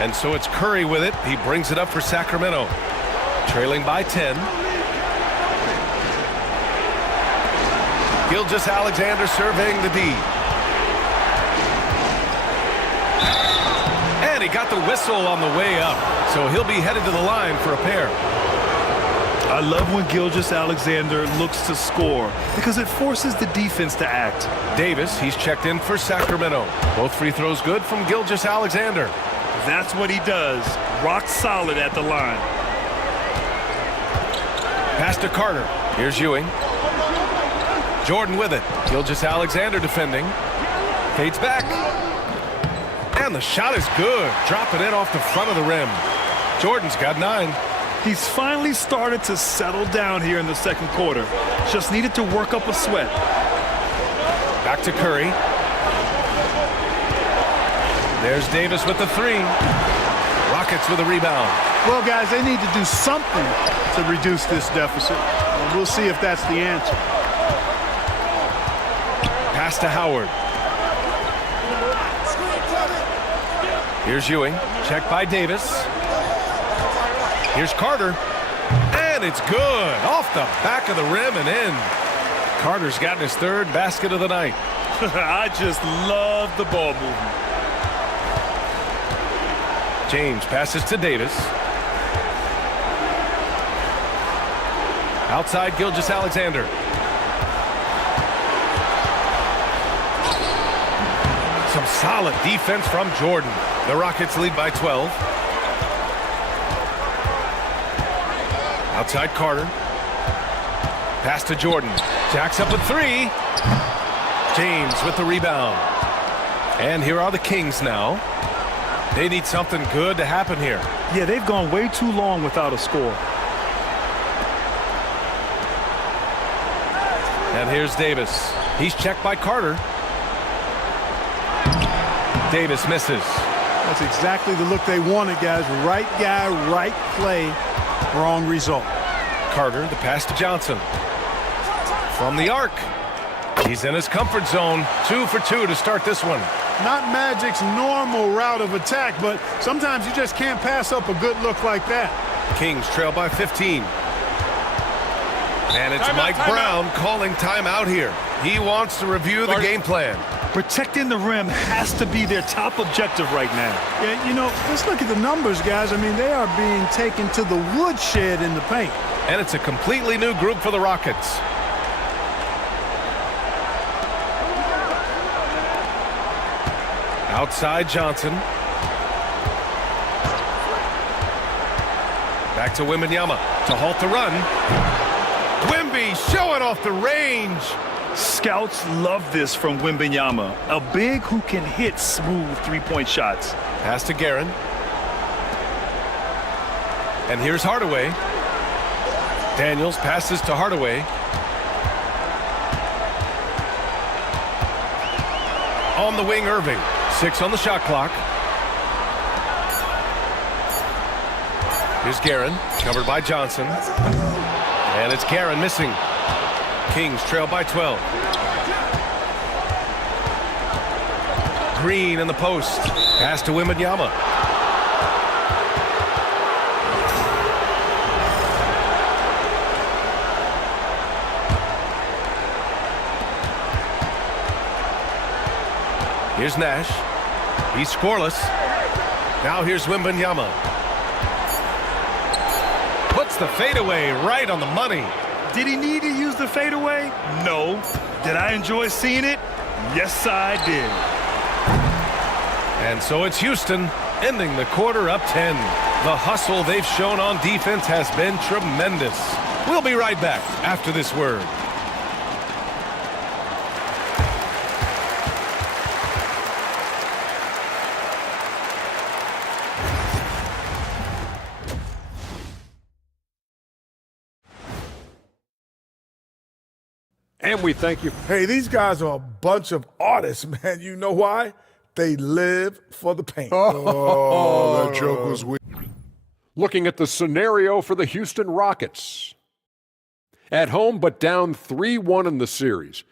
And so it's Curry with it. He brings it up for Sacramento. Trailing by 10. Gilgeous-Alexander surveying the D. And he got the whistle on the way up, so he'll be headed to the line for a pair. I love when Gilgeous-Alexander looks to score because it forces the defense to act. Davis, he's checked in for Sacramento. Both free throws good from Gilgeous-Alexander. That's what he does. Rock solid at the line. Pass to Carter. Here's Ewing. Jordan with it. Gilgeous-Alexander defending. Fades back. And the shot is good. Dropping it off the front of the rim. Jordan's got 9. He's finally started to settle down here in the second quarter. Just needed to work up a sweat. Back to Curry. There's Davis with the 3. Rockets with a rebound. Well, guys, they need to do something to reduce this deficit. And we'll see if that's the answer. Pass to Howard. Here's Ewing. Check by Davis. Here's Carter. And it's good. Off the back of the rim and in. Carter's gotten his 3rd basket of the night. I just love the ball movement. James passes to Davis. Outside Gilgeous-Alexander. Some solid defense from Jordan. The Rockets lead by 12. Outside Carter. Pass to Jordan. Jacks up with 3. James with the rebound. And here are the Kings now. They need something good to happen here. Yeah, they've gone way too long without a score. And here's Davis. He's checked by Carter. Davis misses. That's exactly the look they wanted, guys. Right guy, right play, wrong result. Carter, the pass to Johnson. From the arc. He's in his comfort zone. 2 for 2 to start this one. Not Magic's normal route of attack, but sometimes you just can't pass up a good look like that. Kings trail by 15. And it's Mike Brown calling timeout here. He wants to review the game plan. Protecting the rim has to be their top objective right now. Yeah, you know, let's look at the numbers, guys. I mean, they are being taken to the woodshed in the paint. And it's a completely new group for the Rockets. Outside Johnson. Back to Wembanyama to halt the run. Wemby showing off the range. Scouts love this from Wembanyama, a big who can hit smooth three-point shots. Pass to Guerin. And here's Hardaway. Daniels passes to Hardaway. On the wing, Irving. 6 on the shot clock. Here's Guerin, covered by Johnson. And it's Guerin missing. Kings trail by 12. Green in the post. Pass to Wembanyama. Here's Nash. He's scoreless. Now here's Wembanyama. Puts the fadeaway right on the money. Did he need to use the fadeaway? No. Did I enjoy seeing it? Yes, I did. And so it's Houston ending the quarter up 10. The hustle they've shown on defense has been tremendous. We'll be right back after this word. And we thank you. Hey, these guys are a bunch of artists, man. You know why? They live for the paint. Oh, that joke was weak. Looking at the scenario for the Houston Rockets. At home, but down 3-1 in the series.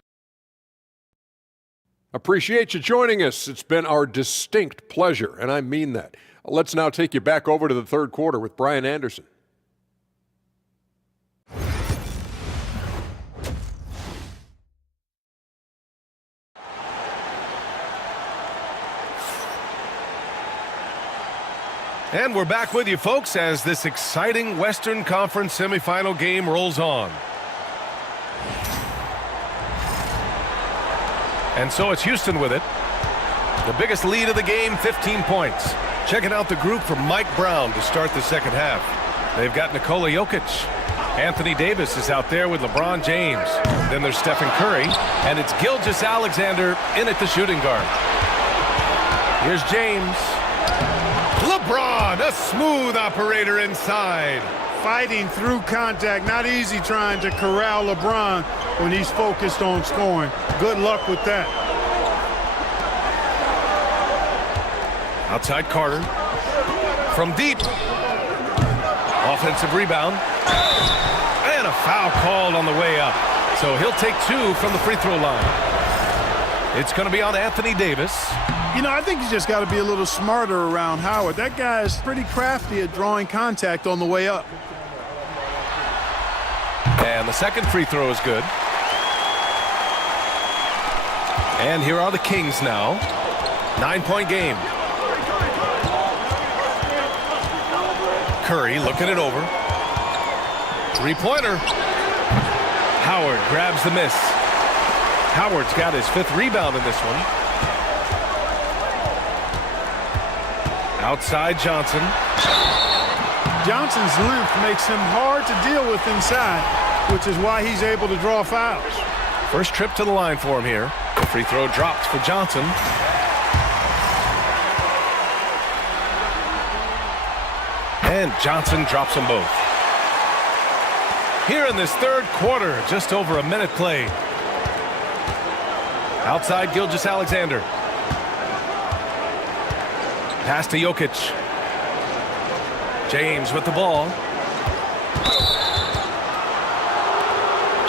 Appreciate you joining us. It's been our distinct pleasure, and I mean that. Let's now take you back over to the third quarter with Brian Anderson. And we're back with you, folks, as this exciting Western Conference semifinal game rolls on. And so it's Houston with it. The biggest lead of the game, 15 points. Checking out the group from Mike Brown to start the second half. They've got Nikola Jokic. Anthony Davis is out there with LeBron James. Then there's Stephen Curry. And it's Gilgeous-Alexander in at the shooting guard. Here's James. LeBron, a smooth operator inside. Fighting through contact. Not easy trying to corral LeBron when he's focused on scoring. Good luck with that. Outside Carter. From deep. Offensive rebound. And a foul called on the way up. So he'll take 2 from the free throw line. It's going to be on Anthony Davis. You know, I think you just got to be a little smarter around Howard. That guy is pretty crafty at drawing contact on the way up. And the second free throw is good. And here are the Kings now. 9-point game. Curry looking it over. Three-pointer. Howard grabs the miss. Howard's got his 5th rebound in this one. Outside Johnson. Johnson's length makes him hard to deal with inside, which is why he's able to draw fouls. First trip to the line for him here. The free throw drops for Johnson. And Johnson drops them both. Here in this third quarter, just over a minute played. Outside Gilgeous-Alexander. Pass to Jokic. James with the ball.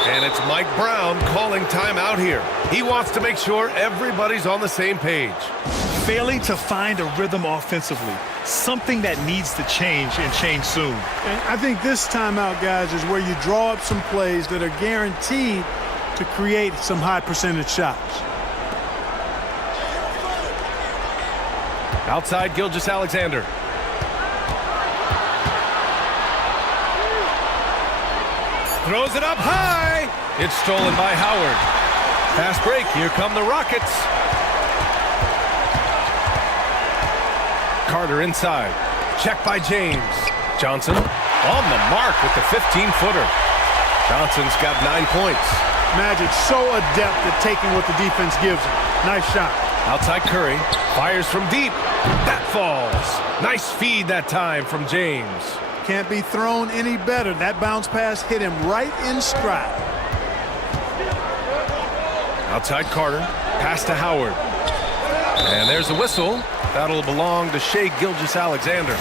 And it's Mike Brown calling timeout here. He wants to make sure everybody's on the same page. Failing to find a rhythm offensively, something that needs to change and change soon. And I think this timeout, guys, is where you draw up some plays that are guaranteed to create some high percentage shots. Outside Gilgeous-Alexander. Throws it up high. It's stolen by Howard. Fast break. Here come the Rockets. Carter inside. Check by James. Johnson on the mark with the 15-footer. Johnson's got 9 points. Magic so adept at taking what the defense gives him. Nice shot. Outside Curry. Fires from deep. That falls. Nice feed that time from James. Can't be thrown any better. That bounce pass hit him right in stride. Outside Carter. Pass to Howard. And there's the whistle. That'll belong to Shai Gilgeous-Alexander.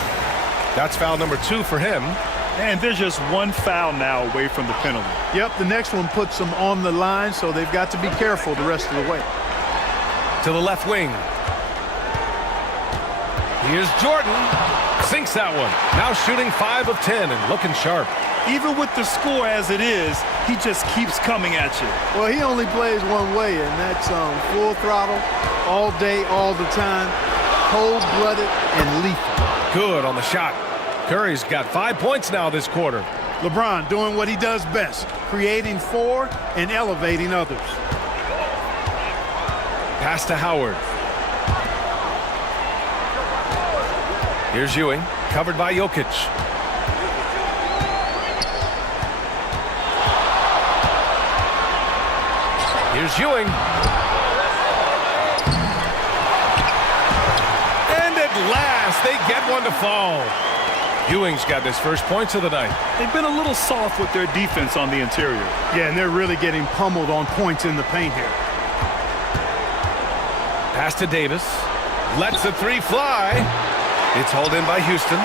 That's foul number 2 for him. And there's just one foul now away from the penalty. Yep, the next one puts them on the line, so they've got to be careful the rest of the way. To the left wing. Here's Jordan. Sinks that one. Now shooting 5 of 10 and looking sharp. Even with the score as it is, he just keeps coming at you. Well, he only plays one way, and that's full throttle all day, all the time, cold-blooded and lethal. Good on the shot. Curry's got 5 points now this quarter. LeBron doing what he does best, creating for and elevating others. Pass to Howard. Here's Ewing, covered by Jokic. Here's Ewing. And at last, they get one to fall. Ewing's got his first points of the night. They've been a little soft with their defense on the interior. Yeah, and they're really getting pummeled on points in the paint here. Pass to Davis. Lets the three fly. It's hauled in by Houston.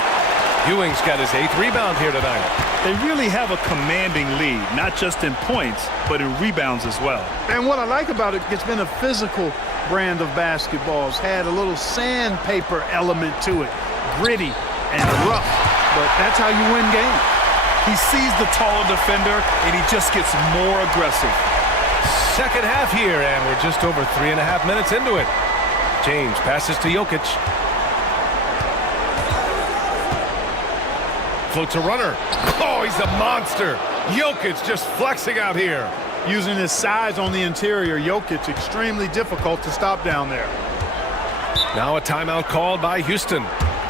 Ewing's got his 8th rebound here tonight. They really have a commanding lead, not just in points, but in rebounds as well. And what I like about it, it's been a physical brand of basketball. It's had a little sandpaper element to it, gritty and rough, but that's how you win games. He sees the taller defender, and he just gets more aggressive. Second half here, and we're just over 3.5 minutes into it. James passes to Jokic. Floats a runner. Oh, he's a monster. Jokic just flexing out here. Using his size on the interior, Jokic extremely difficult to stop down there. Now a timeout called by Houston.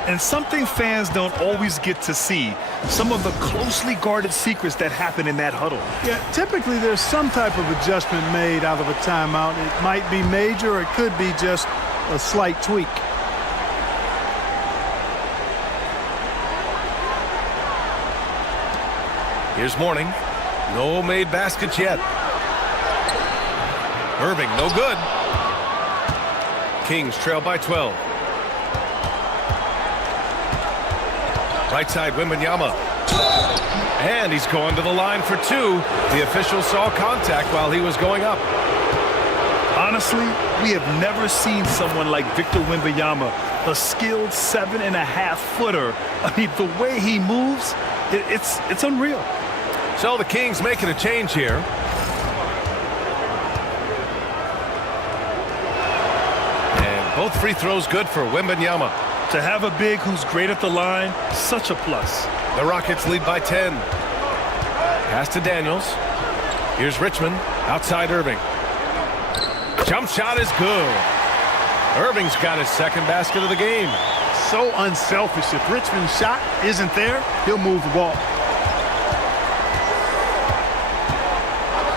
And something fans don't always get to see, some of the closely guarded secrets that happen in that huddle. Yeah, typically there's some type of adjustment made out of a timeout. It might be major, or it could be just a slight tweak. Here's Mourning. No made baskets yet. Irving, no good. Kings trail by 12. Right side, Wembanyama. And he's going to the line for 2. The official saw contact while he was going up. Honestly, we have never seen someone like Victor Wembanyama, a skilled 7.5-footer. I mean, the way he moves, it's unreal. So the Kings making a change here. And both free throws good for Wembanyama. To have a big who's great at the line, such a plus. The Rockets lead by 10. Pass to Daniels. Here's Richmond. Outside Irving. Jump shot is good. Irving's got his second basket of the game. So unselfish. If Richmond's shot isn't there, he'll move the ball.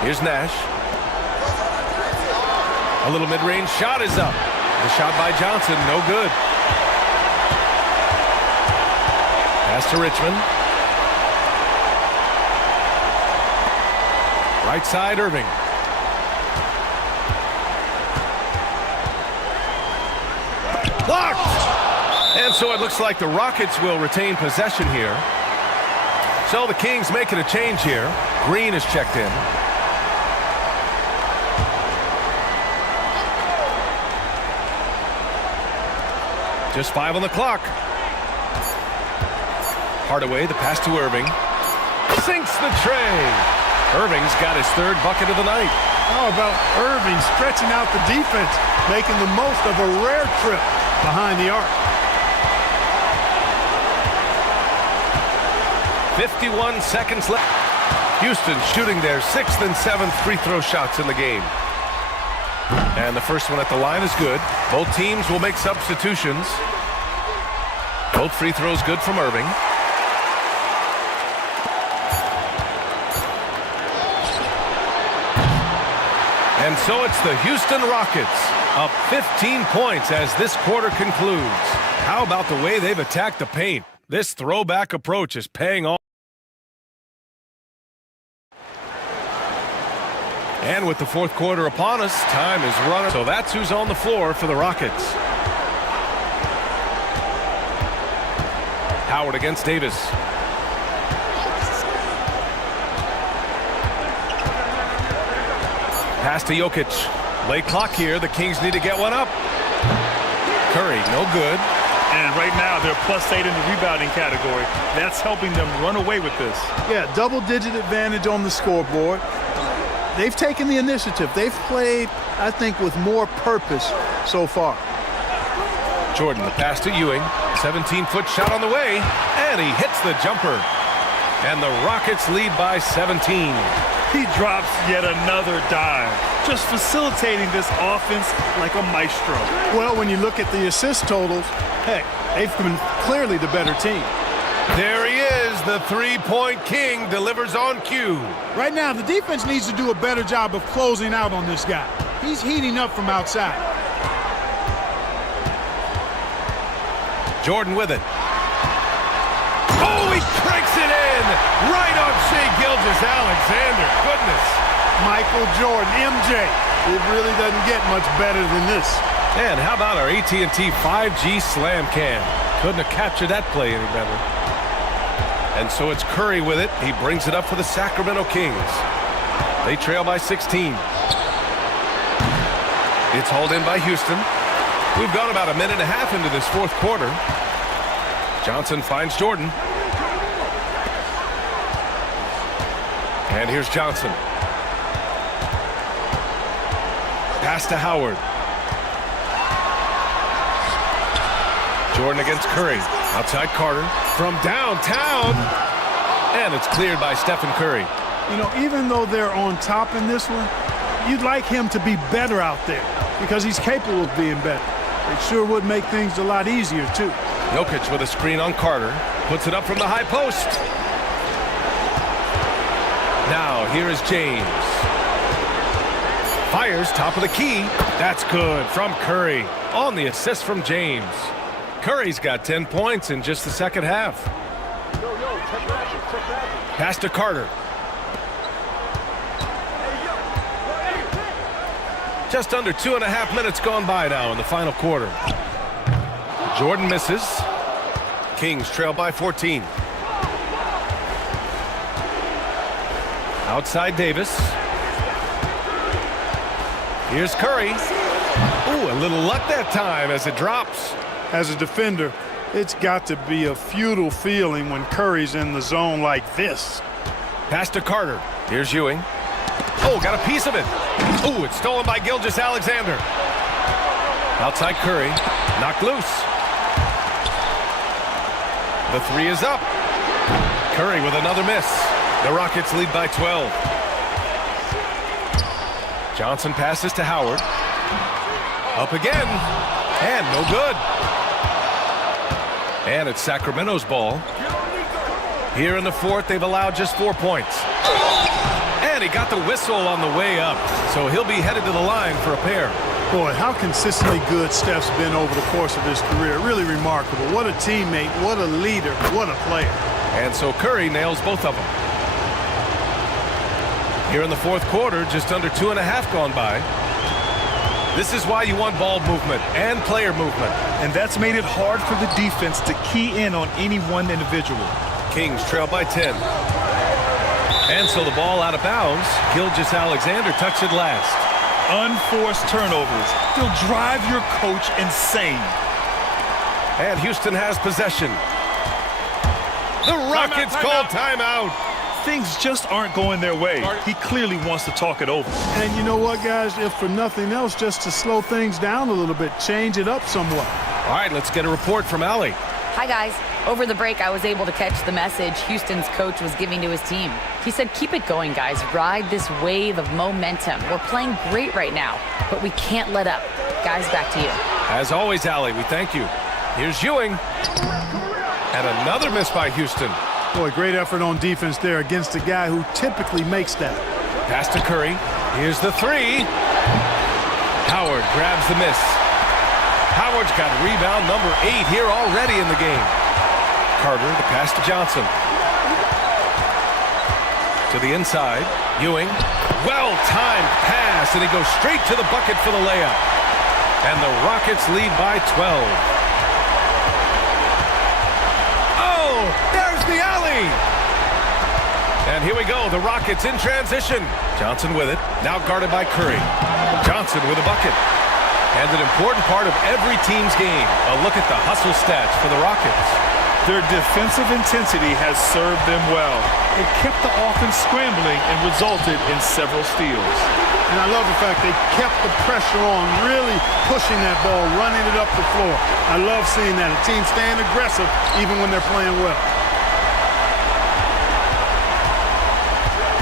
Here's Nash. A little mid-range shot is up. The shot by Johnson, no good. Pass to Richmond. Right side, Irving. Blocked! And so it looks like the Rockets will retain possession here. So the Kings making a change here. Green is checked in. Just 5 on the clock. Hardaway, the pass to Irving. Sinks the tray. Irving's got his 3rd bucket of the night. How about Irving stretching out the defense, making the most of a rare trip behind the arc. 51 seconds left. Houston shooting their 6th and 7th free throw shots in the game. And the first one at the line is good. Both teams will make substitutions. Both free throws good from Irving. And so it's the Houston Rockets up 15 points as this quarter concludes. How about the way they've attacked the paint? This throwback approach is paying off. And with the 4th quarter upon us, time is running. So that's who's on the floor for the Rockets. Howard against Davis. Pass to Jokic. Late clock here. The Kings need to get one up. Curry, no good. And right now, they're +8 in the rebounding category. That's helping them run away with this. Yeah, double-digit advantage on the scoreboard. They've taken the initiative. They've played I think with more purpose so far. Jordan, the pass to Ewing. 17-foot shot on the way, and he hits the jumper. And the Rockets lead by 17. He drops yet another dime, just facilitating this offense like a maestro. Well, when you look at the assist totals, heck, they've been clearly the better team. There he is, the three-point king, delivers on cue. Right now, the defense needs to do a better job of closing out on this guy. He's heating up from outside. Jordan with it. Oh, he cranks it in! Right on Shea Gilgeous-Alexander. Goodness. Michael Jordan, MJ. It really doesn't get much better than this. And how about our AT&T 5G Slam Cam? Couldn't have captured that play any better. And so it's Curry with it. He brings it up for the Sacramento Kings. They trail by 16. It's hauled in by Houston. We've gone about a minute and a half into this fourth quarter. Johnson finds Jordan. And here's Johnson. Pass to Howard. Jordan against Curry. Outside Carter. From downtown. And it's cleared by Stephen Curry. You know, even though they're on top in this one, you'd like him to be better out there because he's capable of being better. It sure would make things a lot easier, too. Jokic with a screen on Carter. Puts it up from the high post. Now, here is James. Fires top of the key. That's good from Curry. On the assist from James. Curry's got 10 points in just the second half. Pass to Carter. Just under 2.5 minutes gone by now in the final quarter. Jordan misses. Kings trail by 14. Outside Davis. Here's Curry. Ooh, a little luck that time as it drops. As a defender, it's got to be a futile feeling when Curry's in the zone like this. Pass to Carter. Here's Ewing. Oh, got a piece of it. Ooh, it's stolen by Gilgeous-Alexander. Outside Curry. Knocked loose. The three is up. Curry with another miss. The Rockets lead by 12. Johnson passes to Howard. Up again. And no good. And it's Sacramento's ball. Here in the fourth, they've allowed just 4 points. And he got the whistle on the way up. So he'll be headed to the line for a pair. Boy, how consistently good Steph's been over the course of his career. Really remarkable. What a teammate, what a leader, what a player. And so Curry nails both of them. Here in the fourth quarter, just under 2.5 gone by. This is why you want ball movement and player movement. And that's made it hard for the defense to key in on any one individual. Kings trail by 10. And so the ball out of bounds. Gilgeous-Alexander touched it last. Unforced turnovers. They'll drive your coach insane. And Houston has possession. The Rockets call timeout. Things just aren't going their way. He clearly wants to talk it over. And you know what, guys? If for nothing else, just to slow things down a little bit, change it up somewhat. All right, let's get a report from Allie. Hi, guys. Over the break, I was able to catch the message Houston's coach was giving to his team. He said, keep it going, guys. Ride this wave of momentum. We're playing great right now, but we can't let up. Guys, back to you. As always, Allie, we thank you. Here's Ewing. And another miss by Houston. Boy, great effort on defense there against a guy who typically makes that. Pass to Curry. Here's the three. Howard grabs the miss. Howard's got rebound number 8 here already in the game. Carter, the pass to Johnson. To the inside. Ewing. Well-timed pass, and he goes straight to the bucket for the layup. And the Rockets lead by 12. Oh, there's the alley. And here we go, the Rockets in transition. Johnson with it, now guarded by Curry. Johnson with a bucket. And an important part of every team's game, a look at the hustle stats for the Rockets. Their defensive intensity has served them well. It kept the offense scrambling and resulted in several steals. And I love the fact they kept the pressure on, really pushing that ball, running it up the floor. I love seeing that. A team staying aggressive even when they're playing well.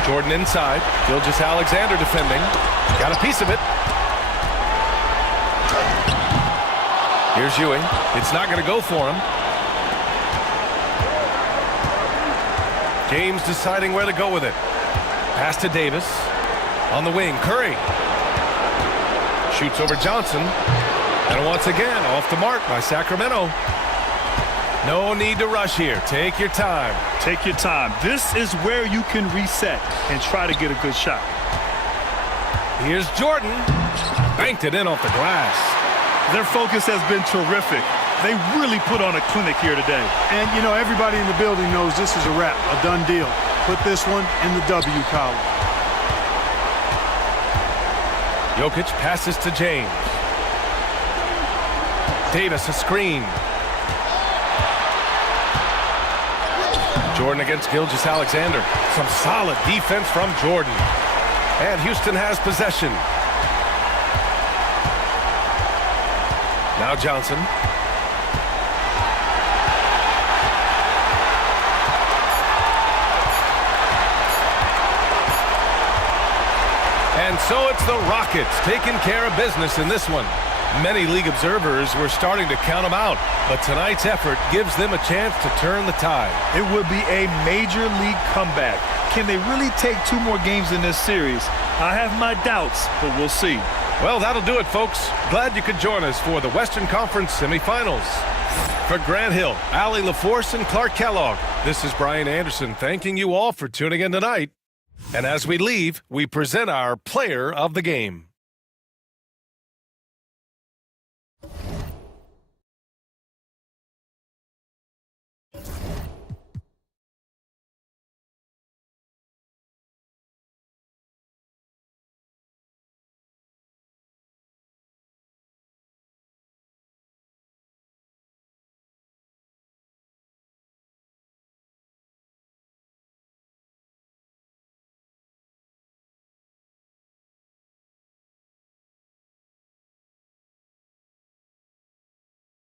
Jordan inside. Gilgeous-Alexander defending. Got a piece of it. Here's Ewing. It's not going to go for him. James deciding where to go with it. Pass to Davis. On the wing, Curry. Shoots over Johnson. And once again, off the mark by Sacramento. No need to rush here. Take your time. Take your time. This is where you can reset and try to get a good shot. Here's Jordan. Banked it in off the glass. Their focus has been terrific. They really put on a clinic here today. And, you know, everybody in the building knows this is a wrap, a done deal. Put this one in the W column. Jokic passes to James. Davis a screen. Jordan against Gilgeous-Alexander. Some solid defense from Jordan. And Houston has possession. Now Johnson. And so it's the Rockets taking care of business in this one. Many league observers were starting to count them out, but tonight's effort gives them a chance to turn the tide. It would be a major league comeback. Can they really take 2 more games in this series? I have my doubts, but we'll see. Well, that'll do it, folks. Glad you could join us for the Western Conference semifinals. For Grant Hill, Allie LaForce, and Clark Kellogg, this is Brian Anderson thanking you all for tuning in tonight. And as we leave, we present our player of the game.